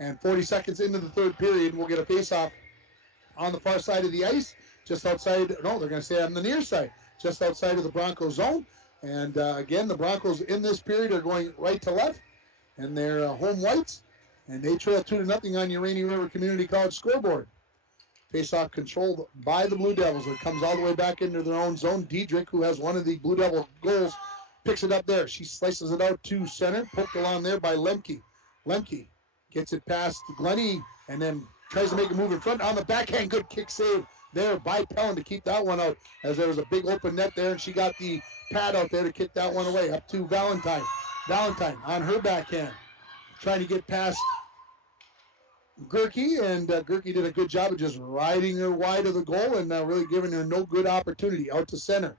And 40 seconds into the third period, we'll get a face-off on the far side of the ice, just outside. No, they're going to stay on the near side, just outside of the Broncos zone. And again, the Broncos in this period are going right to left, and they're home whites. And they trail 2-0 on your Rainy River Community College scoreboard. Face-off controlled by the Blue Devils. It comes all the way back into their own zone. Diedrich, who has one of the Blue Devil goals, picks it up there. She slices it out to center. Poked along there by Lemke. Lemke gets it past Glennie and then tries to make a move in front. On the backhand, good kick save there by Pellin to keep that one out, as there was a big open net there, and she got the pad out there to kick that one away. Up to Valentine. Valentine on her backhand, trying to get past Gerke, and Gerke did a good job of just riding her wide of the goal and really giving her no good opportunity out to center.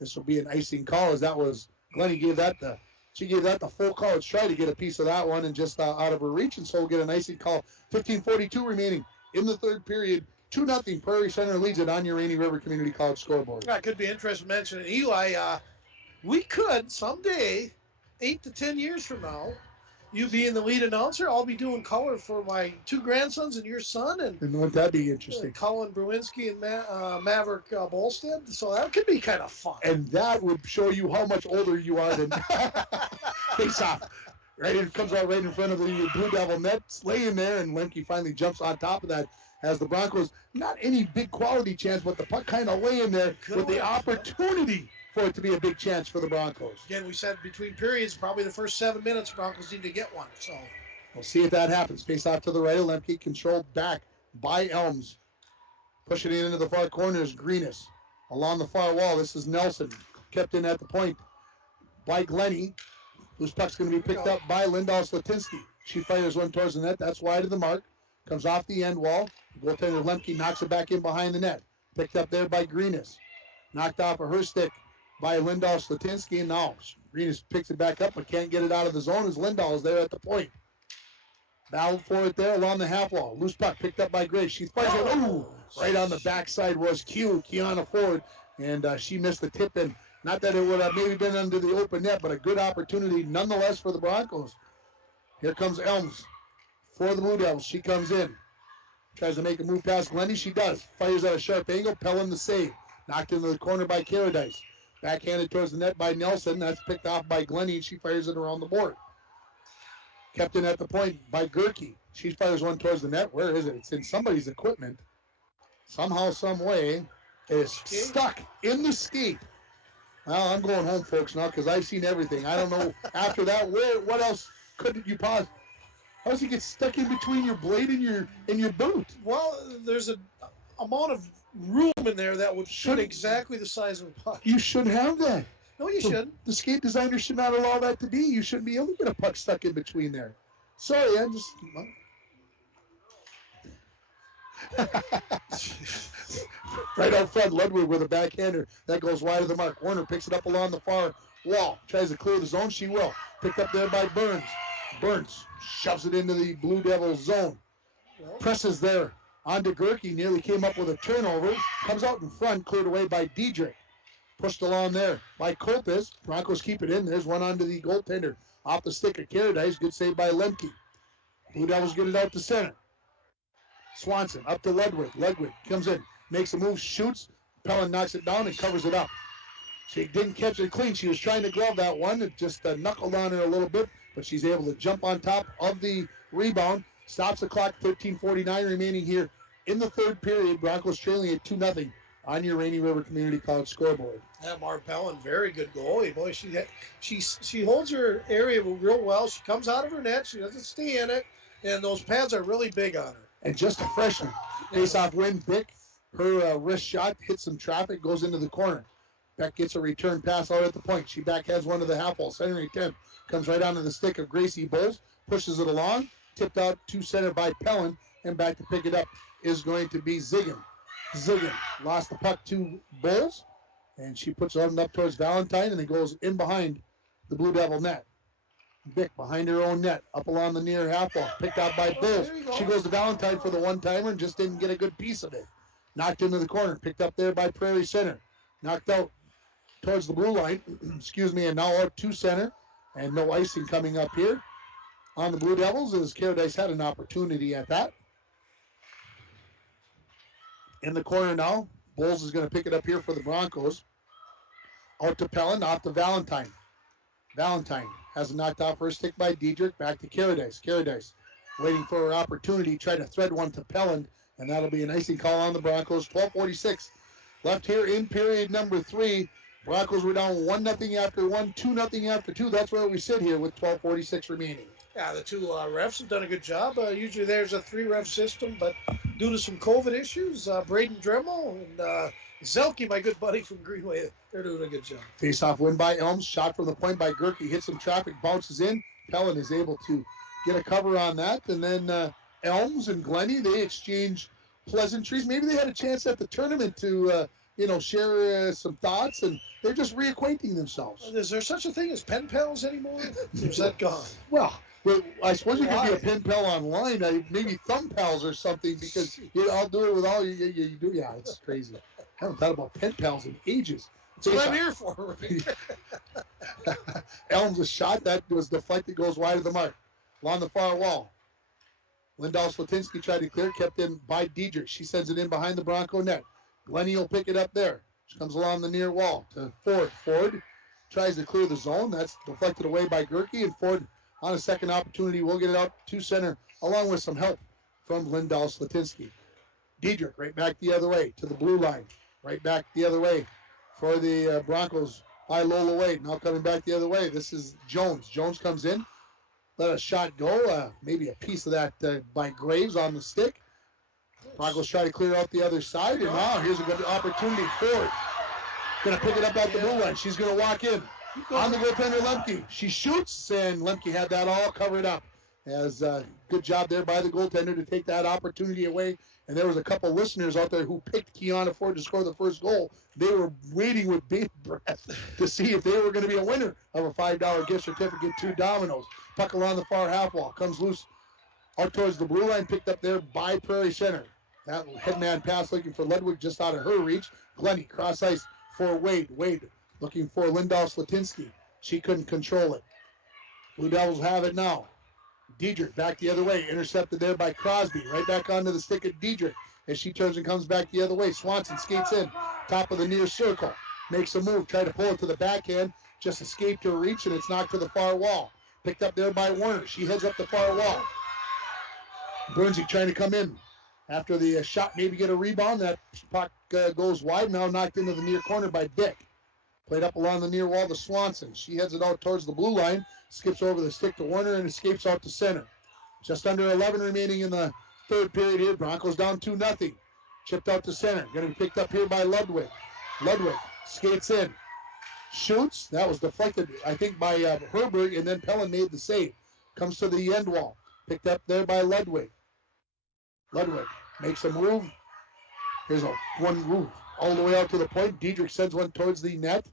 This will be an icing call, as that was Glennie gave that the full college try to get a piece of that one, and just out of her reach, and so we'll get an icing call. 15:42 remaining in the third period. 2-0 Prairie Center leads it on your Rainy River Community College scoreboard. That could be interesting mentioning Eli. We could someday, 8 to 10 years from now, you being the lead announcer, I'll be doing color for my 2 grandsons and your son, and wouldn't that be interesting? Colin Bruinski and Maverick Bolstead. So that could be kind of fun. And that would show you how much older you are than face off. Right, it comes out right in front of the Blue Devil net, laying there, and Lemke finally jumps on top of that. As the Broncos, not any big quality chance, but the puck kind of laying there with the opportunity for it to be a big chance for the Broncos. Again, we said between periods, probably the first 7 minutes, Broncos need to get one. So we'll see if that happens. Face off to the right of Lemke, controlled back by Elms. Pushing it into the far corner is Greenis. Along the far wall, this is Nelson. Kept in at the point by Glennie, whose puck's going to be picked up by Lindahl Slatinsky. She fires one towards the net. That's wide of the mark. Comes off the end wall. Goaltender Lemke knocks it back in behind the net. Picked up there by Greenis. Knocked off of her stick by Lindahl Slatinsky. And now Greenis picks it back up but can't get it out of the zone as Lindahl is there at the point. Battled for it there along the half wall. Loose puck picked up by Grace. She fires it. Ooh! Right on the backside was Kiana Ford. And she missed the tip in. Not that it would have maybe been under the open net, but a good opportunity nonetheless for the Broncos. Here comes Elms for the Blue Devils. She comes in. Tries to make a move past Glennie. She does. Fires at a sharp angle. Pellin the save. Knocked into the corner by Caradice. Backhanded towards the net by Nelson. That's picked off by Glennie, and she fires it around the board. Kept in at the point by Gerke. She fires one towards the net. Where is it? It's in somebody's equipment. Somehow, some way, it is stuck in the skate. Well, I'm going home, folks, now, because I've seen everything. I don't know after that, what else could you pause? How does it get stuck in between your blade and your boot? Well, there's an amount of room in there that would fit exactly the size of a puck. You should have that. No, you shouldn't. The skate designer should not allow that to be. You shouldn't be able to get a puck stuck in between there. Sorry, I just... Right out front, Ludwig with a backhander. That goes wide of the mark. Warner picks it up along the far wall. Tries to clear the zone. She will. Picked up there by Burns. Burns shoves it into the Blue Devils zone. Presses there onto Gerke. Nearly came up with a turnover. Comes out in front. Cleared away by Diedrich. Pushed along there by Kolpis. Broncos keep it in. There's one onto the goaltender. Off the stick of Caradice. Good save by Lemke. Blue Devils get it out to center. Swanson up to Ludwig. Ludwig comes in, makes a move, shoots. Pellin knocks it down and covers it up. She didn't catch it clean. She was trying to glove that one. It just knuckled on her a little bit, but she's able to jump on top of the rebound. Stops the clock. 13:49 remaining here in the third period. Broncos trailing at 2-0 on your Rainy River Community College scoreboard. Yeah, Mark Pellin, very good goalie. Boy, she holds her area real well. She comes out of her net. She doesn't stay in it, and those pads are really big on her. And just a freshman. Face-off win, Bick. Her wrist shot hits some traffic, goes into the corner. Beck gets a return pass out at the point. She backhands one to the half wall. Centering attempt comes right onto the stick of Gracie Bowles. Pushes it along. Tipped out to center by Pellin. And back to pick it up is going to be Ziggin. Ziggin lost the puck to Bowles. And she puts it up towards Valentine. And it goes in behind the Blue Devil net. Bick behind her own net, up along the near half wall, picked out by Bulls. She goes to Valentine for the one-timer and just didn't get a good piece of it. Knocked into the corner, picked up there by Prairie Center. Knocked out towards the blue line, excuse me, and now out to center. And no icing coming up here on the Blue Devils as Caradice had an opportunity at that. In the corner now, Bulls is going to pick it up here for the Broncos. Out to Pellin, off to Valentine. Valentine has it knocked off her stick by Diedrich. Back to Caradice. Caradice waiting for her opportunity, trying to thread one to Pelland, and that'll be an icing call on the Broncos. 12:46 left here in period number 3. Broncos were down 1-0 after 1, 2-0 after 2. That's where we sit here with 12:46 remaining. Yeah, the two refs have done a good job. Usually there's a 3-ref system, but due to some COVID issues, Braden Dremel and Zelke, my good buddy from Greenway, they're doing a good job. Face-off win by Elms. Shot from the point by Gerke. Hits some traffic, bounces in. Pelland is able to get a cover on that. And then Elms and Glennie, they exchange pleasantries. Maybe they had a chance at the tournament to, share some thoughts, and they're just reacquainting themselves. Is there such a thing as pen pals anymore? Or is that gone? Well, I suppose you could be a pen pal online, maybe thumb pals or something, because I'll do it with all you do. Yeah, it's crazy. I haven't thought about pen pals in ages. That's what I'm here for. Elms, a shot that was deflected, goes wide of the mark. Along the far wall. Lindahl Slatinsky tried to clear, kept in by Diedrich. She sends it in behind the Bronco net. Glennie will pick it up there. She comes along the near wall to Ford. Ford tries to clear the zone. That's deflected away by Gerke, and Ford on a second opportunity will get it out to center along with some help from Lindahl Slatinsky. Diedrich right back the other way to the blue line. Right back the other way for the Broncos by Lola Wade. Now coming back the other way. This is Jones. Jones comes in. Let a shot go. Maybe a piece of that by Graves on the stick. Broncos try to clear out the other side. And now here's a good opportunity. Ford going to pick it up at the blue line. She's going to walk in on the goaltender Lemke. She shoots, and Lemke had that all covered up. As good job there by the goaltender to take that opportunity away. And there was a couple listeners out there who picked Kiana Ford to score the first goal. They were waiting with bated breath to see if they were going to be a winner of a $5 gift certificate to Domino's. Puck around the far half wall. Comes loose out towards the blue line. Picked up there by Prairie Center. That headman pass looking for Ludwig just out of her reach. Glennie cross ice for Wade. Wade looking for Lindahl Slatinsky. She couldn't control it. Blue Devils have it now. Diedrich back the other way. Intercepted there by Crosby. Right back onto the stick of Diedrich as she turns and comes back the other way. Swanson skates in. Top of the near circle. Makes a move. Try to pull it to the backhand. Just escaped her reach, and it's knocked to the far wall. Picked up there by Werner. She heads up the far wall. Brunswick trying to come in. After the shot, maybe get a rebound. That puck goes wide. Now knocked into the near corner by Bick. Played up along the near wall to Swanson. She heads it out towards the blue line. Skips over the stick to Werner and escapes out to center. Just under 11 remaining in the third period here. Broncos down 2-0. Chipped out to center. Going to be picked up here by Ludwig. Ludwig skates in. Shoots. That was deflected, I think, by Herberg, and then Pelland made the save. Comes to the end wall. Picked up there by Ludwig. Ludwig makes a move. Here's one move all the way out to the point. Diedrich sends one towards the net.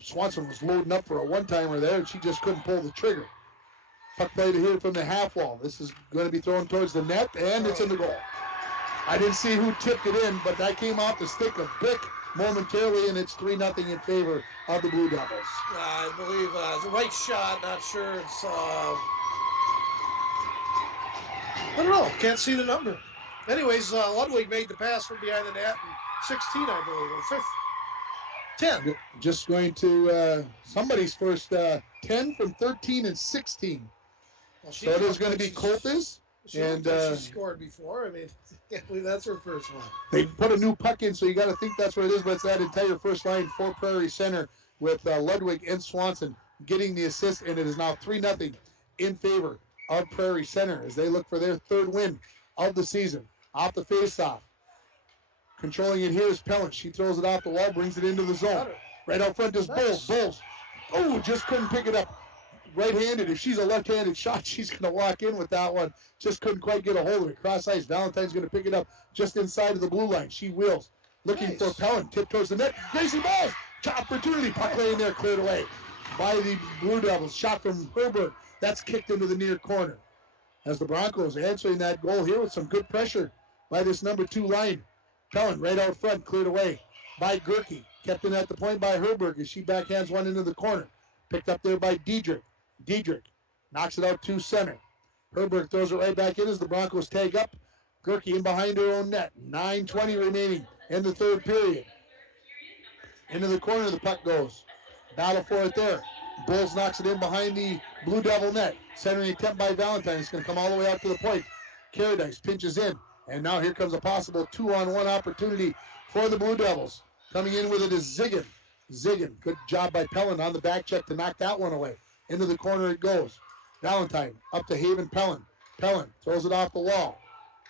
Swanson was loading up for a one-timer there, and she just couldn't pull the trigger. Puck played here from the half wall. This is going to be thrown towards the net, and it's in the goal. I didn't see who tipped it in, but that came off the stick of Bick momentarily, and it's 3-0 in favor of the Blue Devils. I believe it's a right shot. Not sure it's... I don't know. Can't see the number. Anyways, Ludwig made the pass from behind the net. 16, I believe, or 5th. 10. Just going to somebody's first 10 from 13 and 16. Well, so it is going to be Coltis. She scored before. I mean, I can't believe that's her first one. They put a new puck in, so you got to think that's what it is, but it's that entire first line for Prairie Center with Ludwig and Swanson getting the assist, and it is now 3-0 in favor of Prairie Center as they look for their third win of the season. Off the faceoff. Controlling it here is Pellant. She throws it off the wall, brings it into the zone. Right out front is Bowles. Bowles. Oh, just couldn't pick it up. Right-handed. If she's a left-handed shot, she's going to walk in with that one. Just couldn't quite get a hold of it. Cross ice. Valentine's going to pick it up just inside of the blue line. She wheels. Looking for Pellant. Tip towards the net. Gracie Balls. Opportunity. Puck laying there. Cleared away by the Blue Devils. Shot from Herbert. That's kicked into the near corner. As the Broncos answering that goal here with some good pressure by this number 2 line. Pellant right out front, cleared away by Gerke. Kept in at the point by Herberg as she backhands one into the corner. Picked up there by Diedrich. Diedrich knocks it out to center. Herberg throws it right back in as the Broncos tag up. Gerke in behind her own net. 9:20 remaining in the third period. Into the corner the puck goes. Battle for it there. Bulls knocks it in behind the Blue Devil net. Centering attempt by Valentine. It's going to come all the way out to the point. Caradice pinches in. And now here comes a possible 2-on-1 opportunity for the Blue Devils. Coming in with it is Ziggin. Ziggin, good job by Pellin on the back check to knock that one away. Into the corner it goes. Valentine up to Haven Pellin. Pellin throws it off the wall.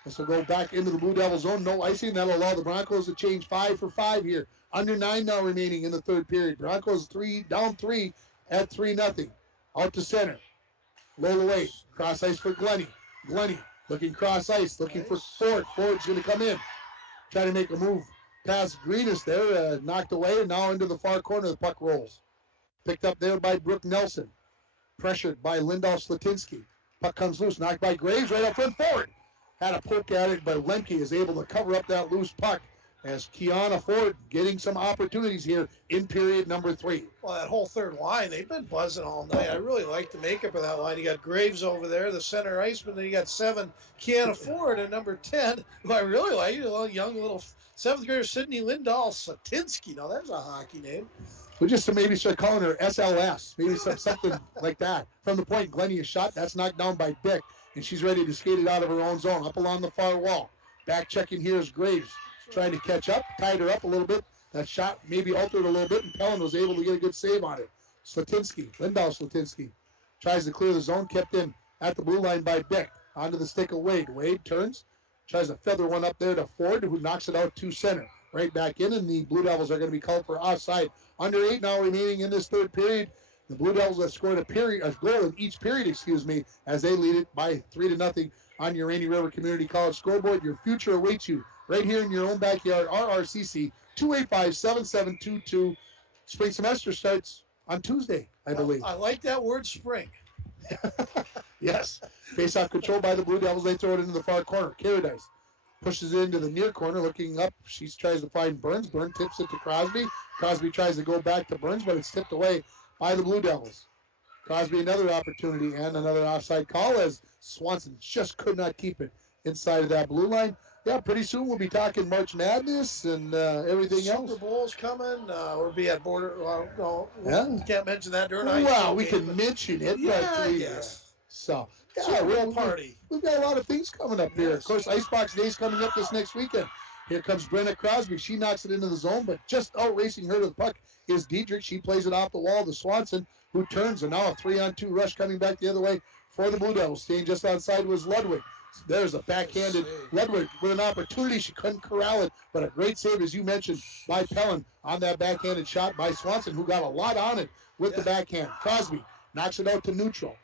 This will go back into the Blue Devil zone. No icing. That'll allow the Broncos to change 5 for 5 here. Under 9 now remaining in the third period. Broncos down 3 at 3-0. Out to center. Low away. Cross ice for Glennie. Glennie looking cross ice. Looking for Ford. Ford's going to come in. Try to make a move. Past Greenis there. Knocked away. And now into the far corner. The puck rolls. Picked up there by Brooke Nelson. Pressured by Lindahl Slatinsky. Puck comes loose. Knocked by Graves right up front. Ford had a poke at it, but Lemke is able to cover up that loose puck as Kiana Ford getting some opportunities here in period number 3. Well, that whole third line, they've been buzzing all night. I really like the makeup of that line. You got Graves over there, the center iceman. Then you got 7, Kiana Ford, and number 10, who I really like, a young little 7th grader, Sydney Lindahl Slatinsky. Now, there's a hockey name. We just to maybe start calling her SLS, maybe something like that. From the point, Glennie is shot. That's knocked down by Bick, and she's ready to skate it out of her own zone, up along the far wall. Back checking here is Graves, trying to catch up, tied her up a little bit. That shot maybe altered a little bit, and Pellin was able to get a good save on it. Slatinsky, Lindahl Slatinsky, tries to clear the zone, kept in at the blue line by Bick. Onto the stick of Wade. Wade turns, tries to feather one up there to Ford, who knocks it out to center. Right back in, and the Blue Devils are going to be called for offside. Under 8 now remaining in this third period. The Blue Devils have scored a goal in each period, as they lead it by 3-0 on your Rainy River Community College scoreboard. Your future awaits you right here in your own backyard. RRCC 285-7722. Spring semester starts on Tuesday, I believe. I like that word, spring. Yes. Face-off control by the Blue Devils. They throw it into the far corner. Caradice pushes it into the near corner, looking up. She tries to find Burns. Burns tips it to Crosby. Crosby tries to go back to Burns, but it's tipped away by the Blue Devils. Crosby, another opportunity and another offside call as Swanson just could not keep it inside of that blue line. Yeah, pretty soon we'll be talking March Madness and everything else. Super Bowl's coming. We'll be at border. No, yeah. Can't mention that during high Well, school we game, can mention it. Yeah, but yes. So, yeah, Super Bowl party. We've got a lot of things coming up here. Of course, Icebox Day's coming up this next weekend. Here comes Brenna Crosby. She knocks it into the zone, but just out racing her to the puck is Diedrich. She plays it off the wall to Swanson, who turns, and now a 3-on-2 rush coming back the other way for the Blue Devils. Staying just outside was Ludwig. There's a backhanded Ludwig with an opportunity. She couldn't corral it, but a great save, as you mentioned, by Pellin on that backhanded shot by Swanson, who got a lot on it with the backhand. Crosby knocks it out to neutral.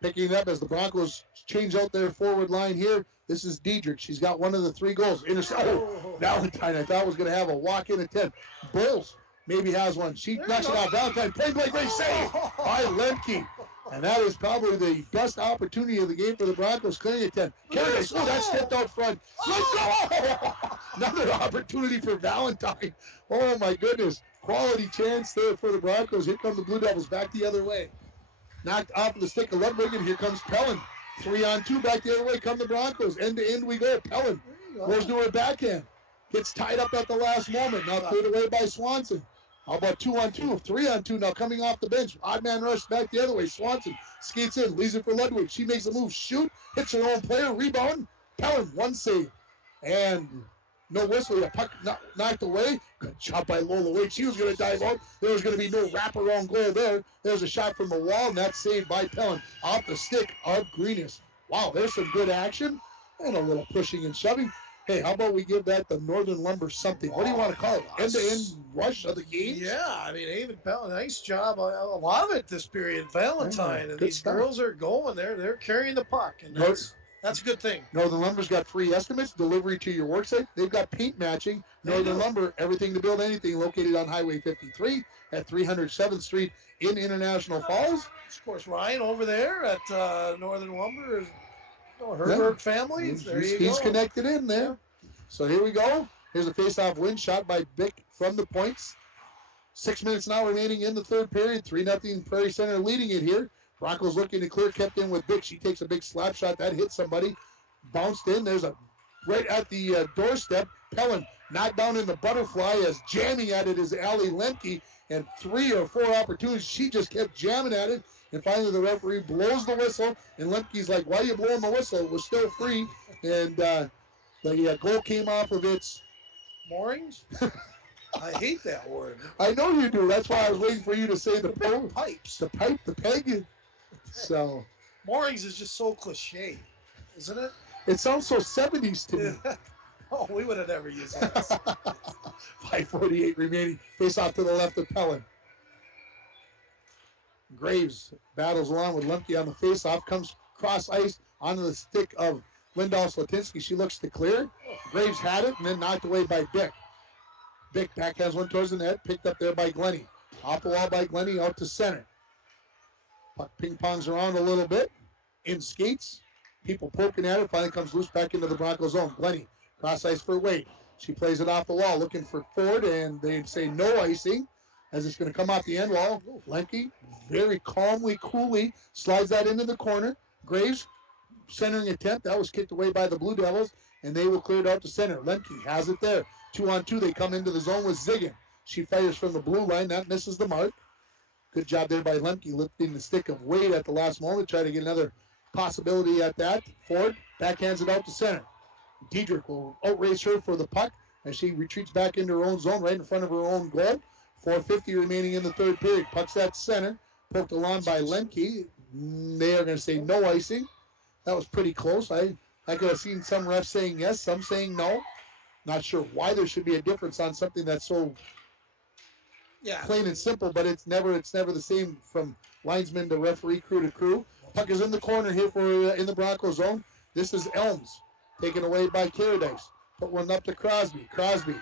Picking it up as the Broncos change out their forward line here. This is Diedrich. She's got one of the 3 goals. Valentine, I thought was going to have a walk-in attempt. Bulls maybe has one. She knocks it out. Valentine, play, great save by Lemke. And that is probably the best opportunity of the game for the Broncos. Clearing it 10. Carries. Oh, that's tipped out front. Another opportunity for Valentine. Oh, my goodness. Quality chance there for the Broncos. Here come the Blue Devils back the other way. Knocked off of the stick of Ludwig, and here comes Pellin. 3-on-2 back the other way come the Broncos. End to end we go. Pellin goes to her backhand. Gets tied up at the last moment. Now cleared away by Swanson. How about 2-on-2? 3-on-2 now coming off the bench. Odd man rush back the other way. Swanson skates in, leaves it for Ludwig. She makes a move, shoot, hits her own player, rebound. Pellin, one save. And no whistle, a puck knocked away. Good job by Lola Wade. She was going to dive out. There was going to be no wraparound goal there. There's a shot from the wall, and that's saved by Pellin off the stick of Greenis. Wow, there's some good action and a little pushing and shoving. Hey, how about we give that the Northern Lumber something? What do you want to call it? End-to-end rush of the game? Yeah, I mean, Haven Pellin, nice job. I love it this period. Valentine, and these girls are going there. They're carrying the puck, and that's a good thing. Northern Lumber's got free estimates, delivery to your worksite. They've got paint matching. Northern Lumber, everything to build anything, located on Highway 53 at 307th Street in International Falls. Of course, Ryan over there at Northern Lumber is Herberg family. He's connected in there. Yeah. So here we go. Here's a face-off win shot by Bick from the points. 6 minutes now remaining in the third period. 3-0 Prairie Center leading it here. Broncos looking to clear, kept in with Bick. She takes a big slap shot. That hit somebody. Bounced in. There's a right at the doorstep. Pellin knocked down in the butterfly as jamming at it is Allie Lemke. and 3 or 4 opportunities. She just kept jamming at it, and finally the referee blows the whistle, and Lemke's like, why are you blowing the whistle? It was still free, and the goal came off of its... Moorings? I hate that word. I know you do. That's why I was waiting for you to say the pipes. The pipe, the peg. So... Moorings is just so cliche, isn't it? It sounds so 70s to me. Oh, we would have never used that. 5:48 remaining. Face off to the left of Pellin. Graves battles along with Lemke on the face-off. Comes cross ice onto the stick of Lindahl Slatinsky. She looks to clear. Graves had it and then knocked away by Bick. Bick backhands one towards the net. Picked up there by Glennie. Off the wall by Glennie out to center. Puck ping-pongs around a little bit. In skates. People poking at it. Finally comes loose back into the Broncos zone. Glennie. Cross ice for Wade. She plays it off the wall looking for Ford, and they say no icing as it's going to come off the end wall. Lemke very calmly, coolly slides that into the corner. Graves centering attempt. That was kicked away by the Blue Devils, and they will clear it out to center. Lemke has it there. 2-on-2. They come into the zone with Ziggin. She fires from the blue line. That misses the mark. Good job there by Lemke, lifting the stick of Wade at the last moment. Try to get another possibility at that. Ford backhands it out to center. Diedrich will outrace her for the puck as she retreats back into her own zone right in front of her own goal. 4:50 remaining in the third period. Puck's at center. Poked along by Lemke. They are going to say no icing. That was pretty close. I could have seen some refs saying yes, some saying no. Not sure why there should be a difference on something that's so plain and simple, but it's never the same from linesman to referee, crew to crew. Puck is in the corner here for in the Broncos zone. This is Elms, taken away by Caradice. Put one up to Crosby. Crosby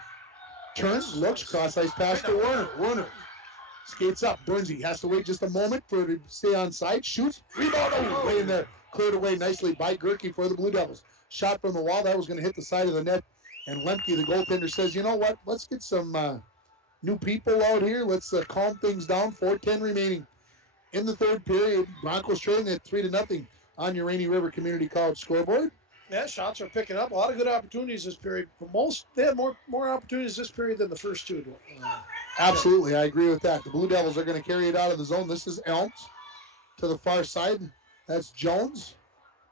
turns, looks, cross ice pass to Werner. Werner skates up. Bernsey has to wait just a moment for it to stay on side. Shoots, rebound, way in there. Cleared away nicely by Gerke for the Blue Devils. Shot from the wall, that was going to hit the side of the net. And Lemke, the goaltender, says, you know what, let's get some new people out here. Let's calm things down. 4:10 remaining in the third period. Broncos trailing at 3-0 on your Rainy River Community College scoreboard. Yeah, shots are picking up. A lot of good opportunities this period. They had more opportunities this period than the first two. Absolutely, I agree with that. The Blue Devils are going to carry it out of the zone. This is Elms to the far side. That's Jones.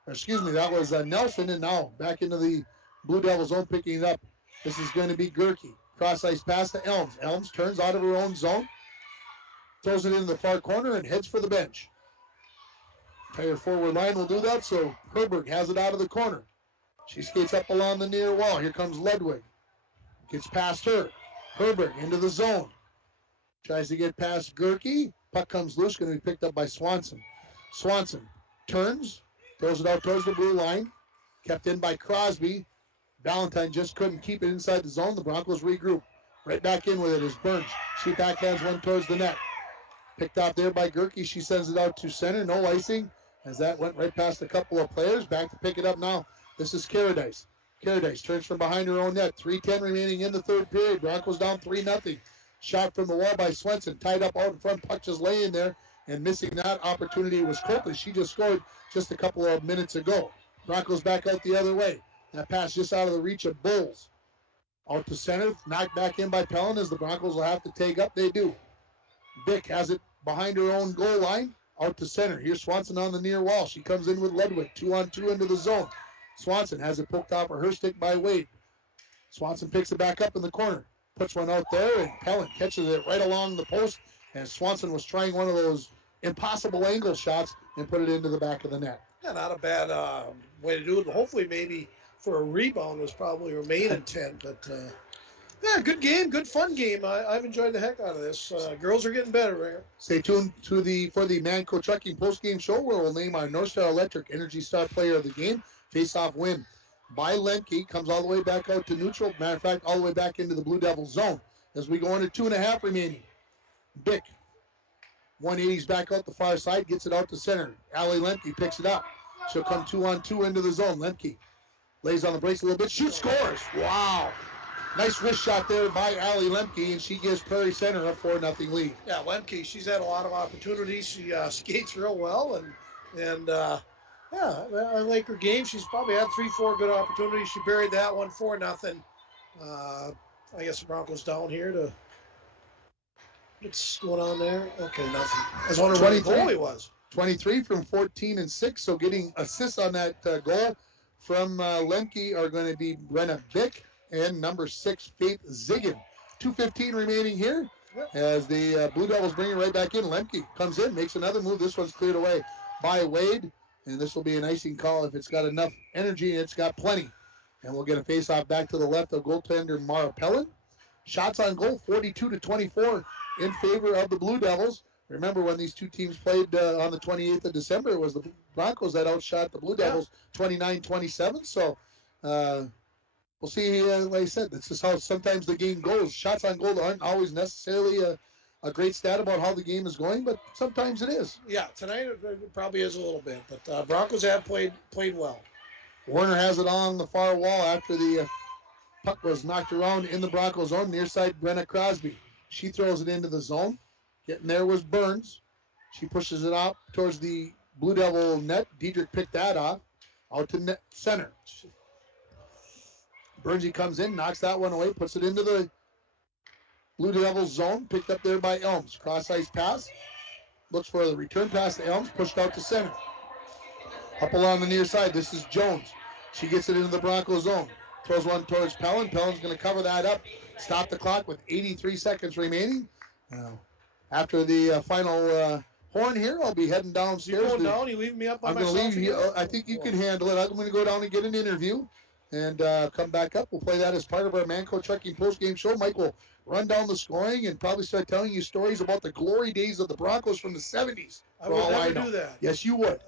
Excuse me, that was Nelson. And now back into the Blue Devils zone, picking it up. This is going to be Gerke. Cross ice pass to Elms. Elms turns out of her own zone, throws it into the far corner, and heads for the bench. Entire forward line will do that, so Herberg has it out of the corner. She skates up along the near wall. Here comes Ledwig. Gets past her. Herberg into the zone. Tries to get past Gerke. Puck comes loose, going to be picked up by Swanson. Swanson turns, throws it out towards the blue line. Kept in by Crosby. Valentine just couldn't keep it inside the zone. The Broncos regroup. Right back in with it is Burns. She backhands one towards the net. Picked out there by Gerke. She sends it out to center. No icing as that went right past a couple of players. Back to pick it up now. This is Caradice. Caradice turns from behind her own net. 3:10 remaining in the third period. Broncos down 3-0. Shot from the wall by Swenson. Tied up out in front. Puck just laying there. And missing that opportunity was Copley. She just scored just a couple of minutes ago. Broncos back out the other way. That pass just out of the reach of Bulls. Out to center. Knocked back in by Pellin as the Broncos will have to take up. They do. Bick has it behind her own goal line. Out to center. Here's Swanson on the near wall. She comes in with Ledwig. 2-on-2 into the zone. Swanson has it poked off of her stick by Wade. Swanson picks it back up in the corner. Puts one out there, and Pellin catches it right along the post. And Swanson was trying one of those impossible angle shots and put it into the back of the net. Yeah, not a bad way to do it. Hopefully, maybe for a rebound was probably her main intent. But yeah, good game, good fun game. I've enjoyed the heck out of this. Girls are getting better, right? Stay tuned for the Manco Trucking post-game show where we'll name our North Star Electric Energy Star player of the game. Face-off win by Lemke. Comes all the way back out to neutral. Matter of fact, all the way back into the Blue Devils zone as we go into 2.5 remaining. Bick, 180s back out the far side, gets it out to center. Allie Lemke picks it up. She'll come 2-on-2 into the zone. Lemke lays on the brakes a little bit. Shoots, scores. Wow. Nice wrist shot there by Allie Lemke, and she gives Prairie Center a 4-0 lead. Yeah, Lemke, she's had a lot of opportunities. She skates real well, and yeah, I like her game. She's probably had 3-4 good opportunities. She buried that one 4-0. I guess the Broncos down here to What's going on there? Okay, nothing. I was wondering where the goalie was. 23 from 14 and 6, so getting assists on that goal from Lemke are going to be Brenna Bick and number 6, Faith Ziggin. 2:15 remaining here as the Blue Devils bring it right back in. Lemke comes in, makes another move. This one's cleared away by Wade, and this will be an icing call if it's got enough energy, and it's got plenty. And we'll get a face-off back to the left of goaltender Mara Pellin. Shots on goal, 42-24 in favor of the Blue Devils. Remember when these two teams played on the 28th of December, it was the Broncos that outshot the Blue Devils 29-27. So we'll see, like I said, this is how sometimes the game goes. Shots on goal aren't always necessarily a great stat about how the game is going, but sometimes it is. Yeah, tonight it probably is a little bit, but Broncos have played well. Warner has it on the far wall after the puck was knocked around in the Broncos zone. Near side, Brenna Crosby. She throws it into the zone. Getting there was Burns. She pushes it out towards the Blue Devil net. Diedrich picked that off. Out to net center. Burnsy comes in, knocks that one away, puts it into the Blue Devils zone. Picked up there by Elms. Cross-ice pass. Looks for the return pass to Elms. Pushed out to center. Up along the near side. This is Jones. She gets it into the Broncos zone. Throws one towards Pellin. Pellin's going to cover that up. Stop the clock with 83 seconds remaining. After the final horn here, I'll be heading downstairs. You're going down? You leaving me up by myself? I'm going to leave you. I think you can handle it. I'm going to go down and get an interview and come back up. We'll play that as part of our Manco Trucking post-game show. Mike will run down the scoring and probably start telling you stories about the glory days of the Broncos from the 70s. I would never do that. Yes, you would.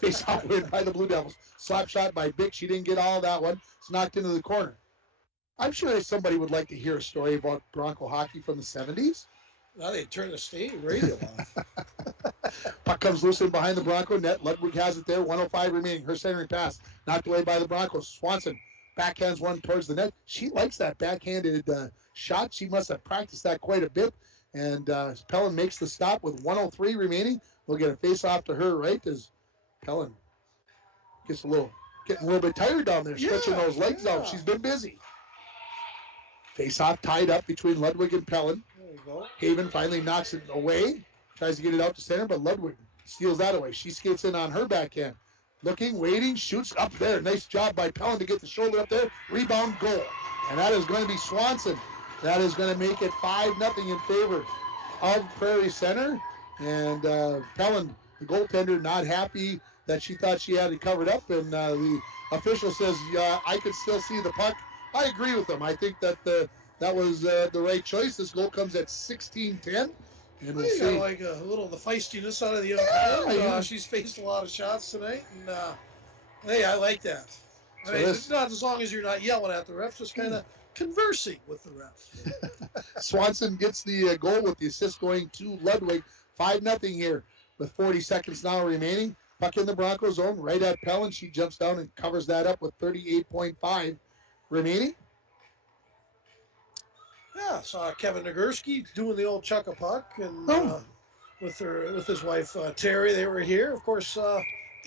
Face-off win by the Blue Devils. Slap shot by Bick. She didn't get all of that one. It's knocked into the corner. I'm sure somebody would like to hear a story about Bronco hockey from the 70s. Now they turn the state radio off. Puck comes loose in behind the Bronco net. Ludwig has it there. 1:05 remaining. Her centering pass knocked away by the Broncos. Swanson backhands one towards the net. She likes that backhanded shot. She must have practiced that quite a bit. And Pellin makes the stop with 1:03 remaining. We'll get a face-off to her right as Pellin getting a little bit tired down there, stretching those legs out. She's been busy. Face-off tied up between Ludwig and Pellin. There you go. Haven finally knocks it away. Tries to get it out to center, but Ludwig steals that away. She skates in on her backhand. Looking, waiting, shoots up there. Nice job by Pellin to get the shoulder up there. Rebound, goal. And that is going to be Swanson. That is going to make it 5-0 in favor of Prairie Center. And Pellin, the goaltender, not happy that she thought she had it covered up. And the official says, I could still see the puck. I agree with them. I think that that was the right choice. This goal comes at 16-10. And we'll see. Like a little the feistiness out of the young she's faced a lot of shots tonight, and hey, I like that. I mean, it's not as long as you're not yelling at the refs, just kind of conversing with the refs. Swanson gets the goal with the assist going to Ludwig. 5-0 here with 40 seconds now remaining. Puck in the Broncos zone, right at Pellin. She jumps down and covers that up with 38.5 remaining. Yeah, saw Kevin Nagurski doing the old chuck a puck, and with his wife Terry, they were here. Of course,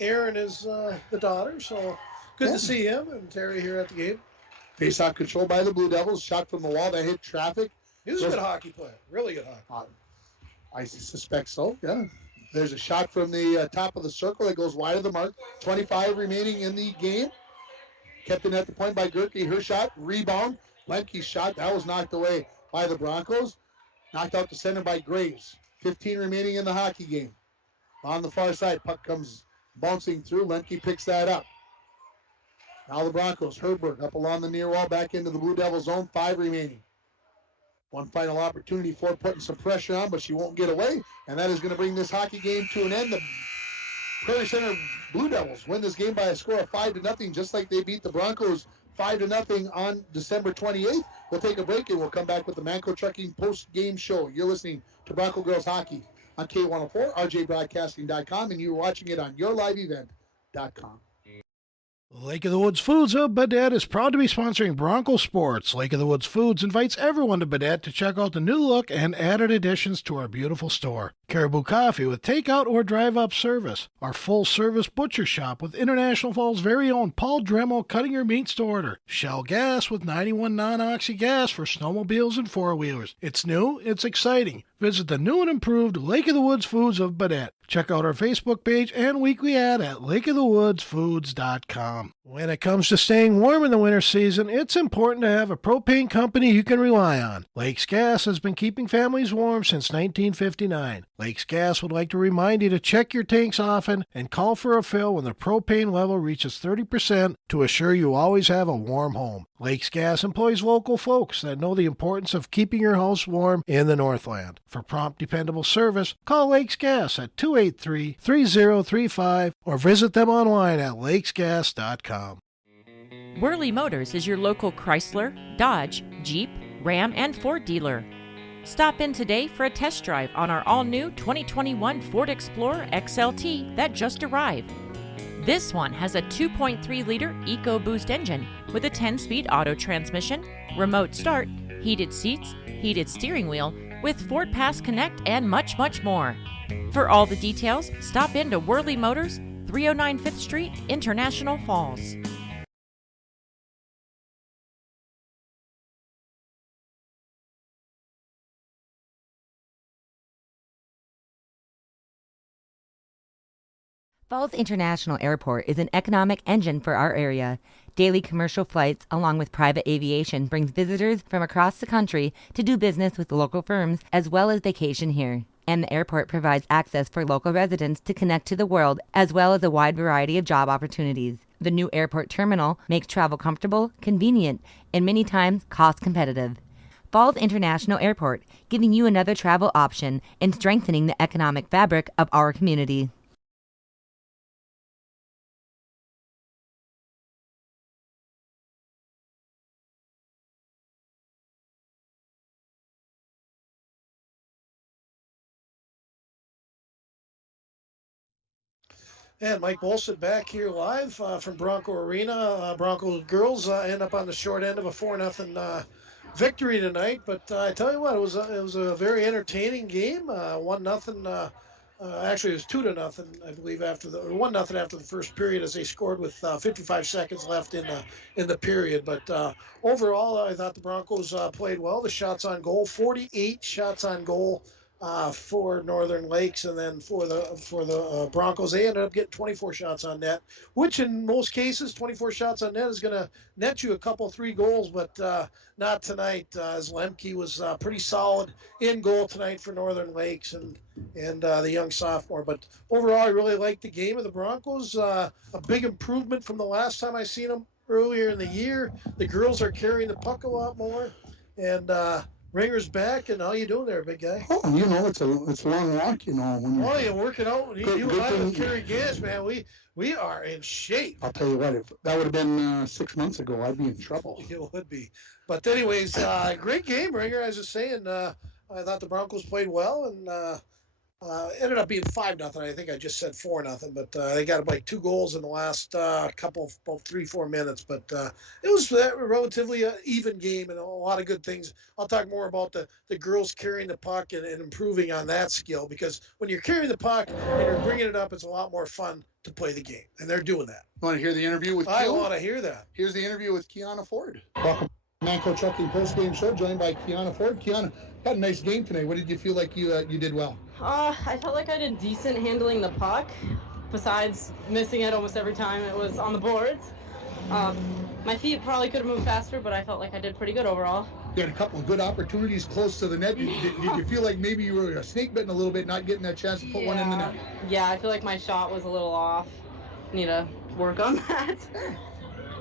Aaron is the daughter, so good to see him and Terry here at the game. Face-off control by the Blue Devils. Shot from the wall that hit traffic. He was a good hockey player, really good hockey. I suspect so. Yeah. There's a shot from the top of the circle that goes wide of the mark. 25 remaining in the game. Kept in at the point by Gerke. Her shot, rebound. Lemke's shot, that was knocked away by the Broncos. Knocked out to center by Graves. 15 remaining in the hockey game. On the far side, puck comes bouncing through. Lemke picks that up. Now the Broncos. Herberg up along the near wall, back into the Blue Devil zone. 5 remaining. One final opportunity for putting some pressure on, but she won't get away. And that is going to bring this hockey game to an end. The Prairie Center Blue Devils win this game by a score of 5-0, just like they beat the Broncos 5-0 on December 28th. We'll take a break and we'll come back with the Manco Trucking post-game show. You're listening to Bronco Girls Hockey on K104, rjbroadcasting.com, and you're watching it on yourliveevent.com. Lake of the Woods Foods of Baudette is proud to be sponsoring Bronco Sports. Lake of the Woods Foods invites everyone to Baudette to check out the new look and added additions to our beautiful store. Caribou Coffee with takeout or drive-up service. Our full-service butcher shop with International Falls' very own Paul Dremel cutting your meats to order. Shell Gas with 91 non-oxy gas for snowmobiles and four-wheelers. It's new, it's exciting. Visit the new and improved Lake of the Woods Foods of Baudette. Check out our Facebook page and weekly ad at lakeofthewoodsfoods.com. When it comes to staying warm in the winter season, it's important to have a propane company you can rely on. Lakes Gas has been keeping families warm since 1959. Lakes Gas would like to remind you to check your tanks often and call for a fill when the propane level reaches 30% to assure you always have a warm home. Lakes Gas employs local folks that know the importance of keeping your house warm in the Northland. For prompt, dependable service, call Lakes Gas at 283-3035 or visit them online at lakesgas.com. Worley Motors is your local Chrysler, Dodge, Jeep, Ram, and Ford dealer. Stop in today for a test drive on our all-new 2021 Ford Explorer XLT that just arrived. This one has a 2.3-liter EcoBoost engine with a 10-speed auto transmission, remote start, heated seats, heated steering wheel, with Ford Pass Connect and much, much more. For all the details, stop in to Worley Motors, 309 5th Street, International Falls. Falls International Airport is an economic engine for our area. Daily commercial flights, along with private aviation, brings visitors from across the country to do business with local firms as well as vacation here. And the airport provides access for local residents to connect to the world as well as a wide variety of job opportunities. The new airport terminal makes travel comfortable, convenient, and many times cost competitive. Falls International Airport, giving you another travel option and strengthening the economic fabric of our community. And Mike Bolson back here live from Bronco Arena. Bronco girls end up on the short end of a 4-0 victory tonight. But I tell you what, it was a very entertaining game. 1-0. Actually, it was 2-0, I believe, or 1-0 after the first period, as they scored with 55 seconds left in the period. But overall, I thought the Broncos played well. The shots on goal, 48 shots on goal. For Northern Lakes, and then for the Broncos, they ended up getting 24 shots on net, which in most cases, 24 shots on net is going to net you a couple, 3 goals, but not tonight, as Lemke was pretty solid in goal tonight for Northern Lakes and the young sophomore. But overall, I really liked the game of the Broncos. A big improvement from the last time I seen them earlier in the year. The girls are carrying the puck a lot more, and Ringer's back, and how you doing there, big guy? Oh, it's a long walk, When you're working out. You and I with Kerry Gas, man. We are in shape. I'll tell you what, if that would have been 6 months ago, I'd be in trouble. It would be. But anyways, great game, Ringer. I was just saying, I thought the Broncos played well, and ended up being 5-0. I think I just said 4-0, but they got like 2 goals in the last couple, about 3-4 minutes. But it was a relatively even game and a lot of good things. I'll talk more about the girls carrying the puck and improving on that skill, because when you're carrying the puck and you're bringing it up, it's a lot more fun to play the game, and they're doing that. You want to hear the interview with I want to hear that. Here's the interview with Kiana Ford. Welcome. Manco Trucking post-game show, joined by Kiana Ford. Kiana, had a nice game tonight. What did you feel like you did well? I felt like I did decent handling the puck, besides missing it almost every time it was on the boards. My feet probably could have moved faster, but I felt like I did pretty good overall. You had a couple of good opportunities close to the net. Did you feel like maybe you were snake bitten a little bit, not getting that chance to put one in the net? Yeah, I feel like my shot was a little off. Need to work on that.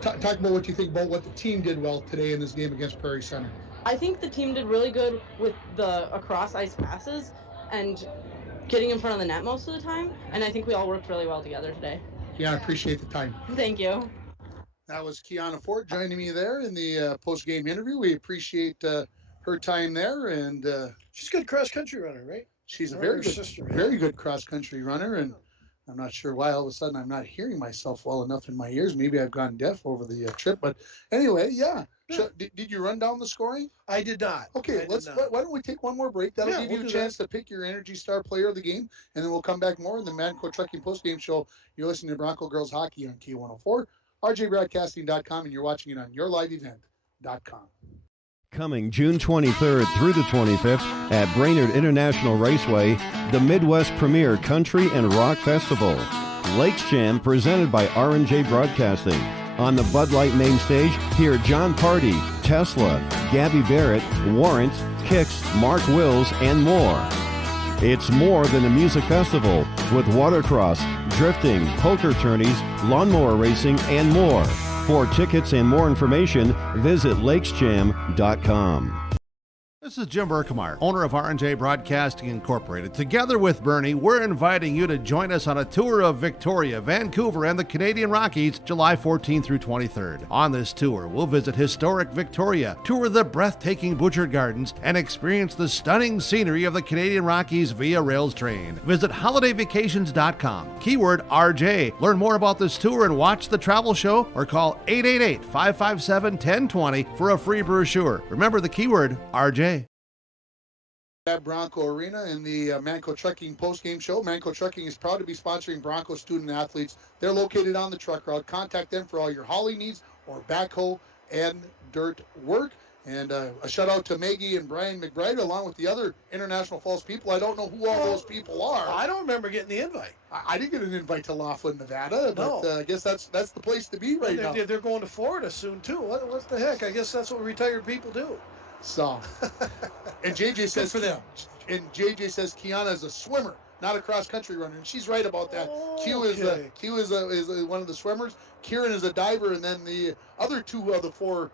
Talk about what you think about what the team did well today in this game against Prairie Center. I think the team did really good with the across ice passes and getting in front of the net most of the time, and I think we all worked really well together today. Yeah, I appreciate the time. Thank you. That was Kiana Ford joining me there in the post-game interview. We appreciate her time there, and she's a good cross-country runner, right? She's a very good cross-country runner, and I'm not sure why all of a sudden I'm not hearing myself well enough in my ears. Maybe I've gone deaf over the trip, but anyway, yeah. Yeah. Did you run down the scoring? I did not. Okay, why don't we take one more break? That'll give you a chance to pick your Energy Star player of the game, and then we'll come back more in the Manco Trucking postgame show. You're listening to Bronco Girls Hockey on K104, rjbroadcasting.com, and you're watching it on yourliveevent.com. Coming June 23rd through the 25th at Brainerd International Raceway, the Midwest Premier Country and Rock Festival. Lakes Jam presented by R&J Broadcasting. On the Bud Light main stage, hear John Party, Tesla, Gabby Barrett, Warrant, Kix, Mark Wills, and more. It's more than a music festival with watercross, drifting, poker tourneys, lawnmower racing, and more. For tickets and more information, visit lakesjam.com. This is Jim Berkemeyer, owner of R&J Broadcasting Incorporated. Together with Bernie, we're inviting you to join us on a tour of Victoria, Vancouver, and the Canadian Rockies, July 14th through 23rd. On this tour, we'll visit historic Victoria, tour the breathtaking Butcher Gardens, and experience the stunning scenery of the Canadian Rockies via rails train. Visit holidayvacations.com, keyword RJ. Learn more about this tour and watch the travel show, or call 888-557-1020 for a free brochure. Remember the keyword RJ. At Bronco Arena in the Manco Trucking postgame show. Manco Trucking is proud to be sponsoring Bronco student athletes. They're located on the truck route. Contact them for all your hauling needs or backhoe and dirt work. And a shout out to Maggie and Brian McBride along with the other International Falls people. I don't know who all those people are. I don't remember getting the invite. I didn't get an invite to Laughlin, Nevada, but I guess that's the place to be right now. They're going to Florida soon too. What the heck? I guess that's what retired people do. So, and JJ says for them. And JJ says Kiana is a swimmer, not a cross country runner, and she's right about that. Q is one of the swimmers. Kieran is a diver, and then the other two of the four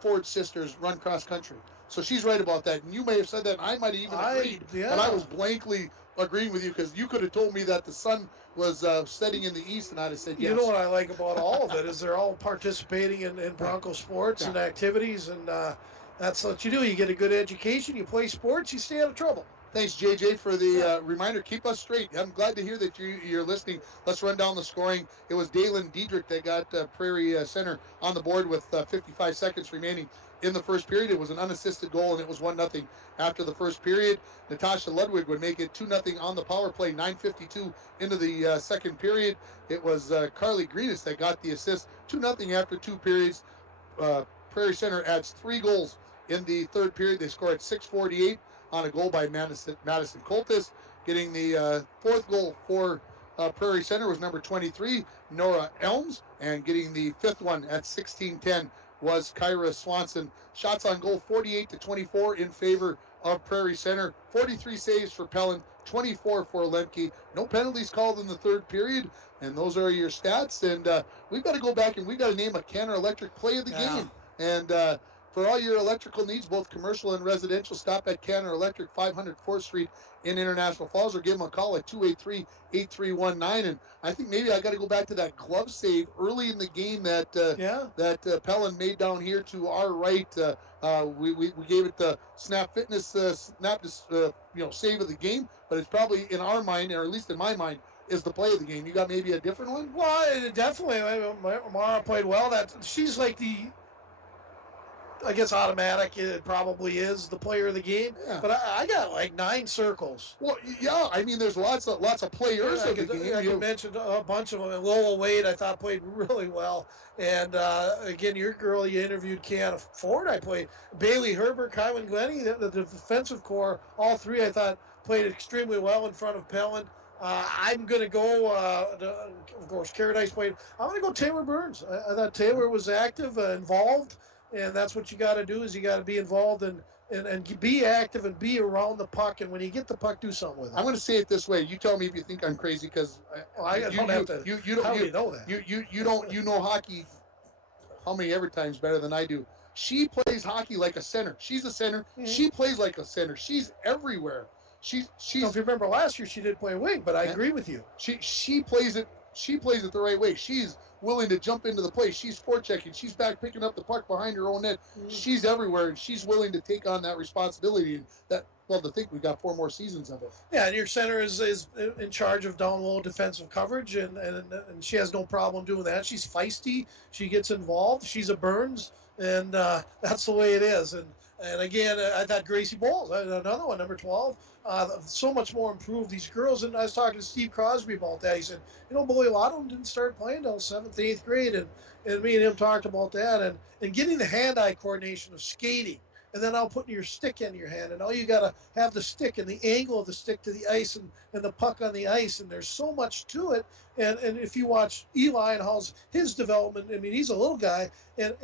Ford sisters run cross country. So she's right about that. And you may have said that, and I might have even agreed, but I was blankly agreeing with you because you could have told me that the sun was setting in the east, and I'd have said yes. You know what I like about all of it is they're all participating in Bronco sports and activities, and that's what you do. You get a good education, you play sports, you stay out of trouble. Thanks, JJ, for the reminder. Keep us straight. I'm glad to hear that you're listening. Let's run down the scoring. It was Dalen Diedrich that got Prairie Center on the board with 55 seconds remaining in the first period. It was an unassisted goal, and it was 1-0 after the first period. Natasha Ludwig would make it 2-0 on the power play, 9:52 into the second period. It was Carly Greenis that got the assist, 2-0 after 2 periods. Prairie Center adds 3 goals in the third period. They scored 6:48 on a goal by Madison Coltis. Getting the fourth goal for Prairie Center was number 23, Nora Elms, and getting the fifth one at 16:10 was Kyra Swanson. Shots on goal 48-24 in favor of Prairie Center. 43 saves for Pellin, 24 for Lemke. No penalties called in the third period, and those are your stats. And we've got to go back and we've got to name a Canner Electric play of the game. And for all your electrical needs, both commercial and residential, stop at Canner Electric, 500 4th Street in International Falls, or give them a call at 283-8319. And I think maybe I got to go back to that glove save early in the game that Pellin made down here to our right. We gave it the Snap Fitness save of the game, but it's probably in our mind, or at least in my mind, is the play of the game. You got maybe a different one? Well, definitely. Mara played well. She's like the, I guess automatic, it probably is the player of the game. Yeah. But I got like 9 circles. Well, yeah, I mean, there's lots of players of the game. I could mention a bunch of them. And Lola Wade, I thought, played really well. And again, your girl, you interviewed, Kiana Ford, I played. Bailey Herbert, Kylan Glennie, the defensive core, all 3 I thought played extremely well in front of Pellin. I'm going to go, of course, Caradice played. I'm going to go Taylor Burns. I thought Taylor was active, involved. And that's what you got to do, is you got to be involved and be active and be around the puck. And when you get the puck, do something with it. I'm going to say it this way. You tell me if you think I'm crazy, because I don't have to. You know that? You know hockey how many ever times better than I do. She plays hockey like a center. She's a center. Mm-hmm. She plays like a center. She's everywhere. She's. So if you remember last year, she did play wing, but I agree with you. She plays it. She plays it the right way. She's willing to jump into the play. She's forechecking. She's back picking up the puck behind her own net. Mm-hmm. She's everywhere, and she's willing to take on that responsibility. And love to think we've got 4 more seasons of it. Yeah, and your center is in charge of down low defensive coverage, and she has no problem doing that. She's feisty. She gets involved. She's a Burns, and that's the way it is. And again, I thought Gracie Bowles, another one, number 12, so much more improved, these girls. And I was talking to Steve Crosby about that. He said, boy, a lot of them didn't start playing until 7th, 8th grade. And me and him talked about that. And getting the hand-eye coordination of skating, and then now putting your stick in your hand. And now you got to have the stick and the angle of the stick to the ice and the puck on the ice. And there's so much to it. And if you watch Eli and how's his development, he's a little guy. And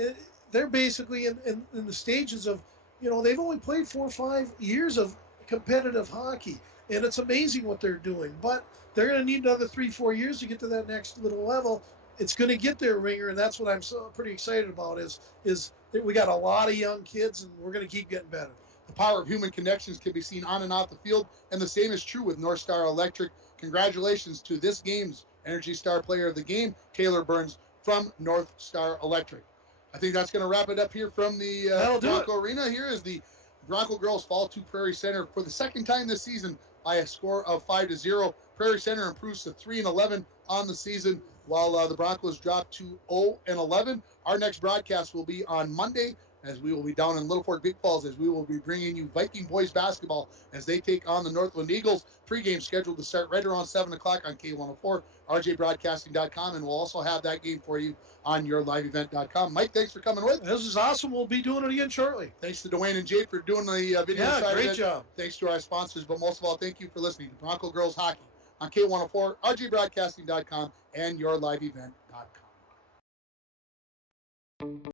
they're basically in the stages of, they've only played 4 or 5 years of competitive hockey. And it's amazing what they're doing. But they're going to need another 3-4 years to get to that next little level. It's going to get there, Ringer, and that's what I'm pretty excited about is that we got a lot of young kids, and we're going to keep getting better. The power of human connections can be seen on and off the field, and the same is true with North Star Electric. Congratulations to this game's Energy Star Player of the Game, Taylor Burns from North Star Electric. I think that's going to wrap it up here from the Bronco Arena. Here is the Bronco girls fall to Prairie Center for the second time this season by a score of 5-0. Prairie Center improves to 3-11 on the season, while the Broncos drop to 0-11. Our next broadcast will be on Monday, as we will be down in Little Fork Big Falls, as we will be bringing you Viking boys basketball as they take on the Northland Eagles. Pregame scheduled to start right around 7 o'clock on K104, rjbroadcasting.com, and we'll also have that game for you on yourliveevent.com. Mike, thanks for coming with. This is awesome. We'll be doing it again shortly. Thanks to Dwayne and Jade for doing the video side of it. Great job. Thanks to our sponsors, but most of all, thank you for listening to Bronco Girls Hockey on K104, rjbroadcasting.com, and yourliveevent.com.